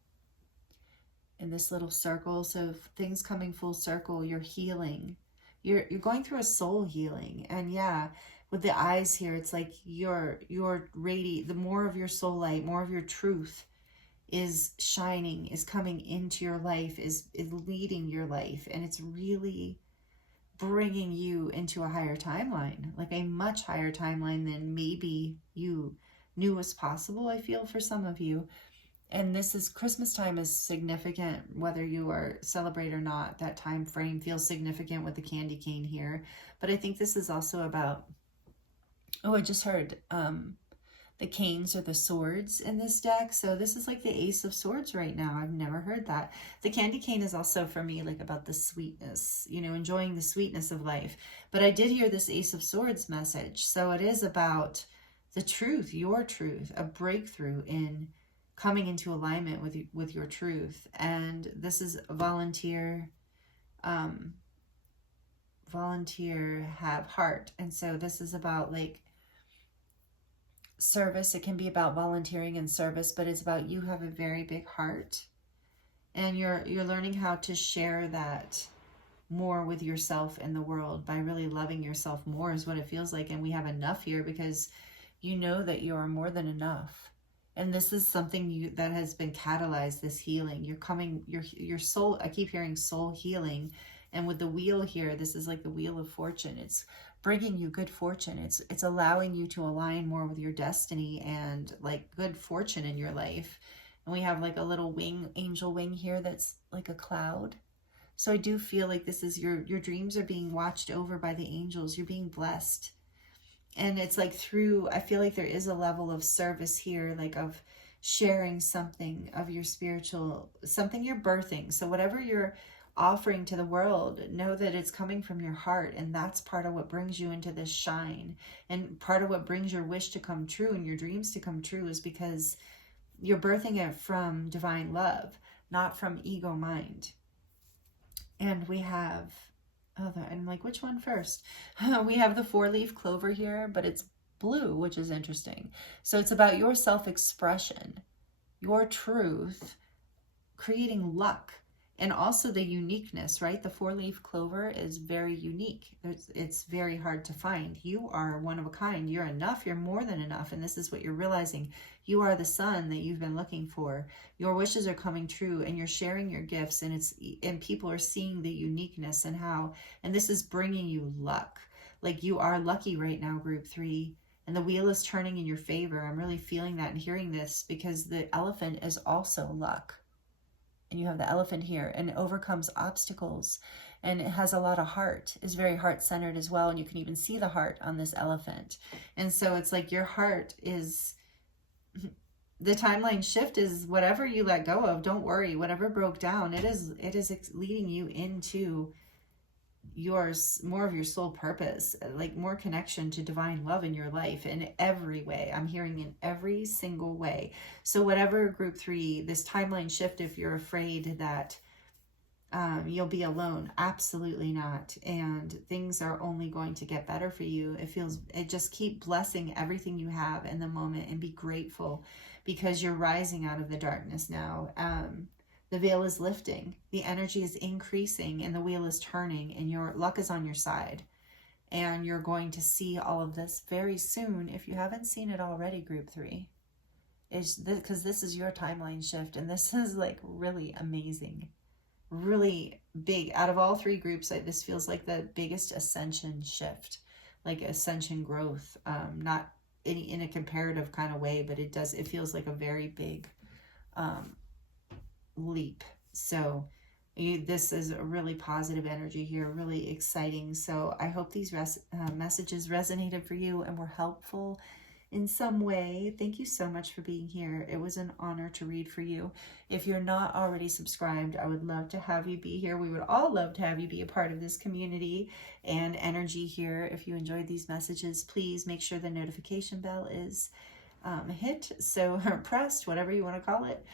in this little circle. So things coming full circle, you're healing. You're going through a soul healing. And yeah, with the eyes here, it's like your the more of your soul light, more of your truth is shining, is coming into your life, is leading your life. And it's really bringing you into a higher timeline, like a much higher timeline than maybe you knew was possible, I feel, for some of you. And Christmas time is significant, whether you are celebrate or not. That time frame feels significant with the candy cane here. But I think this is also about, I just heard the canes or the swords in this deck. So this is like the Ace of Swords right now. I've never heard that. The candy cane is also for me like about the sweetness, enjoying the sweetness of life. But I did hear this Ace of Swords message. So it is about the truth, your truth, a breakthrough in coming into alignment with your truth. And this is volunteer, have heart. And so this is about like service. It can be about volunteering and service, but it's about you have a very big heart, and you're learning how to share that more with yourself and the world, by really loving yourself more is what it feels like. And we have enough here because you know that you are more than enough. And this is something that has been catalyzed, this healing. You're coming, your soul, I keep hearing soul healing. And with the wheel here, this is like the wheel of fortune. It's bringing you good fortune. It's allowing you to align more with your destiny and like good fortune in your life. And we have like a little wing, angel wing here that's like a cloud. So I do feel like this is your dreams are being watched over by the angels. You're being blessed. And it's like through, I feel like there is a level of service here, like of sharing something of your spiritual, something you're birthing. So whatever you're offering to the world, know that it's coming from your heart. And that's part of what brings you into this shine. And part of what brings your wish to come true and your dreams to come true is because you're birthing it from divine love, not from ego mind. And we have, I'm like, which one first? We have the 4-leaf clover here, but it's blue, which is interesting. So it's about your self-expression, your truth, creating luck, and also the uniqueness, right? The 4-leaf clover is very unique. It's very hard to find. You are one of a kind. You're enough. You're more than enough. And this is what you're realizing. You are the sun that you've been looking for. Your wishes are coming true, and you're sharing your gifts, and people are seeing the uniqueness and this is bringing you luck. Like you are lucky right now, group 3, and the wheel is turning in your favor. I'm really feeling that and hearing this because the elephant is also luck. And you have the elephant here, and it overcomes obstacles, and it has a lot of heart, is very heart-centered as well. And you can even see the heart on this elephant. And so it's like your heart is, the timeline shift is whatever you let go of, don't worry, whatever broke down, it is leading you into more of your soul purpose, like more connection to divine love in your life in every way. I'm hearing in every single way. So whatever group 3, this timeline shift, if you're afraid that you'll be alone, absolutely not. And things are only going to get better for you. Just keep blessing everything you have in the moment and be grateful because you're rising out of the darkness now. The veil is lifting, the energy is increasing, and the wheel is turning, and your luck is on your side. And you're going to see all of this very soon. If you haven't seen it already, group 3, because this is your timeline shift, and this is like really amazing, really big. Out of all 3 groups, this feels like the biggest ascension shift, like ascension growth, not in a comparative kind of way, but it feels like a very big leap. So this is a really positive energy here, really exciting. So I hope these messages resonated for you and were helpful in some way. Thank you so much for being here. It was an honor to read for you. If you're not already subscribed, I would love to have you be here. We would all love to have you be a part of this community and energy here. If you enjoyed these messages, please make sure the notification bell is hit, or pressed, whatever you want to call it,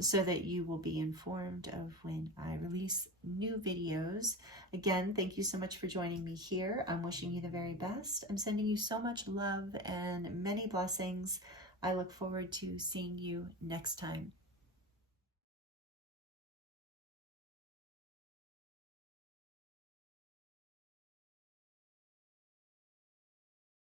so that you will be informed of when I release new videos. Again, thank you so much for joining me here. I'm wishing you the very best. I'm sending you so much love and many blessings. I look forward to seeing you next time.